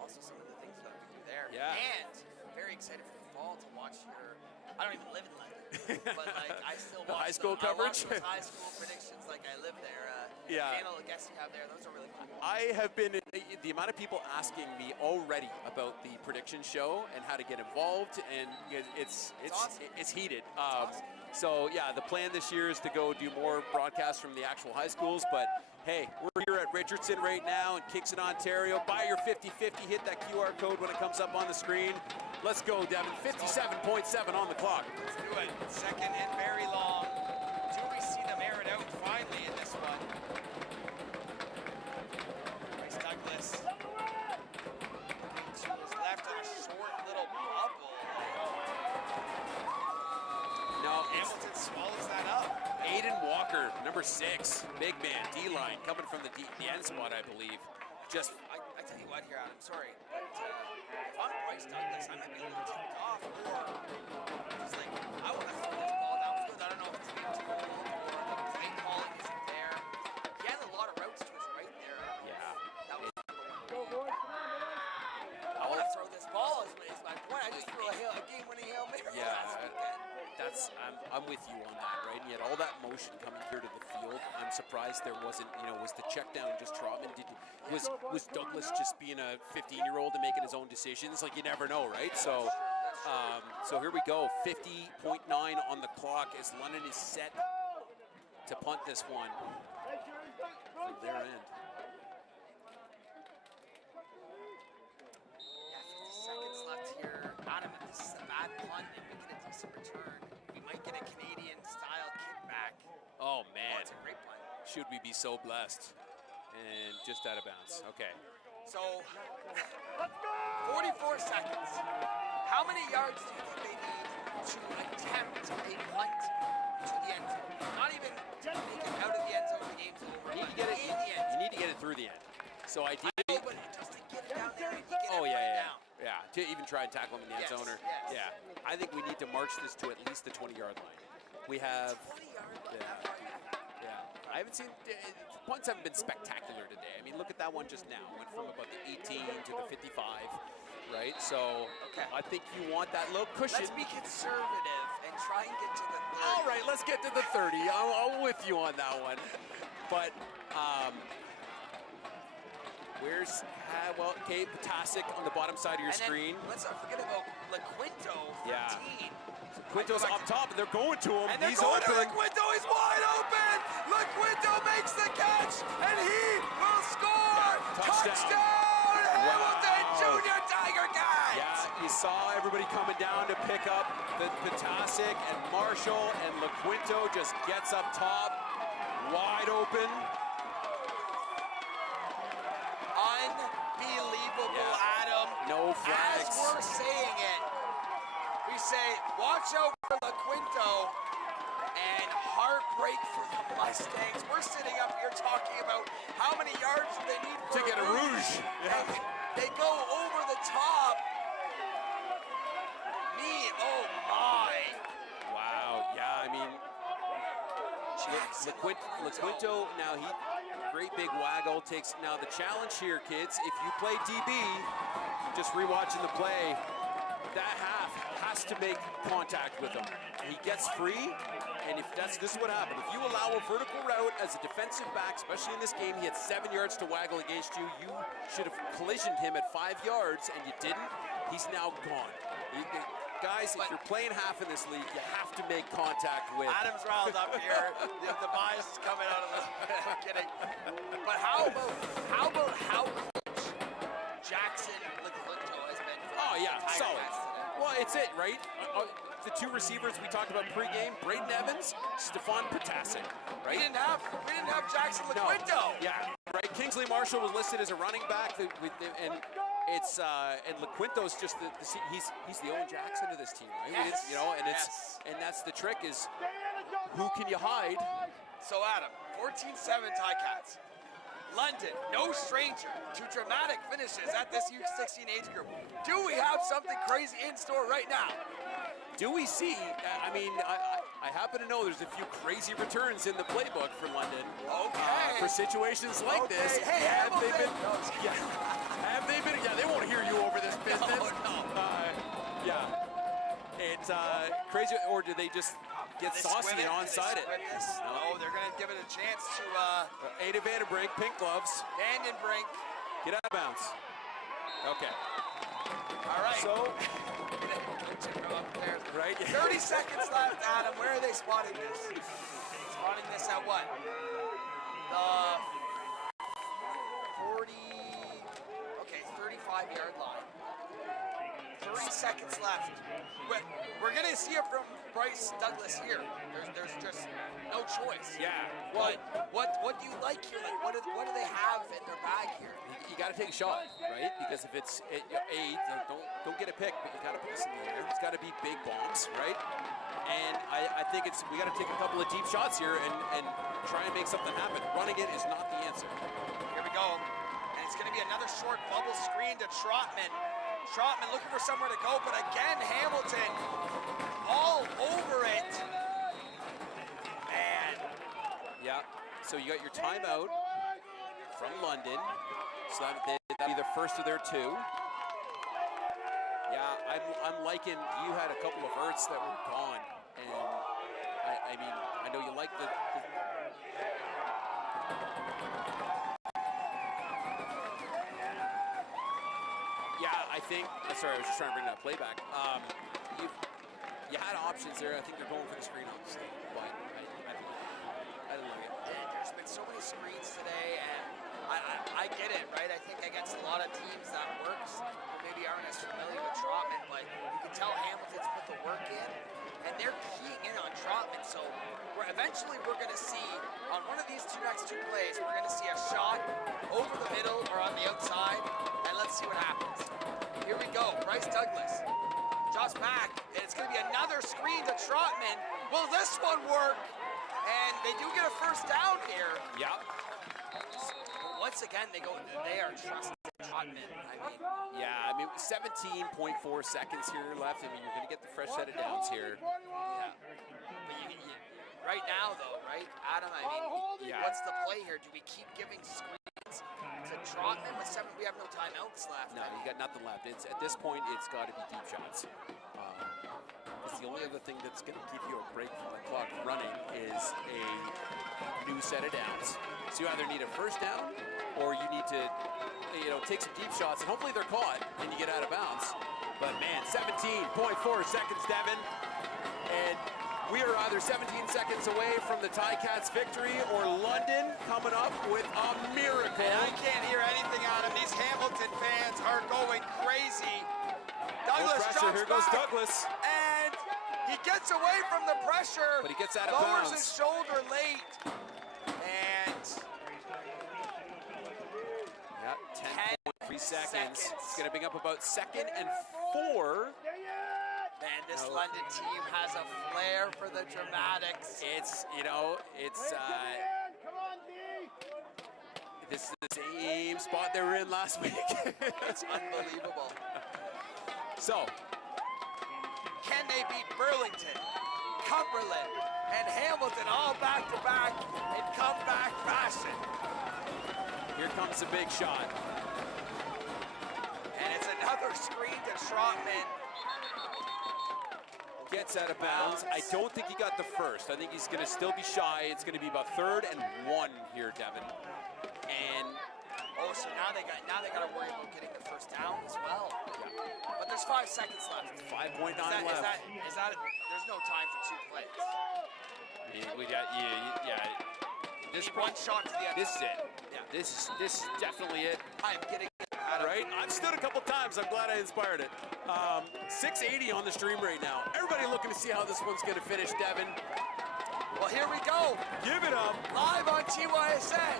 also some of the things that we do there. Yeah. And very excited for the fall to watch your, I don't even live in London, but I still The watch high school coverage? I watch those high school predictions like I live there. Yeah. The panel of guests you have there, those are really fun. I have been, the amount of people asking me already about the prediction show and how to get involved, and it's awesome. It's heated. Awesome. So yeah, the plan this year is to go do more broadcasts from the actual high schools, but hey, we're here at Richardson right now in Kingston, Ontario. Buy your 50/50, hit that QR code when it comes up on the screen. Let's go, Devin. 57.7 on the clock. Let's do it. Second and very long. Do we see them air it out finally in this one? Bryce Douglas. To his left on a short little bubble. No, Hamilton swallows that up. Aiden Walker, number 6, big man, D-line, coming from the end spot, I believe. Just I tell you what here, Adam, sorry, but if I'm Bryce Douglas, I might be a little ticked off, or just like, I want to throw this ball downfield. I don't know if it's being too old or the play calling isn't there. He had a lot of routes to his right there. yeah. That was I want to throw this ball is my point. I just threw a game-winning Hail Mary last weekend. I'm with you on that, right? And yet all that motion coming here to the field, I'm surprised there wasn't, was the check down just Trotman? Was Douglas just being a 15-year-old and making his own decisions? Like, you never know, right? So, so here we go, 50.9 on the clock as London is set to punt this one from their end. Yeah, 50 seconds left here. Adam, if this is a bad punt and we get a decent return, we might get a Canadian-style kickback. Oh, Oh, man. it's a great punt. Should we be so blessed? And just out of bounds. Okay. So, 44 seconds. How many yards do you think they need to attempt a punt to the end zone? Not even to make it out of the end zone, the game's over. You need to but get it. in the end You zone. need to get it through the end. So I ideally, know, but just to get it down there and you get oh it yeah, down. yeah. To even try and tackle him in the end Yes, zone. yes. Yeah, I think we need to march this to at least the 20-yard line. We have. 20 yards. Yeah. I haven't seen. Punts haven't been spectacular today. I mean, look at that one just now. Went from about the 18 to the 55, right? So Okay. I think you want that little cushion. Let's be conservative and try and get to the 30. All right, let's get to the 30. I'm with you on that one. But where's well, okay, Potasic on the bottom side of your And then screen. let's not forget about LaQuinto, 13. Yeah. Quinto's up top, and they're going to him. And they're He's going open. to LaQuinto. He's wide open. LaQuinto makes the catch, and he will score. Touchdown. Hamilton, Junior Tiger Cats. Yeah, you saw everybody coming down to pick up the Potasic and Marshall, and LaQuinto just gets up top, wide open. Unbelievable, Yeah. Adam. No flags. As we're saying it, we say, watch out for LaQuinto. And heartbreak for the Mustangs. We're sitting up here talking about how many yards do they need for To get a rouge. And they go over the top. Oh my. Wow, yeah, I mean, LaQuinto, now great big waggle, takes, now the challenge here, kids, if you play DB, just rewatching the play, that half has to make contact with him. He gets free, and this is what happened. If you allow a vertical route as a defensive back, especially in this game, he had 7 yards to waggle against you. You should have collisioned him at 5 yards, and you didn't. He's now gone. Guys, if you're playing half in this league, you have to make contact with. Adam's riled up here. The bias is coming out of the. I'm kidding. But how about how Coach Jackson LaQuinto has been? Oh yeah, solid. Today. Well, it's it, right? The two receivers we talked about pregame: Braden Evans, Stefan Potasic, right? We didn't have Jackson LaQuinto. No. Yeah, right. Kingsley Marshall was listed as a running back, and it's and LaQuinto's just he's the Owen Jackson of this team, right? Yes. It's, and that's the trick is who can you hide? So Adam, 14-7 Ticats. London, no stranger to dramatic finishes at this U16 age group. Do we have something crazy in store right now? Do we see? I mean, I happen to know there's a few crazy returns in the playbook for London. Okay. For situations like this. Hey, have they been? No, Have they been? Yeah, they won't hear you over this business. No. Yeah. It's crazy, or do they just get saucy and onside it? No, they're going to give it a chance to Ada Vandenbrink, pink gloves. Vandenbrink. Get out of bounds. Okay. All right. So, right? 30 seconds left, Adam. Where are they spotting this? Spotting this at what? The 35-yard line. 30 seconds left. But we're going to see it from Bryce Douglas here. There's just no choice. Yeah. Well, what do you like here? Like, what do they have in their bag here? you got to take a shot, right? Because if it's don't get a pick, but you got to put this in the air. It's got to be big bombs, right? And I think we got to take a couple of deep shots here and try and make something happen. Running it is not the answer. Here we go. And it's going to be another short bubble screen to Trotman. Trotman looking for somewhere to go, but again, Hamilton all over it. Man. Yeah, so you got your timeout from London. So that'll be the first of their two. Yeah, I'm liking, you had a couple of verts that were gone. And I mean, I know you like the yeah, I think, sorry, I was just trying to bring that play back. You had options there. I think they're going for the screen ups, but I don't like it. There's been so many screens today, and I get it, right? I think against a lot of teams that works, who maybe aren't as familiar with Trotman, but you can tell Hamilton's put the work in, and they're keying in on Trotman. So eventually we're going to see, on one of these next two plays, we're going to see a shot over the middle or on the outside, and let's see what happens. Here we go, Bryce Douglas. Just back, and it's going to be another screen to Trotman. Will this one work? And they do get a first down here. Yeah. Once again, they are trusting Trotman. Yeah, I mean, 17.4 seconds here left. I mean, you're going to get the fresh set of downs here. Yeah. But right now, though, right, Adam, yeah. What's the play here? Do we keep giving screens to Trotman with 7? We have no timeouts left. No, you got nothing left. At this point, it's got to be deep shots. It's the only other thing that's going to give you a break from the clock running is a new set of downs. So you either need a first down or you need to, take some deep shots, and hopefully they're caught and you get out of bounds. But man, 17.4 seconds, Devin. And we are either 17 seconds away from the Ticats victory or London coming up with a miracle. And I can't hear anything out of these Hamilton fans are going crazy. Douglas drops Here goes back, Douglas. and he gets away from the pressure. But he gets out of lowers bounds. His shoulder late. And 10.3 seconds. It's going to bring up about 2nd and 4. This London team has a flair for the dramatics. It's, you know, it's Come on, D! this is the same spot they were in last week. It's unbelievable. So, Can they beat Burlington, Cumberland, and Hamilton all back-to-back in comeback fashion? here comes the big shot. And it's another screen to Trotman. Gets out of bounds. I don't think he got the first. I think he's going to still be shy. It's going to be about 3rd and 1 here, Devin. And Oh, so now they got to worry about getting the first down as well. But there's 5 seconds left. 5.9 Is left. there's no time for 2 plays. We got yeah. This Need one shot to the end. This is it. Yeah. This is definitely it. I'm getting out of Right? I've stood a couple times. I'm glad I inspired it. 680 on the stream right now. Everybody looking to see how this one's going to finish, Devin. Well, here we go. Give it up. Live on TYSN.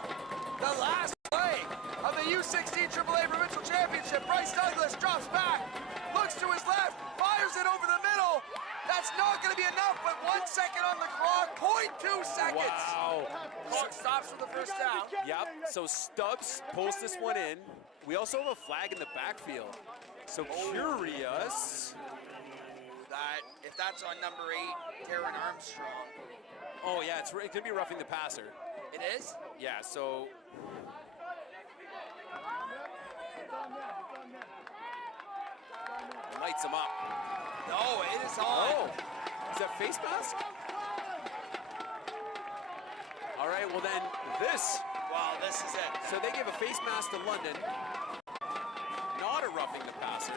The last play of the U16 AAA Provincial Championship. Bryce Douglas drops back, looks to his left, fires it over the middle. That's not going to be enough, but 1 second on the clock, 0.2 seconds. Wow. Clock stops for the first down. Yep. So Stubbs pulls this one in. We also have a flag in the backfield. So curious. That if that's on number 8, Aaron Armstrong. Oh yeah, it's going to be roughing the passer. It is? Yeah. So lights him up. No, it is on. Oh, is that face mask? All right. Well then, this. Wow, this is it. So they give a face mask to London. Not a roughing the passer.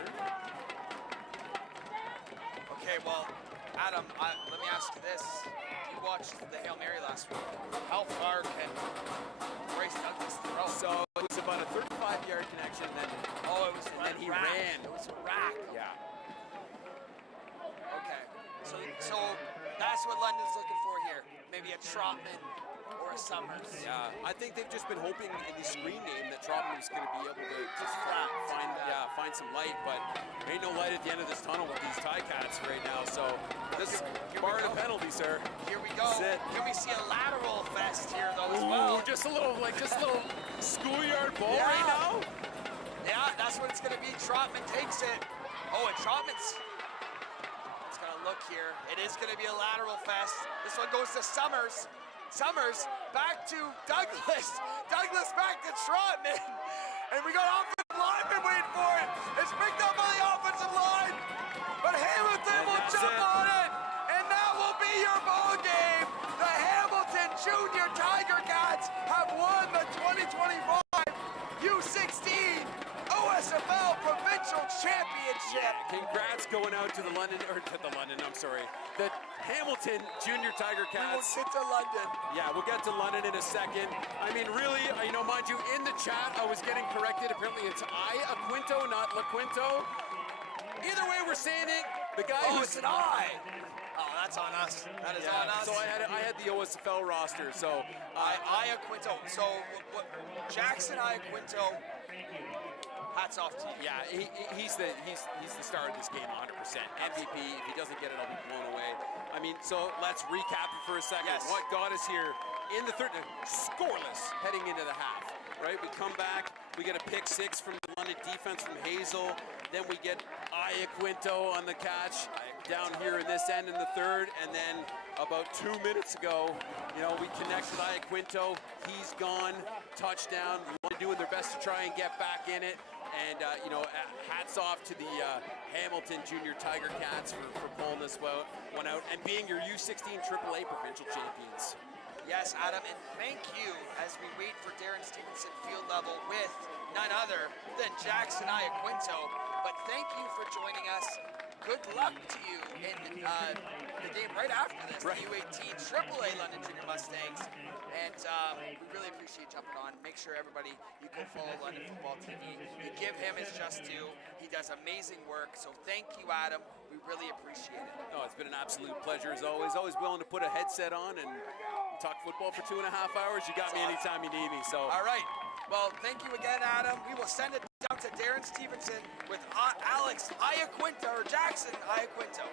Okay, well, Adam, let me ask you this. You watched the Hail Mary last week. How far can Bryce Douglas throw? So it was about a 35-yard connection, and then And then he ran. It was a rack. Yeah. Okay, so that's what London's looking for here. Maybe a Trotman or a Summers. Yeah, I think they've just been hoping in the screen game that Trotman was going to be able to just flat, find some light, but there ain't no light at the end of this tunnel with these Ticats right now. So this is bar and penalty, sir. Here we go. That's it. Can we see a lateral fest here though as Ooh, well? just a little schoolyard ball right now. Yeah, that's what it's going to be. Trotman takes it. Oh, and Trotman's going to look here. It is going to be a lateral fest. This one goes to Summers. Summers back to Douglas. Douglas back to Trotman. And we got offensive lineman waiting for it. It's picked up by the offensive line. But Hamilton will jump on it. And that will be your ball game. The Hamilton Junior Tiger Cats have won the 2025 U16 OSFL Provincial Championship. Congrats going out to the Hamilton Junior Tiger Cats. We will get to London. Yeah, we'll get to London in a second. I mean, really, mind you, in the chat, I was getting corrected. Apparently, it's Iaquinto, not LaQuinto. Either way, we're saying it. The guy Oh, who's it's an I. Oh, that's on us. That is on us. So I had the OSFL roster. So Iaquinto. So Jackson Iaquinto. Hats off to you. yeah, he's the star of this game, 100%. MVP. If he doesn't get it, I'll be blown away. I mean, so let's recap it for a second. Yes. What got us here in the third, scoreless heading into the half. Right, we come back. We get a pick 6 from the London defense from Hazel. Then we get Iaquinto on the catch down here in this end in the third. And then about 2 minutes ago, we connected Iaquinto. He's gone. Touchdown. They're doing their best to try and get back in it. And, hats off to the Hamilton Junior Tiger Cats for pulling this one out and being your U16 AAA Provincial champions. Yes, Adam, and thank you as we wait for Darren Stevenson field level with none other than Jackson Iaquinto. But thank you for joining us. Good luck to you in the game right after this, Right. the U18 AAA London Junior Mustangs. And we really appreciate jumping on. Make sure everybody, you go follow London Football TV. You give him his just due. He does amazing work. So thank you, Adam. We really appreciate it. No, it's been an absolute pleasure as always. Always willing to put a headset on and talk football for 2.5 hours. You got me anytime you need me. So all right. Well, thank you again, Adam. We will send it down to Darren Stevenson with Alex Iaquinto, or Jackson Iaquinto.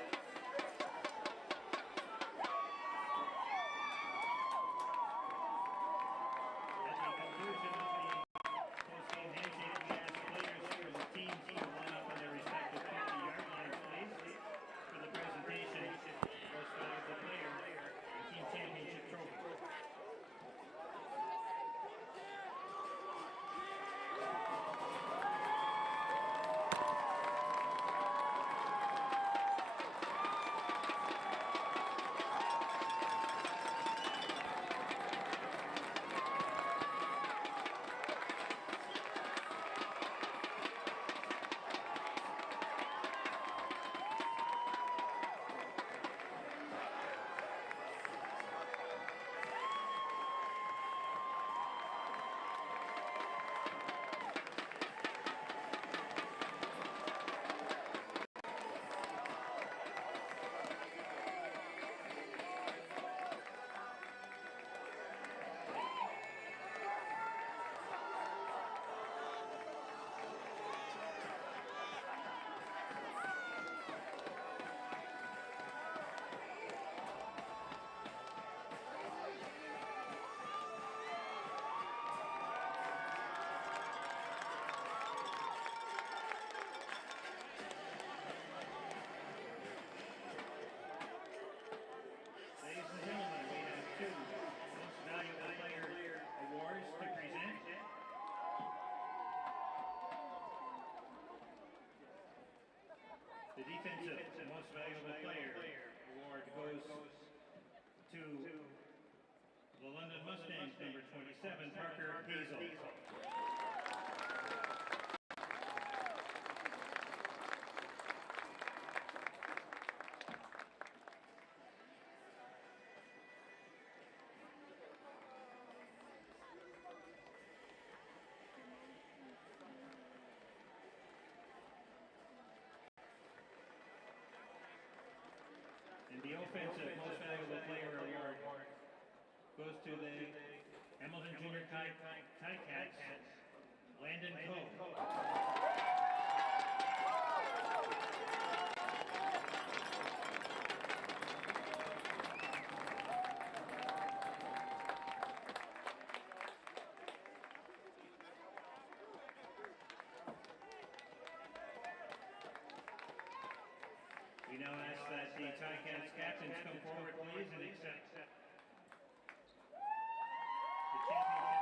Defensive Most Valuable Player award goes to the London Mustangs, number 27, Parker Hazel. And the offensive Most Valuable Player award goes to the Hamilton Junior Ticats, Landon Cole. We now ask that the Ticats captains come forward, please, and accept the championship.